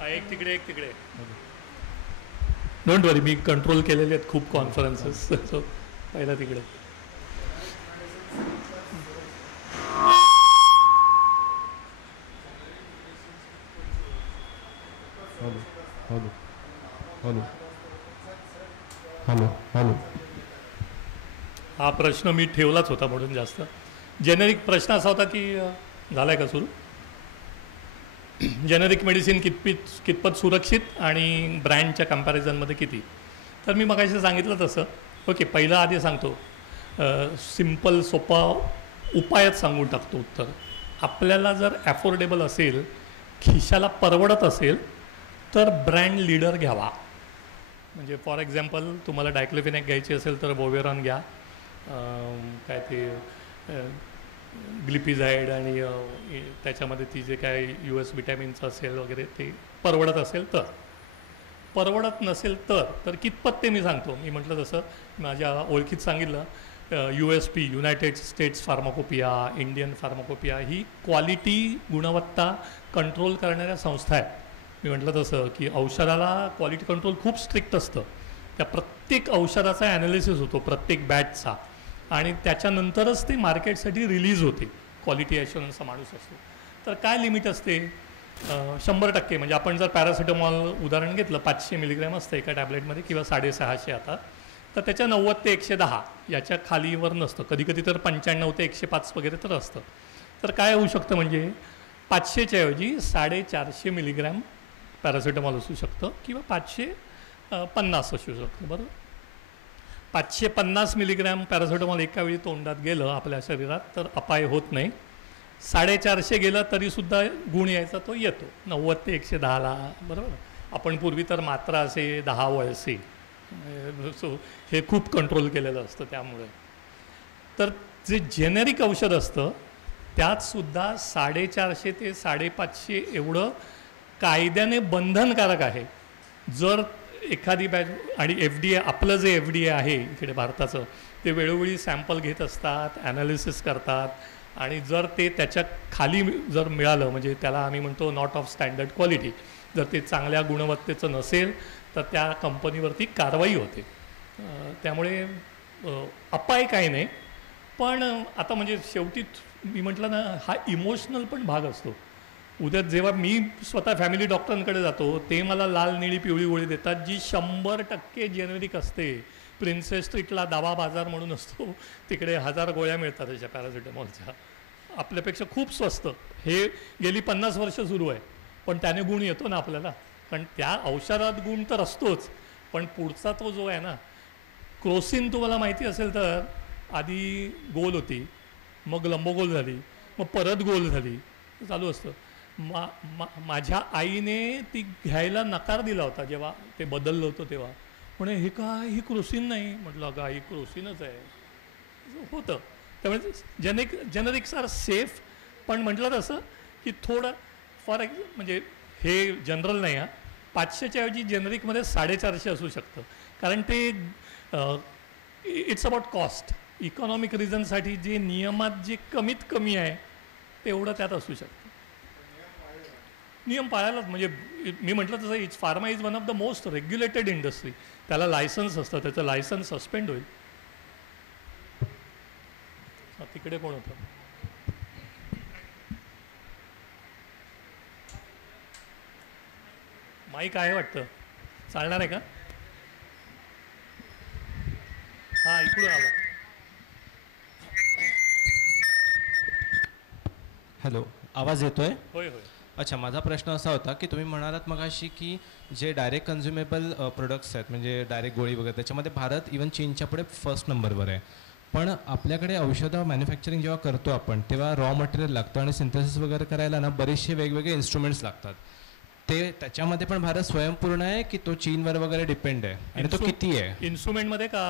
एक तिकडे. डोंट वरी, मी कंट्रोल केलेले आहेत खूप कॉन्फरन्सेस. सो पहिला तिकडे. हा प्रश्न मी ठेवलाच होता म्हणून जास्त जेनेरिक प्रश्न असा होता की झालाय का सुरू? जेनेरिक मेडिसिन कितपत सुरक्षित आणि ब्रँडच्या कम्पॅरिझनमध्ये किती? तर मी मगाशी सांगितलं तसं. ओके, पहिलं आधी सांगतो, सिम्पल सोपा उपायच सांगून टाकतो उत्तर. आपल्याला जर ॲफोर्डेबल असेल, खिशाला परवडत असेल, तर ब्रँड लीडर घ्यावा. म्हणजे फॉर एक्झाम्पल तुम्हाला डायक्लोफेनेक घ्यायची असेल तर बोवेरॉन घ्या, काय ते ग्लिपिझाईड आणि त्याच्यामध्ये ती जे काय US विटॅमिनचं असेल वगैरे ते परवडत असेल तर. परवडत नसेल तर कितपत ते मी सांगतो. मी म्हटलं तसं माझ्या ओळखीत सांगितलं, USP United States pharmacopoeia, Indian pharmacopoeia ही क्वालिटी गुणवत्ता कंट्रोल करणाऱ्या संस्था आहेत. मी म्हटलं तसं की औषधाला क्वालिटी कंट्रोल खूप स्ट्रिक्ट असतं. त्या प्रत्येक औषधाचा ॲनालिसिस होतो, प्रत्येक बॅचचा, आणि त्याच्यानंतरच ते मार्केटसाठी रिलीज होते. क्वालिटी ॲश्युरन्सचा माणूस असतो. तर काय लिमिट असते? 100%. म्हणजे आपण जर पॅरासिटामॉल उदाहरण घेतलं, 500 मिलीग्रॅम असतं एका टॅबलेटमध्ये किंवा 650 आता, तर त्याच्या 90 ते 110 याच्या खालीवर नसतं. कधीकधी तर 95 ते 105 वगैरे तर असतं. तर काय होऊ शकतं, म्हणजे 500च्या ऐवजी 450 मिलीग्रॅम पॅरासिटामॉल असू शकतं किंवा 550 असू शकतं. बरोबर, 550 मिलीग्रॅम पॅरासिटामॉल एका वेळी तोंडात गेलं आपल्या शरीरात तर अपाय होत नाही. 450 गेलं तरीसुद्धा गुण यायचा तो येतो 90 ते 110ला. बरोबर, आपण पूर्वी तर मात्रा असे 10 वळसे, सो हे खूप कंट्रोल केलेलं असतं. त्यामुळे तर जे जेनेरिक औषध असतं त्यातसुद्धा 450 ते 550 एवढं कायद्याने बंधनकारक आहे. जर एखादी बॅच, आणि FDA, आपलं जे FDA आहे इकडे भारताचं, ते वेळोवेळी सॅम्पल घेत असतात, ॲनालिसिस करतात, आणि जर ते त्याच्या खाली जर मिळालं, म्हणजे त्याला आम्ही म्हणतो नॉट ऑफ स्टँडर्ड क्वालिटी, जर ते चांगल्या गुणवत्तेचं नसेल तर त्या कंपनीवरती कारवाई होते. त्यामुळे अपाय काही नाही. पण आता म्हणजे शेवटी मी म्हटलं ना, हा इमोशनल पण भाग असतो. उद्या जेव्हा मी स्वतः फॅमिली डॉक्टरांकडे जातो, ते मला लाल निळी पिवळी गोळी देतात जी 100% जेनेरिक असते. प्रिन्सेस स्ट्रीटला दावा बाजार म्हणून असतो, तिकडे 1000 गोळ्या मिळतात त्याच्या पॅरासिटामॉलच्या, आपल्यापेक्षा खूप स्वस्त. हे गेली 50 वर्ष सुरू आहे, पण त्याने गुण येतो ना आपल्याला, कारण त्या औषधात गुण तर असतोच, पण पुढचा तो जो आहे ना, क्रोसिन तुम्हाला माहिती असेल तर आधी गोल होती, मग लंबगोल झाली, मग परत गोल झाली, चालू असतं. माझ्या आईने ती घ्यायला नकार दिला होता जेव्हा ते बदललं होतं तेव्हा. म्हणे हे काय, ही क्रोसिन नाही. म्हटलं अगं आई क्रोसिनच आहे. होतं. त्यामुळे जेनेरिक्स आर सेफ. पण म्हटलं तसं की थोडं म्हणजे हे जनरल नाही. 500च्या ऐवजी जेनेरिकमध्ये 450 असू शकतं. कारण ते इट्स अबाउट कॉस्ट. इकॉनॉमिक रिझनसाठी जे नियमात जे कमीत कमी आहे तेवढं त्यात असू शकतं. नियम पाळायलाच, म्हणजे मी म्हटलं तसं pharma is one of the most regulated industry. त्याला लायसन्स असतं, त्याचं लायसन्स सस्पेंड होईल. तिकडे कोण होतं? माईक आहे वाटतं, चालणार आहे का? हां, इकडून आला. हॅलो, आवाज येतोय? होय होय. अच्छा, माझा प्रश्न असा होता की तुम्ही म्हणालात मगाशी की जे डायरेक्ट कन्झ्युमेबल प्रोडक्ट्स आहेत, म्हणजे डायरेक्ट गोळी वगैरे, त्याच्यामध्ये भारत इवन चीनच्या पुढे फर्स्ट नंबरवर आहे. पण आपल्याकडे औषधं मॅन्युफॅक्चरिंग जेव्हा करतो आपण, तेव्हा रॉ मटेरियल लागतं आणि सिंथेसिस वगैरे करायला ना बरेचसे वेगवेगळे इन्स्ट्रुमेंट्स लागतात. त्याच्यामध्ये पण भारत स्वयंपूर्ण आहे की तो चीनवर वगैरे डिपेंड आहे, आणि तो किती आहे? इन्स्ट्रुमेंटमध्ये का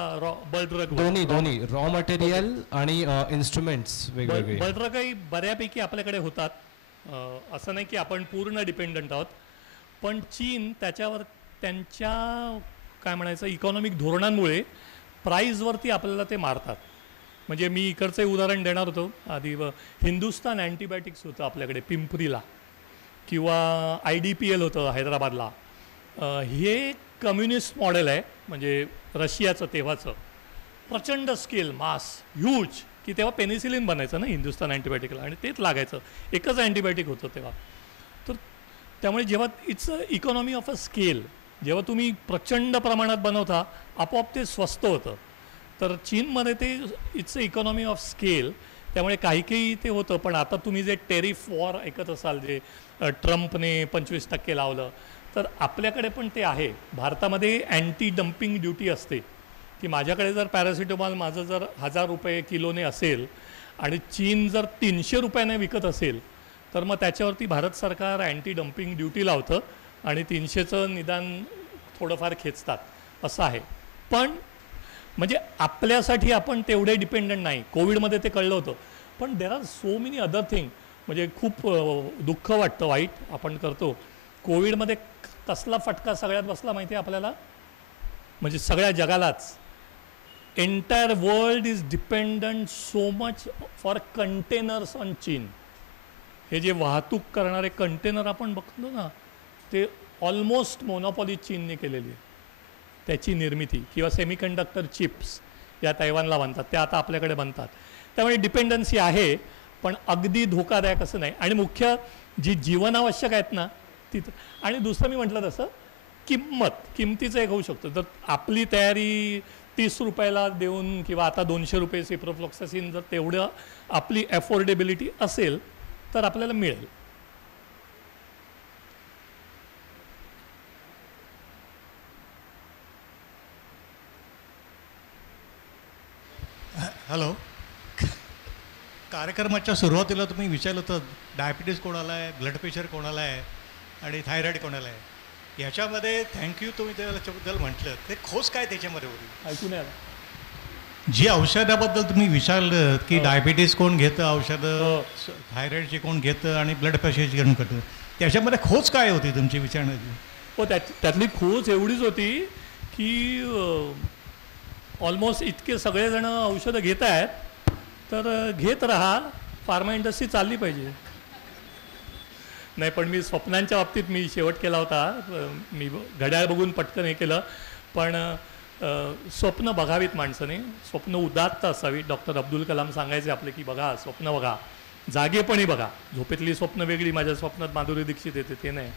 बल्क ड्रग? दोन्ही रॉ मटेरियल आणि इन्स्ट्रुमेंट्स वेगवेगळे. बल्क ड्रगही बऱ्यापैकी आपल्याकडे होतात. असं नाही की आपण पूर्ण डिपेंडंट आहोत. पण चीन त्याच्यावर त्यांच्या काय म्हणायचं इकॉनॉमिक धोरणांमुळे प्राईजवरती आपल्याला ते मारतात. म्हणजे मी इकडचं उदाहरण देणार होतो आधी. हिंदुस्तान अँटीबायोटिक्स होतं आपल्याकडे पिंपरीला, किंवा IDPL होतं हैदराबादला. हे कम्युनिस्ट मॉडेल आहे, म्हणजे रशियाचं तेव्हाचं. प्रचंड स्केल, मास, ह्यूज, की तेव्हा पेनिसिलिन बनायचं ना हिंदुस्तान अँटीबायोटिकला, आणि तेच लागायचं. एकच अँटीबायोटिक होतं तेव्हा. तर त्यामुळे जेव्हा it's a economy of a scale, जेव्हा तुम्ही प्रचंड प्रमाणात बनवता आपोआप ते स्वस्त होतं. तर चीनमध्ये ते it's a economy of scale, त्यामुळे काही काही ते होतं. पण आता तुम्ही जे टेरिफ वॉर ऐकत असाल, जे ट्रम्पने 25% लावलं, तर आपल्याकडे पण ते आहे. भारतामध्ये अँटी डम्पिंग ड्युटी असते, की माझ्याकडे जर पॅरासिटामॉल माझं जर 1000 रुपये किलोने असेल आणि चीन जर 300 रुपयाने विकत असेल, तर मग त्याच्यावरती भारत सरकार अँटी डम्पिंग ड्युटी लावतं आणि 300चं निदान थोडंफार खेचतात. असं आहे. पण म्हणजे आपल्यासाठी आपण तेवढे डिपेंडंट नाही. कोविडमध्ये ते कळलं होतं. पण there are so many other thing. म्हणजे खूप दुःख वाटतं, वाईट आपण करतो. कोविडमध्ये कसला फटका सगळ्यात बसला माहिती आहे आपल्याला? म्हणजे सगळ्या जगालाच. Entire world is dependent so much for containers on Cheen. हे जे वाहतूक करणारे कंटेनर आपण बघतो ना, ते ऑलमोस्ट मोनोपॉली चीनने केलेली आहे. त्याची निर्मिती, किंवा सेमीकंडक्टर चिप्स या तैवानला बनतात, त्या आता आपल्याकडे बनतात. त्यामुळे डिपेंडन्सी आहे, पण अगदी धोकादायक असं नाही. आणि मुख्य जी जीवनावश्यक आहेत ना तिथं. आणि दुसरं मी म्हटलं तसं किमतीचं एक होऊ शकतं. जर आपली तयारी 30 रुपयाला देऊन, किंवा आता 200 रुपये सिप्रोफ्लॉक्सासिन, जर तेवढं आपली अफोर्डेबिलिटी असेल तर आपल्याला मिळेल. हॅलो, कार्यक्रमाच्या सुरुवातीला तुम्ही विचारलं होतं डायबिटीज कोणाला आहे, ब्लड प्रेशर कोणाला आहे आणि थायरॉईड कोणाला आहे. याच्यामध्ये थँक्यू तुम्ही त्याच्याबद्दल म्हटलं. ते खोस काय त्याच्यामध्ये होती? ऐकून या. जी औषधाबद्दल तुम्ही विचारलं की डायबिटीज कोण घेतं औषधं, थायरॉईडचे कोण घेतं आणि ब्लड प्रेशरची कोण घेतं, त्याच्यामध्ये खोच काय होती तुमची विचारण्याची? हो, त्यातली खोच एवढीच होती की ऑलमोस्ट इतके सगळेजण औषधं घेत आहेत, तर घेत राहा, फार्मा इंडस्ट्री चालली पाहिजे. नाही, पण मी स्वप्नांच्या बाबतीत मी शेवट केला होता. मी घड्याळ बघून पटकन हे केलं. पण स्वप्न बघावीत माणसाने, स्वप्न उदात्त असावी. डॉक्टर अब्दुल कलाम सांगायचे आपले की बघा, स्वप्न बघा, जागेपणी बघा. झोपेतली स्वप्न वेगळी, माझ्या स्वप्नात माधुरी दीक्षित येते ते नाही.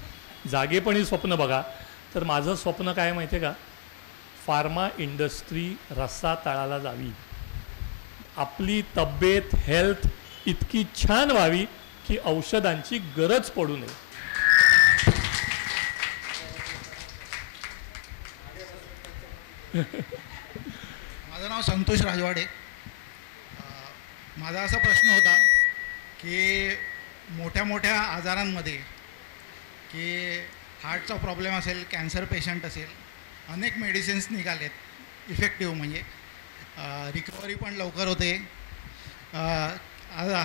जागेपणी स्वप्न बघा. तर माझं स्वप्न काय माहिती आहे का? फार्मा इंडस्ट्री रस्सा तळाला जावी, आपली तब्येत, हेल्थ इतकी छान व्हावी की औषधांची गरज पडू नये. माझं नाव संतोष राजवाडे. माझा असा प्रश्न होता की मोठ्या मोठ्या आजारांमध्ये की हार्टचा प्रॉब्लेम असेल, कॅन्सर पेशंट असेल, अनेक मेडिसिन्स निघालेत इफेक्टिव्ह, म्हणजे रिकव्हरी पण लवकर होते,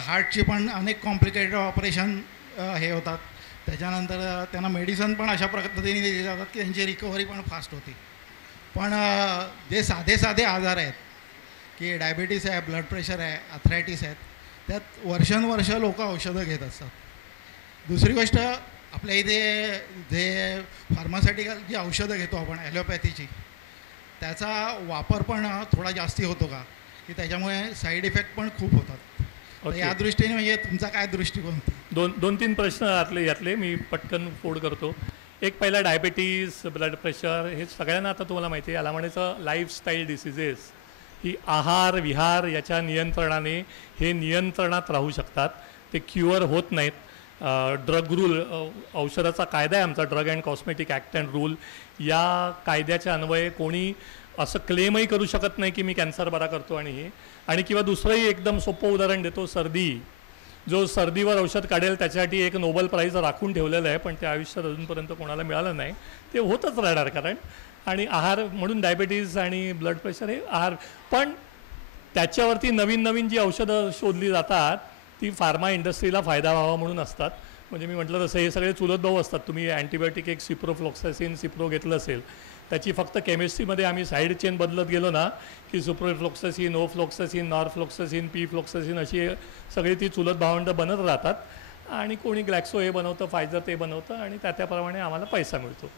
हार्टची पण अनेक कॉम्प्लिकेटेड ऑपरेशन हे होतात, त्याच्यानंतर त्यांना मेडिसिन पण अशा पद्धतीने दिली जातात की त्यांची रिकव्हरी पण फास्ट होते. पण जे साधे साधे आजार आहेत की डायबिटीस आहे, ब्लड प्रेशर आहे, अथरायटिस आहेत, त्यात वर्षानुवर्ष लोक औषधं घेत असतात. दुसरी गोष्ट, आपल्या इथे जे फार्मास्युटिकल जी औषधं घेतो आपण ॲलोपॅथीची, त्याचा वापर पण थोडा जास्ती होतो का, की त्याच्यामुळे साईड इफेक्ट पण खूप होतात. तर या दृष्टीने म्हणजे तुमचा काय दृष्टिकोन? दोन तीन प्रश्न यातले मी पटकन फोड करतो. एक पहिला डायबिटीज, ब्लड प्रेशर, हे सगळ्यांना आता तुम्हाला माहिती आहे, याला म्हणायचं लाईफस्टाईल डिसिजेस. ही आहार विहार याच्या नियंत्रणाने हे नियंत्रणात राहू शकतात, ते क्युअर होत नाहीत. ड्रग रूल, औषधाचा कायदा आहे आमचा, drug and cosmetic act and rule, या कायद्याच्या अन्वये कोणी असं क्लेमही करू शकत नाही की मी कॅन्सर बरा करतो आणि हे. आणि किंवा दुसरंही एकदम सोपं उदाहरण देतो, सर्दी. जो सर्दीवर औषध काढेल त्याच्यासाठी एक नोबेल प्राईज राखून ठेवलेलं आहे, पण ते आयुष्यात अजूनपर्यंत कोणाला मिळालं नाही. ते होतच राहणार, कारण आणि आहार म्हणून डायबिटीज आणि ब्लड प्रेशर हे आहार. पण त्याच्यावरती नवीन नवीन जी औषधं शोधली जातात ती फार्मा इंडस्ट्रीला फायदा व्हावा म्हणून असतात. म्हणजे मी म्हटलं तसं हे सगळे चुलत भाऊ असतात. तुम्ही अँटीबायोटिक एक सिप्रोफ्लॉक्सासिन सिप्रो घेतलं असेल, त्याची फक्त केमिस्ट्रीमध्ये आम्ही साईड चेन बदलत गेलो ना की सुप्रोफ्लॉक्सासिन, ओफ्लॉक्सासिन, नॉरफ्लॉक्सासिन, पीफ्लॉक्सासिन अशी सगळी ती चुलत भावंडं बनत राहतात. आणि कोणी ग्लॅक्सो हे बनवतं, फायझर ते बनवतं, आणि त्याप्रमाणे आम्हाला पैसा मिळतो.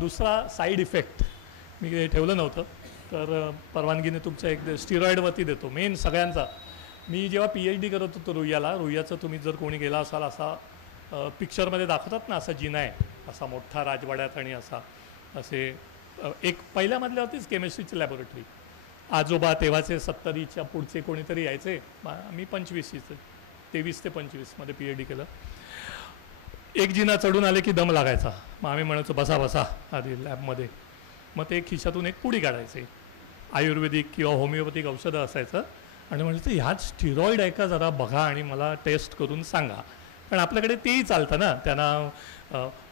दुसरा साईड इफेक्ट मी ठेवलं नव्हतं, तर परवानगीने तुमच्या एक स्टिरॉइडवरती देतो मेन सगळ्यांचा. मी जेव्हा PhD करत होतो रुईयाचं तुम्ही जर कोणी गेला असाल, असा पिक्चरमध्ये दाखवतात ना, असा जिना आहे असा मोठा राजवाड्यात, आणि असे एक पहिल्या मधल्यावरतीच केमिस्ट्रीची लॅबोरेटरी. आजोबा तेव्हाचे 70च्या पुढचे कोणीतरी यायचे. मी 25शीचं 23 ते 25मध्ये PhD केलं. एक जिना चढून आले की दम लागायचा. मग आम्ही म्हणायचो बसा बसा आधी लॅबमध्ये. मग ते खिशातून एक पुडी काढायचे, आयुर्वेदिक किंवा होमिओपॅथिक औषधं असायचं, आणि म्हणायचं ह्यात स्टिरॉइड आहे का जरा बघा आणि मला टेस्ट करून सांगा. कारण आपल्याकडे तेही चालतं ना त्यांना.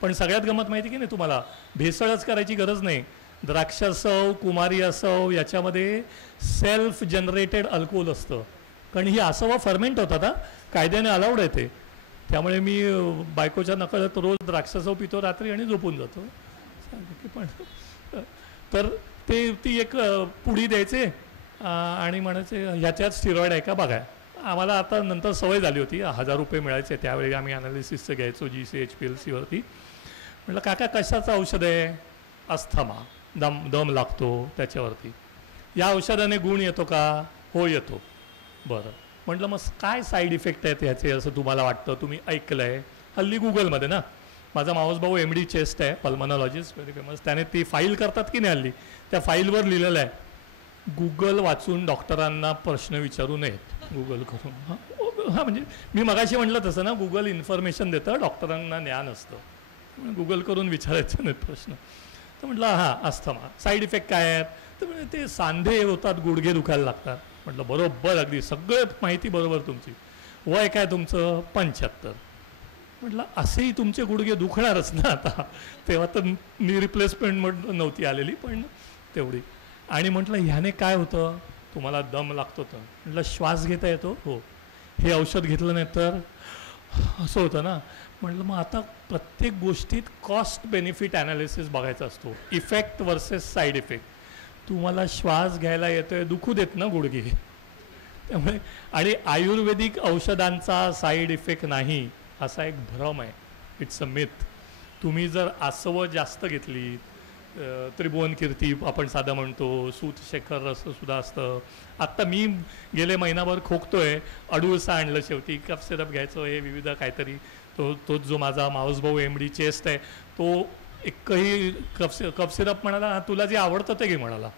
पण सगळ्यात गमत माहिती की नाही तुम्हाला, भेसळच करायची गरज नाही. द्राक्ष असो, कुमारी असो, याच्यामध्ये सेल्फ जनरेटेड अल्कोहोल असतं, कारण ही असं फर्मेंट होतात हा, कायद्याने अलाउड आहे ते. त्यामुळे मी बायकोच्या नकळत रोज द्राक्षासव पितो रात्री आणि झोपून जातो. पण तर ती एक पुडी द्यायचे आणि म्हणायचे ह्याच्यात स्टिरॉइड आहे का बघा. आम्हाला आता नंतर सवय झाली होती, 1000 रुपये मिळायचे त्यावेळी, आम्ही ॲनालिसिसचं घ्यायचो GCHPLCवरती. म्हटलं काका कशाचं औषध आहे? अस्थमा, दम लागतो त्याच्यावरती. या औषधाने गुण येतो का? हो येतो. बरं, म्हटलं मग काय साईड इफेक्ट आहेत ह्याचे असं तुम्हाला वाटतं, तुम्ही ऐकलं आहे? हल्ली गुगलमध्ये ना, माझा मावस भाऊ MD चेस्ट आहे, पल्मनॉलॉजिस्ट, व्हेरी फेमस, त्याने ती फाईल करतात की नाही हल्ली, त्या फाईलवर लिहिलेलं आहे गुगल वाचून डॉक्टरांना प्रश्न विचारू नयेत गुगल करून. हां म्हणजे मी मगाशी म्हटलं तसं ना, गुगल इन्फॉर्मेशन देतं, डॉक्टरांना ज्ञान असतं, गुगल करून विचारायचं नाहीत प्रश्न. तर म्हटलं हां अस्थमा साईड इफेक्ट काय आहेत? तर म्हणजे ते सांधे होतात, गुडघे दुखायला लागतात. म्हटलं बरोबर, अगदी सगळं माहिती बरोबर तुमची. वय काय तुमचं? 75. म्हटलं असेही तुमचे गुडघे दुखणारच ना आता. तेव्हा तर नी रिप्लेसमेंट नव्हती आलेली, पण तेवढी. आणि म्हटलं ह्याने काय होतं? तुम्हाला दम लागतो. तर म्हटलं श्वास घेता येतो? हो. हे औषध घेतलं नाही तर असं होतं ना. म्हटलं मग आता प्रत्येक गोष्टीत कॉस्ट बेनिफिट ॲनालिसिस बघायचा असतो, इफेक्ट वर्सेस साईड इफेक्ट. तुम्हाला श्वास घ्यायला येतोय, दुखू देत ना गुडघे. त्यामुळे आणि आयुर्वेदिक औषधांचा साईड इफेक्ट नाही असा एक भ्रम आहे, इट्स अ मिथ. तुम्ही जर आसवं जास्त घेतली, त्रिभुवन कीर्ती आपण साधं म्हणतो, सूतशेखर रससुद्धा असतं. आत्ता मी गेले महिनाभर खोकतोय, अडूळसा आणलं शेवटी, कफ सिरप घ्यायचं, हे विविध काहीतरी. तोच जो माझा माऊसभाऊ MD चेस्ट आहे, तो एकही कफ सिरप म्हणाला, तुला जे आवडतं ते घे म्हणाला,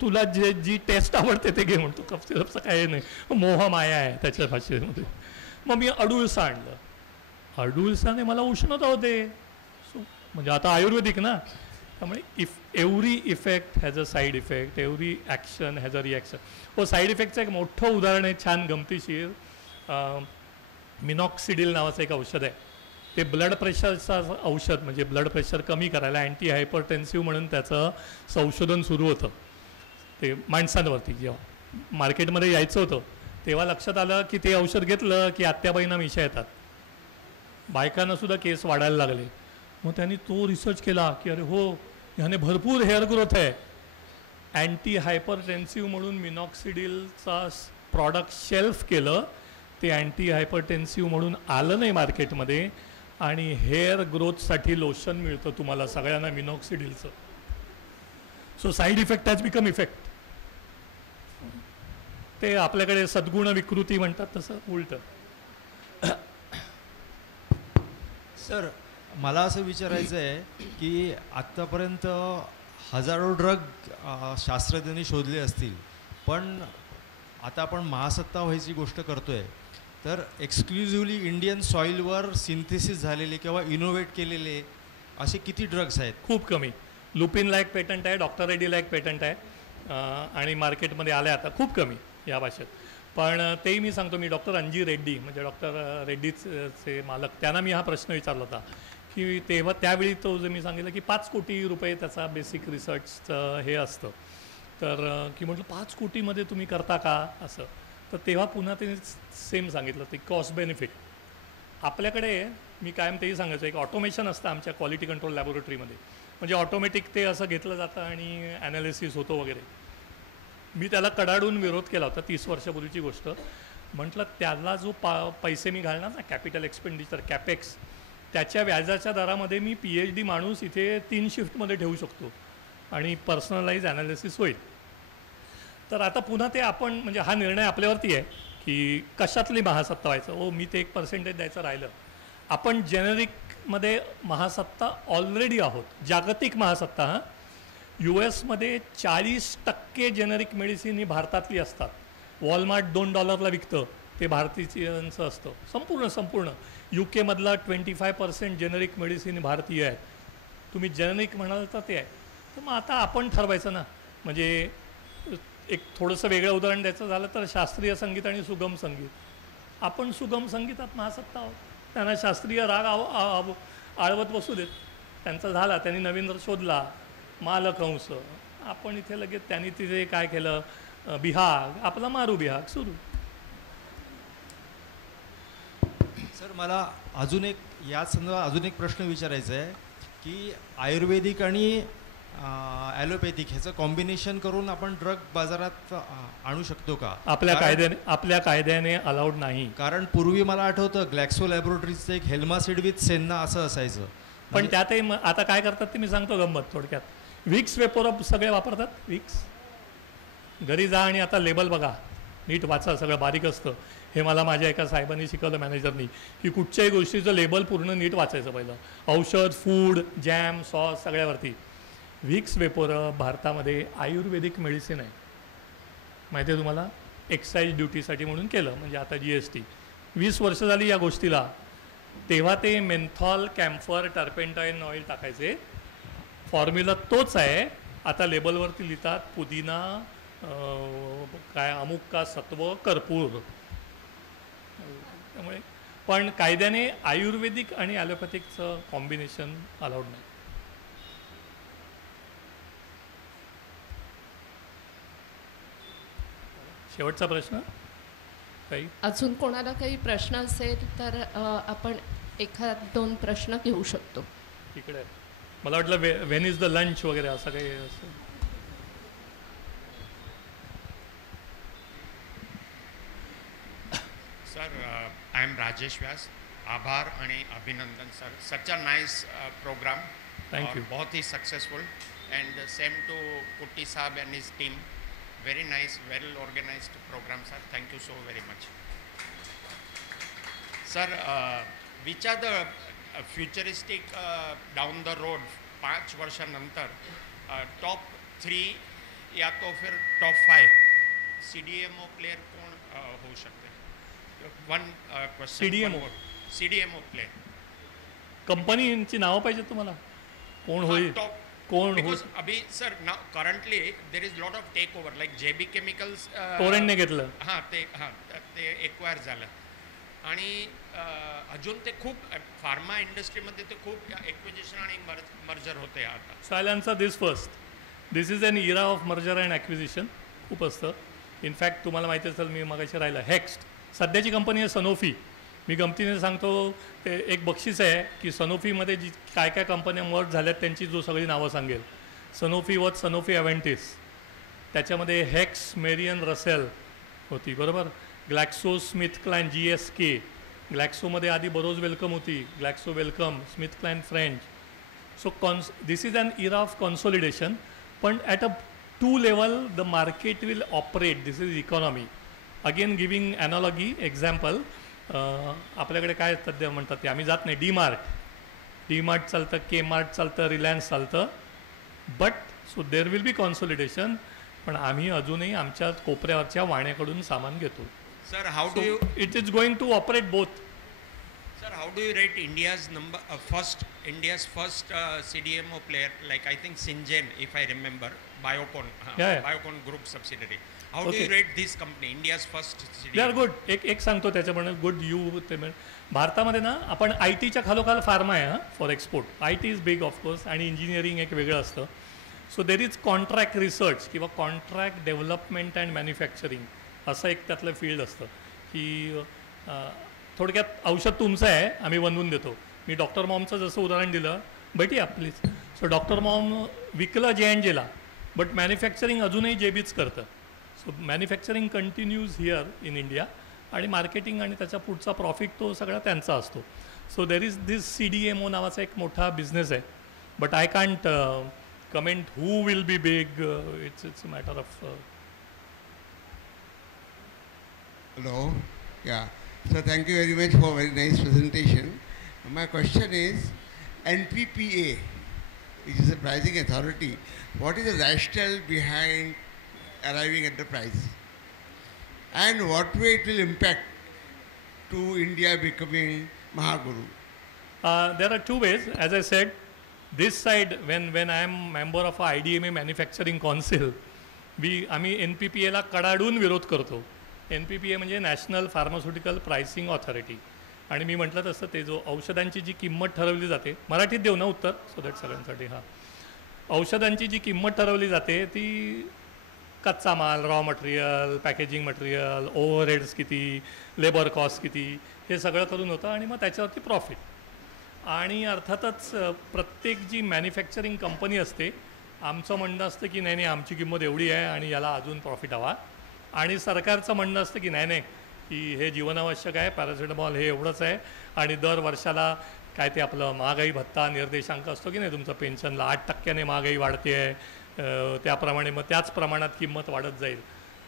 तुला जी टेस्ट आवडते ते घे म्हणतो. कफ सिरपचं काही नाही, मोह माया आहे त्याच्या भाषेमध्ये. मग मी अडूळसा आणलं, अडूळसाने मला उष्णता होते. म्हणजे आता आयुर्वेदिक ना, त्यामुळे every effect has a side effect, every action has a reaction. हो, साईड इफेक्टचं एक मोठं उदाहरण आहे, छान गमतीशीर. मिनॉक्सिडिल नावाचं एक औषध आहे. ते ब्लड प्रेशरचं औषध, म्हणजे ब्लड प्रेशर कमी करायला अँटी हायपरटेन्सिव्ह म्हणून त्याचं संशोधन सुरू होतं. ते माणसांवरती जेव्हा मार्केटमध्ये यायचं होतं तेव्हा लक्षात आलं की ते औषध घेतलं की आत्याबाईंना मिशा येतात, बायकांनासुद्धा केस वाढायला लागले. मग त्यांनी तो रिसर्च केला की अरे हो, ह्याने भरपूर हेअर ग्रोथ आहे. अँटी हायपरटेन्सिव्ह म्हणून मिनॉक्सिडिलचा प्रॉडक्ट शेल्फ केलं, ते अँटी हायपरटेन्सिव्ह म्हणून आलं नाही मार्केटमध्ये, आणि हेअर ग्रोथसाठी लोशन मिळतं तुम्हाला सगळ्यांना मिनॉक्सिडिलचं. So side effect has become effect. ते आपल्याकडे सद्गुण विकृती म्हणतात तसं उलटं. सर, मला असं विचारायचं आहे की आत्तापर्यंत हजारो ड्रग शास्त्रज्ञांनी शोधले असतील, पण आता आपण महासत्ता व्हायची गोष्ट करतोय, तर एक्सक्लुझिव्हली इंडियन सॉईलवर सिंथेसिस झालेले किंवा इनोव्हेट केलेले असे किती ड्रग्स आहेत? खूप कमी. लुपिनला एक पेटंट आहे, डॉक्टर रेड्डीला एक पेटंट आहे, आणि मार्केटमध्ये आले आता खूप कमी या भाषेत. पण तेही मी सांगतो, मी डॉक्टर अंजी रेड्डी म्हणजे डॉक्टर रेड्डीचे मालक, त्यांना मी हा प्रश्न विचारला होता की तेव्हा त्यावेळी तो जे मी सांगितलं की 5 कोटी रुपये त्याचा बेसिक रिसर्चचं हे असतं, तर की म्हटलं 5 कोटीमध्ये तुम्ही करता का असं. तर तेव्हा पुन्हा त्यांनी सेम सांगितलं, ते कॉस्ट बेनिफिट. आपल्याकडे मी कायम तेही सांगायचं, एक ऑटोमेशन असतं आमच्या क्वालिटी कंट्रोल लॅबोरेटरीमध्ये, म्हणजे ऑटोमॅटिक ते असं घेतलं जातं आणि ॲनालिसिस होतो वगैरे. मी त्याला कडाडून विरोध केला होता 30 वर्षापूर्वीची गोष्ट. म्हटलं त्याला जो पैसे मी घालणार ना, कॅपिटल एक्सपेंडिचर कॅपेक्स, त्याच्या व्याजाच्या दरामध्ये मी PhD माणूस इथे 3 शिफ्टमध्ये ठेवू शकतो आणि पर्सनलाइज ॲनालिसिस होईल. तर आता पुन्हा ते आपण, म्हणजे हा निर्णय आपल्यावरती आहे की कशातली महासत्ता व्हायचं. हो, मी ते 1% द्यायचं राहिलं. आपण जेनेरिकमध्ये महासत्ता ऑलरेडी आहोत, जागतिक महासत्ता. हां, US मध्ये 40% जेनेरिक मेडिसिन ही भारतातली असतात. वॉलमार्ट $2 विकतं, ते भारतीयांचं असतं संपूर्ण. UK मधला 25% जेनेरिक मेडिसिन भारतीय आहे. तुम्ही जेनेरिक म्हणाल तर ते आहे. तर मग आता आपण ठरवायचं ना. म्हणजे एक थोडंसं वेगळं उदाहरण द्यायचं झालं तर शास्त्रीय संगीत आणि सुगम संगीत. आपण सुगम संगीतात महासत्ता आहोत. त्यांना शास्त्रीय राग आळवत बसू देत. त्यांचा झाला, त्यांनी नवीन शोधला मालकंस, आपण इथे लगेच त्यांनी तिथे काय केलं, बिहाग, आपला मारू बिहाग सुरू. सर, मला अजून एक या संदर्भात अजून एक प्रश्न विचारायचा आहे की आयुर्वेदिक आणि ॲलोपॅथिक ह्याचं कॉम्बिनेशन करून आपण ड्रग बाजारात आणू शकतो का? आपल्या कायद्याने अलाउड नाही. कारण पूर्वी मला आठवतं ग्लॅक्सो लॅबोरेटरीजचं एक हेल्मासिड विथ सेन्ना असं असायचं. पण त्यातही आता काय करतात ते मी सांगतो गंमत थोडक्यात. विक्स वेपोरब सगळे वापरतात. विक्स घरी जा आणि आता लेबल बघा, नीट वाचा, सगळं बारीक असतं. हे मला माझ्या एका साहेबांनी शिकवलं, मॅनेजरनी, की कुठच्याही गोष्टीचं लेबल पूर्ण नीट वाचायचं पहिलं. औषध, फूड, जॅम, सॉस सगळ्यावरती. विक्स वेपोरब भारतामध्ये आयुर्वेदिक मेडिसिन आहे, माहिती आहे तुम्हाला. एक्साईज ड्युटीसाठी म्हणून केलं, म्हणजे आता GST. 20 वर्ष झाली या गोष्टीला. तेव्हा ते मेन्थॉल, कॅम्फर, टर्पेंटाईन ऑइल टाकायचे. फॉर्म्युला तोच आहे. आता लेबलवरती लिहितात पुदिना, काय अमुक का सत्व, कर्पूर. त्यामुळे पण कायद्याने आयुर्वेदिक आणि ॲलोपॅथिकचं कॉम्बिनेशन अलाउड नाही. शेवटचा प्रश्न काही अजून कोणाला काही प्रश्न असेल तर आपण 1-2 प्रश्न घेऊ शकतो. इकडे मला वाटलं व्हेन इज द लंच वगैरे असं काही असं. Sir, I am Rajesh Vyas. आभार आणि अभिनंदन sir. Such a nice programme. Thank you. बहुत ही successful. And same to Kutty sahab and his team. Very nice, well organized program, sir. Thank you so very much. Sir, which are the futuristic down the road 5 वर्षानंतर top 3 या तो फिर top 5 CDMO प्लेयर कोण होऊ शकते? One question. CDMO player. कंपनीची नावं पाहिजे तुम्हाला, कोण होईल, कोण होईल. अभी sir now currently there is lot of take over like JB chemicals टोरेंटने घेतलं. ते एक्वायर झालं. आणि अजून ते खूप फार्मा इंडस्ट्रीमध्ये ते खूप एक्विजिशन आणि मर्जर होते आता. So I answer this first. This is an era of merger and acquisition. खूप असतं. इनफॅक्ट तुम्हाला माहिती असेल, मी मगाशी राहिलं हेक्स्ट, सध्याची कंपनी आहे सनोफी. मी गमतीने सांगतो, ते एक बक्षीस आहे की सनोफीमध्ये जी काय काय कंपन्या मर्ज झाल्यात त्यांची जो सगळी नावं सांगेल. सनोफी वॉज सनोफी अव्हेंटिस, त्याच्यामध्ये हेक्स मेरियन रसेल होती, बरोबर. ग्लॅक्सो स्मिथ क्लाइन GSK, ग्लॅक्सोमध्ये आधी बरोज वेलकम होती, Glaxo Wellcome, Smith Kline French. So this is an era of consolidation. पण at a two level the market will operate. This is economy. Again giving analogy example, आपल्याकडे काय सध्या म्हणतात ते आम्ही जात नाही, डीमार्ट चालतं, Kmart चालतं, रिलायन्स चालतं. But so there will be consolidation. पण आम्ही अजूनही आमच्या कोपऱ्यावरच्या वाण्याकडून सामान घेतो. Sir, how do you? It is going to operate both. Sir, how do you rate India's first CDMO player? Like I think Syngene, if I remember, Biocon, Biocon Group subsidiary. How do you rate this company, India's first CDMO? They are good. एक सांगतो त्याच्यामुळे गुड यू ते. भारतामध्ये ना आपण IT च्या खालोखाल फार्मा आहे for export. IT is big of course, आणि इंजिनिअरिंग एक वेगळं असतं. So there is contract research किंवा कॉन्ट्रॅक्ट डेव्हलपमेंट अँड मॅन्युफॅक्चरिंग असं एक त्यातलं फील्ड असतं की थोडक्यात औषध तुमचं आहे, आम्ही बनवून देतो. मी डॉक्टर मॉमचं जसं उदाहरण दिलं, भेटी प्लीज. सो डॉक्टर मॉम विकलं J&Jला, बट मॅन्युफॅक्चरिंग अजूनही JBच करतं. So manufacturing continues here in India, आणि मार्केटिंग आणि त्याचा पुढचा प्रॉफिट तो सगळा त्यांचा असतो. So there is this CDMO नावाचा एक मोठा बिझनेस आहे. But I can't comment who will be big. It's a matter of Hello. Yeah. So thank you very much for a very nice presentation. My question is, NPPA, which is a pricing authority, what is the rationale behind arriving at the price? And what way it will impact to India becoming Mahaguru? There are two ways. As I said, this side, when I am member of a IDMA manufacturing council, आम्ही NPPAला कडाडून विरोध करतो. NPPA म्हणजे नॅशनल फार्मास्युटिकल प्राइसिंग ऑथॉरिटी. आणि मी म्हटलं तसं ते जो औषधांची जी किंमत ठरवली जाते, मराठीत देऊ ना उत्तर सो दॅट सगळ्यांसाठी. औषधांची जी किंमत ठरवली जाते ती कच्चा माल, raw material, packaging material, overheads किती, लेबर कॉस्ट किती, हे सगळं करून होतं, आणि मग त्याच्यावरती प्रॉफिट. आणि अर्थातच प्रत्येक जी मॅन्युफॅक्चरिंग कंपनी असते, आमचं म्हणणं असतं की नाही आमची किंमत एवढी आहे आणि याला अजून प्रॉफिट हवा. आणि सरकारचं म्हणणं असतं की नाही की हे जीवनावश्यक आहे, पॅरासिटामॉल हे एवढंच आहे, आणि दर वर्षाला काय ते आपलं महागाई भत्ता निर्देशांक असतो की नाही तुमचं पेन्शनला 8% महागाई वाढते आहे, त्याप्रमाणे मग त्याच प्रमाणात किंमत वाढत जाईल.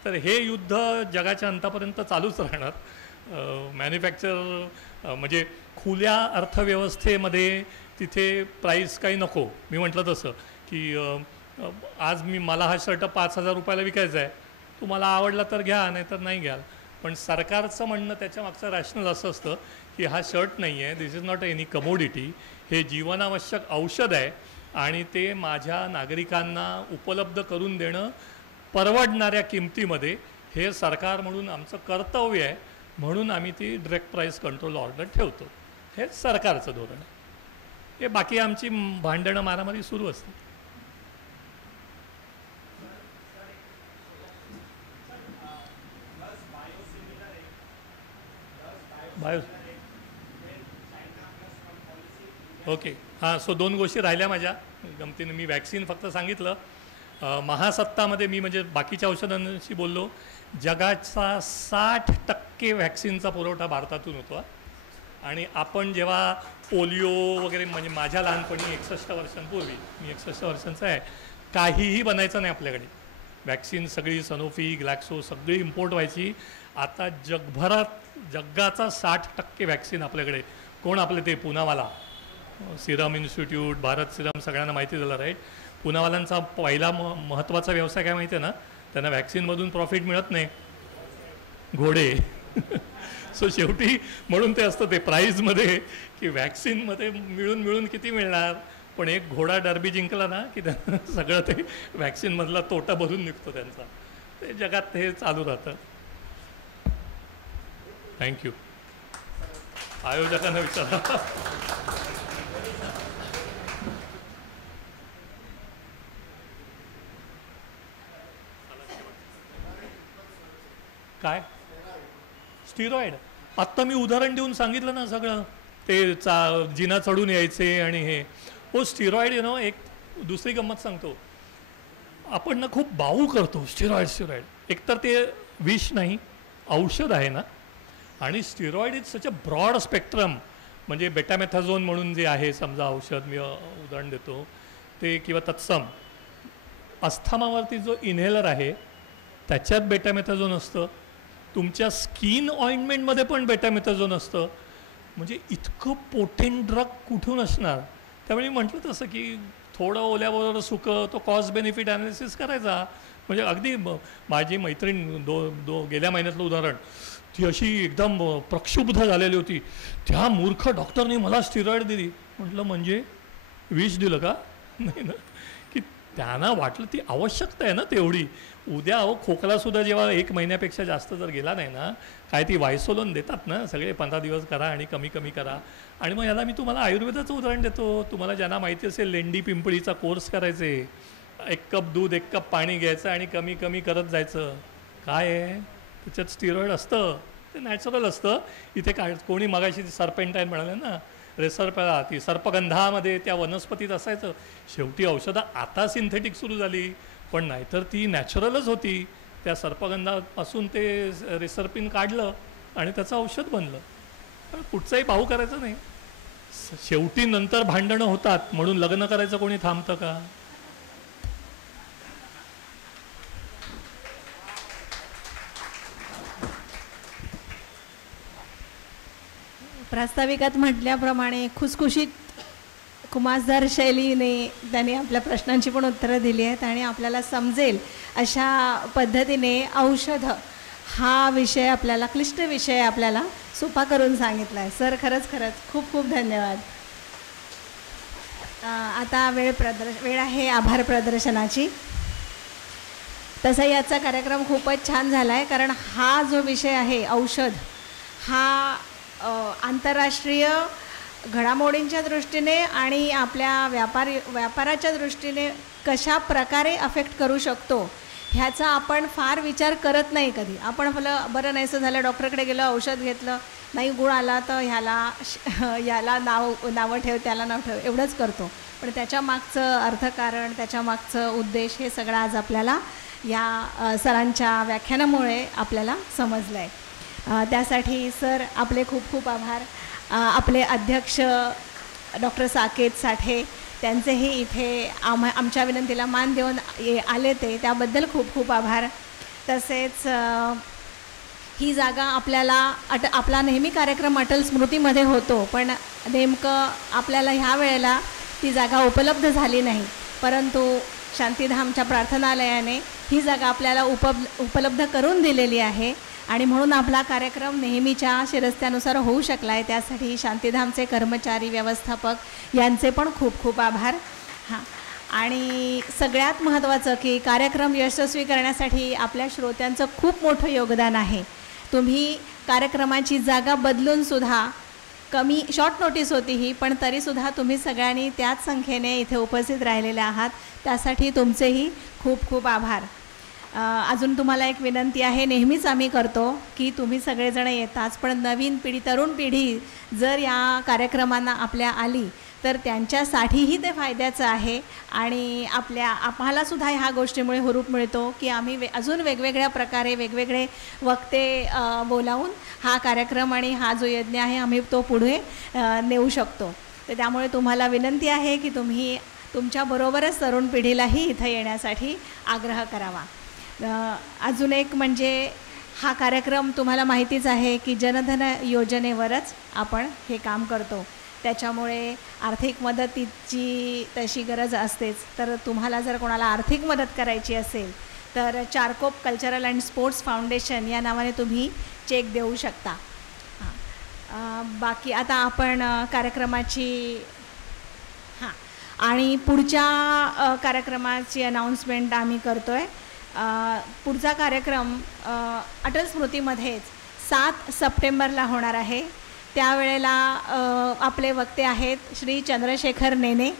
तर हे युद्ध जगाच्या अंतापर्यंत चालूच राहणार. मॅन्युफॅक्चर म्हणजे खुल्या अर्थव्यवस्थेमध्ये तिथे प्राईस काही नको. मी म्हटलं तसं की आज मला हा शर्ट 5,000 रुपयाला विकायचा आहे, तुम्हाला आवडला तर घ्या, नाही तर नाही घ्याल. पण सरकारचं म्हणणं त्याच्या मागचं रॅशनल असं असतं की हा शर्ट नाही आहे, दिस इज नॉट एनी कमोडिटी, हे जीवनावश्यक औषध आहे, आणि ते माझ्या नागरिकांना उपलब्ध करून देणं परवडणाऱ्या किमतीमध्ये हे सरकार म्हणून आमचं कर्तव्य आहे. म्हणून आम्ही ती डायरेक्ट प्राईस कंट्रोल ऑर्डर ठेवतो. हे सरकारचं धोरण आहे. हे बाकी आमची भांडणं मारामारी सुरू असते. ओके, हां. सो 2 गोष्टी राहिल्या माझ्या गमतीने. मी वॅक्सिन फक्त सांगितलं. महासत्तामध्ये मी म्हणजे बाकीच्या औषधांशी बोललो. जगाचा 60% व्हॅक्सिनचा पुरवठा भारतातून होतो. आणि आपण जेव्हा पोलिओ वगैरे, म्हणजे माझ्या लहानपणी 61 वर्षांपूर्वी, मी 61 वर्षांचा आहे, काहीही बनायचं नाही आपल्याकडे. वॅक्सिन सगळी सनोफी, ग्लॅक्सो सगळी इम्पोर्ट व्हायची. आता जगाचा 60% व्हॅक्सिन आपल्याकडे. कोण आपले ते Poonawalla, Serum Institute, Bharat Serum, सगळ्यांना माहिती झालं राईट. पुनावाल्यांचा पहिला महत्त्वाचा व्यवसाय काय माहिती आहे ना, त्यांना वॅक्सिनमधून प्रॉफिट मिळत नाही, घोडे. सो शेवटी म्हणून ते असतं ते प्राईजमध्ये की वॅक्सिनमध्ये मिळून किती मिळणार, पण एक घोडा डर्बी जिंकला ना की त्यांना सगळं ते वॅक्सिनमधला तोटा भरून निघतो त्यांचा. ते जगात हे चालू राहतं. थँक्यू. आयोजकांना विचारा. काय स्टिरॉइड? आत्ता मी उदाहरण देऊन सांगितलं ना सगळं, ते जिना चढून यायचे आणि हे. हो, स्टिरॉइड एक दुसरी गंमत सांगतो. आपण ना खूप बाऊ करतो स्टिरॉइड. एकतर ते विष नाही, औषध आहे ना. आणि steroid is such a broad spectrum. म्हणजे बेटामेथाझोन म्हणून जे आहे समजा औषध, मी उदाहरण देतो ते, किंवा तत्सम अस्थमावरती जो इन्हेलर आहे त्याच्यात बेटामेथाझोन असतं. तुमच्या स्किन ऑइंटमेंटमध्ये पण बेटामेथाझोन असतं. म्हणजे इतकं पोटेंट ड्रग कुठून असणार? त्यामुळे मी म्हटलं तसं की थोडं ओल्याबरोबर सुकं, तो कॉस्ट बेनिफिट ॲनालिसिस करायचा. म्हणजे अगदी माझी मैत्रीण गेल्या महिन्यातलं उदाहरण, ती अशी एकदम प्रक्षुब्ध झालेली होती. त्या मूर्ख डॉक्टरने मला स्टिरॉइड दिली. म्हटलं म्हणजे विष दिलं का? नाही ना, की त्यांना वाटलं ती आवश्यकता आहे ना तेवढी. उद्या खोकलासुद्धा जेव्हा 1 महिन्यापेक्षा जास्त जर गेला नाही ना, काय ती वायसोलोन देतात ना सगळे, 15 दिवस करा आणि कमी कमी करा. आणि मग याला मी तुम्हाला आयुर्वेदाचं उदाहरण देतो. तुम्हाला ज्यांना माहिती असेल, लेंडी पिंपळीचा कोर्स करायचे, 1 कप दूध 1 कप पाणी घ्यायचं आणि कमी कमी करत जायचं. काय आहे त्याच्यात? स्टिरॉइड असतं, ते नॅचरल असतं. इथे काय कोणी मगाशी सर्पेंटाईन म्हणाले ना, रेसरपेला, ती सर्पगंधामध्ये त्या वनस्पतीत असायचं. शेवटी औषधं आता सिंथेटिक सुरू झाली, पण नाहीतर ती नॅचरलच होती. त्या सर्पगंधापासून ते रेसरपिन काढलं आणि त्याचं औषध बनलं. पण कुठचाही भाऊ करायचं नाही. शेवटी नंतर भांडणं होतात म्हणून लग्न करायचं कोणी थांबतं का? प्रास्ताविकात म्हटल्याप्रमाणे खुसखुशीत खुमासदार शैलीने त्यांनी आपल्या प्रश्नांची पण उत्तरं दिली आहेत आणि आपल्याला समजेल अशा पद्धतीने औषध हा विषय आपल्याला, क्लिष्ट विषय आपल्याला सोपा करून सांगितला आहे. सर, खरंच खूप खूप धन्यवाद. आता वेळ आहे आभार प्रदर्शनाची. तसा याचा कार्यक्रम खूपच छान झाला आहे, कारण हा जो विषय आहे औषध, हा आंतरराष्ट्रीय घडामोडींच्या दृष्टीने आणि आपल्या व्यापाराच्या दृष्टीने कशा प्रकारे अफेक्ट करू शकतो ह्याचा आपण फार विचार करत नाही कधी. आपण आपलं बरं नाहीसं झालं, डॉक्टरकडे गेलं, औषध घेतलं, नाही गुण आला तर याला नावं ठेव, त्याला नाव ठेव, एवढंच करतो. पण त्याच्या मागचं अर्थकारण, त्याच्या मागचं उद्देश हे सगळं आज आपल्याला या सरांच्या व्याख्यानामुळे आपल्याला समजलं आहे. त्यासाठी सर आपले खूप खूप आभार. आपले अध्यक्ष डॉक्टर साकेत साठे, त्यांचेही इथे आमच्या विनंतीला मान देऊन आले ते, त्याबद्दल खूप खूप आभार. तसेच ही जागा आपला नेहमी कार्यक्रम अटल स्मृतीमध्ये होतो, पण नेमकं आपल्याला ह्या वेळेला ती जागा उपलब्ध झाली नाही. परंतु शांतीधामच्या प्रार्थनालयाने ही जागा आपल्याला उपलब्ध करून दिलेली आहे आणि म्हणून आपला कार्यक्रम नेहमीच्या शिरस्त्यानुसार होऊ शकला आहे. त्यासाठी शांतीधामचे कर्मचारी, व्यवस्थापक यांचे पण खूप खूप आभार. हां, आणि सगळ्यात महत्त्वाचं की कार्यक्रम यशस्वी करण्यासाठी आपल्या श्रोत्यांचं खूप मोठं योगदान आहे. तुम्ही कार्यक्रमाची जागा बदलूनसुद्धा, कमी शॉर्ट नोटीस होती ही, पण तरीसुद्धा तुम्ही सगळ्यांनी त्याच संख्येने इथे उपस्थित राहिलेले आहात, त्यासाठी तुमचेही खूप खूप आभार. अजून तुम्हाला एक विनंती आहे, नेहमीच आम्ही करतो की तुम्ही सगळेजण येताच, पण नवीन पिढी, तरुण पिढी जर या कार्यक्रमांना आपल्या आली तर त्यांच्यासाठीही ते फायद्याचं आहे आणि आम्हालासुद्धा ह्या गोष्टीमुळे हुरूप मिळतो की आम्ही अजून वेगवेगळ्या प्रकारे वेगवेगळे वक्ते बोलावून हा कार्यक्रम आणि हा जो यज्ञ आहे आम्ही तो पुढे नेऊ शकतो. तर त्यामुळे तुम्हाला विनंती आहे की तुम्ही तुमच्याबरोबरच तरुण पिढीलाही इथं येण्यासाठी आग्रह करावा. अजून एक म्हणजे हा कार्यक्रम तुम्हाला माहितीच आहे की जनधन योजनेवरच आपण हे काम करतो, त्याच्यामुळे आर्थिक मदतीची तशी गरज असतेच. तर तुम्हाला जर कोणाला आर्थिक मदत करायची असेल तर Charkop cultural and sports foundation या नावाने तुम्ही चेक देऊ शकता. बाकी आता आपण कार्यक्रमाची आणि पुढच्या कार्यक्रमाची अनाऊन्समेंट आम्ही करतो आहे. पुढचा कार्यक्रम अटल स्मृतीमध्येच 7 सप्टेंबरला होणार आहे. त्यावेळेला आपले वक्ते आहेत श्री चंद्रशेखर नेने.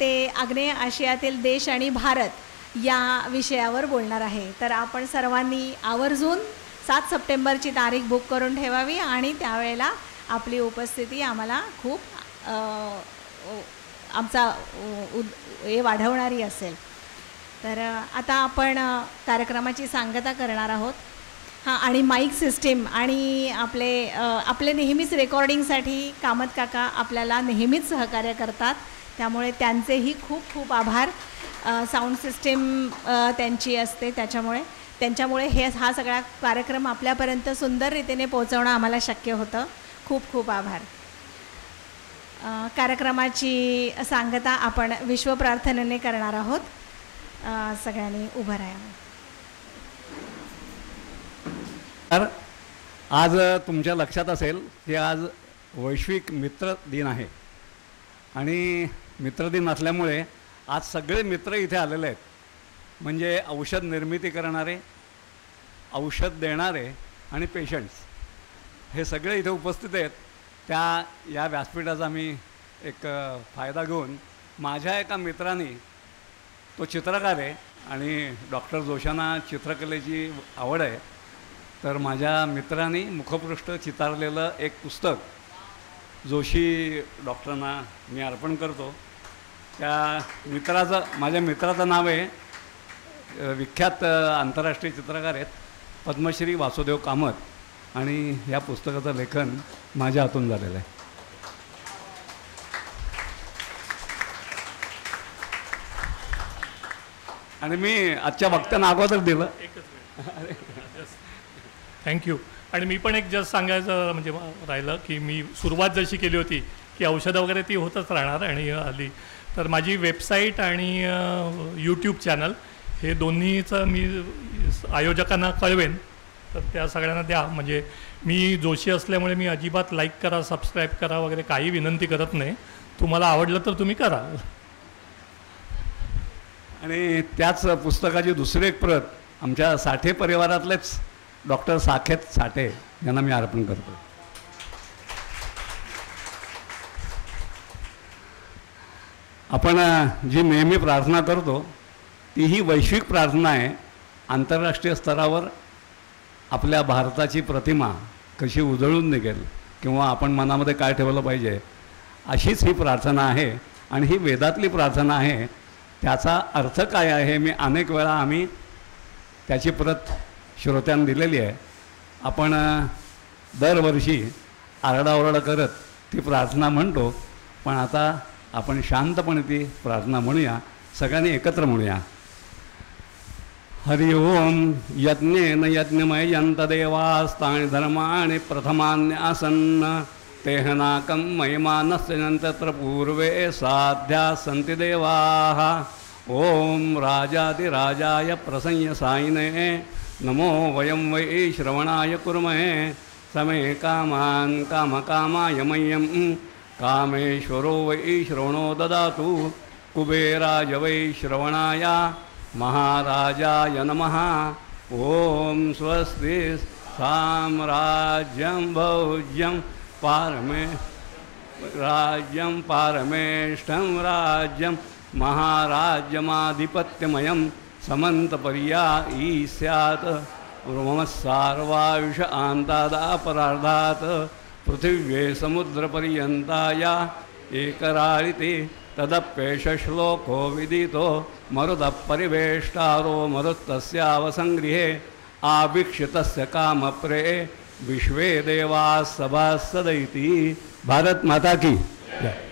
ते आग्नेय आशियातील देश आणि भारत या विषयावर बोलणार आहे. तर आपण सर्वांनी आवर्जून 7 सप्टेंबरची तारीख बुक करून ठेवावी आणि त्यावेळेला आपली उपस्थिती आम्हाला खूप आमचा हे वाढवणारी असेल. तर आता आपण कार्यक्रमाची सांगता करणार आहोत. हां, आणि माईक सिस्टीम आणि आपले नेहमीच रेकॉर्डिंगसाठी कामत काका आपल्याला नेहमीच सहकार्य करतात, त्यामुळे त्यांचेही खूप खूप आभार. साऊंड सिस्टीम त्यांची असते, त्यांच्यामुळे हा सगळा कार्यक्रम आपल्यापर्यंत सुंदर रीतीने पोहोचवणं आम्हाला शक्य होतं. खूप खूप आभार. कार्यक्रमाची सांगता आपण विश्वप्रार्थनेने करणार आहोत. सगळ्यांनी उभं राहावं. तर आज तुमच्या लक्षात असेल की आज वैश्विक मित्र दिन आहे आणि मित्रदिन असल्यामुळे आज सगळे मित्र इथे आलेले आहेत. म्हणजे औषध निर्मिती करणारे, औषध देणारे आणि पेशंट्स हे सगळे इथे उपस्थित आहेत. या व्यासपीठाचा मी एक फायदा घेऊन माझ्या एका मित्राने, तो चित्रकार आहे आणि डॉक्टर जोशांना चित्रकलेची आवड आहे, तर माझ्या मित्रांनी मुखपृष्ठ चितारलेलं एक पुस्तक जोशी डॉक्टरांना मी अर्पण करतो. माझ्या मित्राचं नाव आहे, विख्यात आंतरराष्ट्रीय चित्रकार आहेत पद्मश्री वासुदेव कामत आणि या पुस्तकाचं लेखन माझ्या हातून झालेलं आहे. आणि मी आजच्या वक्त्यांना अगोदर दिलं. थँक्यू. आणि मी पण एक जस्ट सांगायचं म्हणजे राहिलं की मी सुरुवात जशी केली होती की औषधं वगैरे ती होतच राहणार आणि आली तर माझी वेबसाईट आणि यूट्यूब चॅनल हे दोन्हीचं मी आयोजकांना कळवेन, तर त्या सगळ्यांना द्या. म्हणजे मी जोशी असल्यामुळे मी अजिबात लाईक करा, सबस्क्राईब करा वगैरे काही विनंती करत नाही. तुम्हाला आवडलं तर तुम्ही करा. आणि त्याच पुस्तकाची दुसरी एक प्रत आमच्या साठे परिवारातलेच डॉक्टर साकेत साठे यांना मी अर्पण करतो. आपण जी नेहमी प्रार्थना करतो ती ही वैश्विक प्रार्थना आहे. आंतरराष्ट्रीय स्तरावर आपल्या भारताची प्रतिमा कशी उजळून निघेल किंवा आपण मनामध्ये काय ठेवलं पाहिजे अशीच ही प्रार्थना आहे. आणि ही वेदातली प्रार्थना आहे. त्याचा अर्थ काय आहे मी अनेक वेळा आम्ही त्याची प्रत श्रोत्यांना दिलेली आहे. आपण दरवर्षी आरडाओरडा करत ती प्रार्थना म्हणतो, पण आता आपण शांतपणे ती प्रार्थना म्हणूया, सगळ्यांनी एकत्र म्हणूया. हरि ओम. यज्ञेन यज्ञमयंत देवास्तानि धर्माणि प्रथमान्यासन्न तेहनाकं महिमानस्य तत्र पूर्वे साध्या सन्ति देवाः. ओम राजाधिराजाय प्रसंयसायिने नमो वयं वै श्रवणाय कुर्महे. समे कामान् कामकामाय मह्यं कामेश्वरो वै श्रवणो ददातु. कुबेराय वै श्रवणाय महाराजाय नमः. ओम स्वस्ति साम्राज्यं भोज्यं राज्यं पारमेष्ठं राज्यं महाराज्यमाधिपत्यमयं समन्तपर्या ईस्यात् मम सार्वायुष आन्तादापरार्धात् पृथिव्ये समुद्रपर्यन्ताया एकराळिते तदप्येष श्लोको विदितो मरुतः परिवेष्टारो मरुत्तस्यावसंगृहे आवीक्षितस्य कामप्रे विश्वे देवाः सभाः सदैति. भारत माता की जय.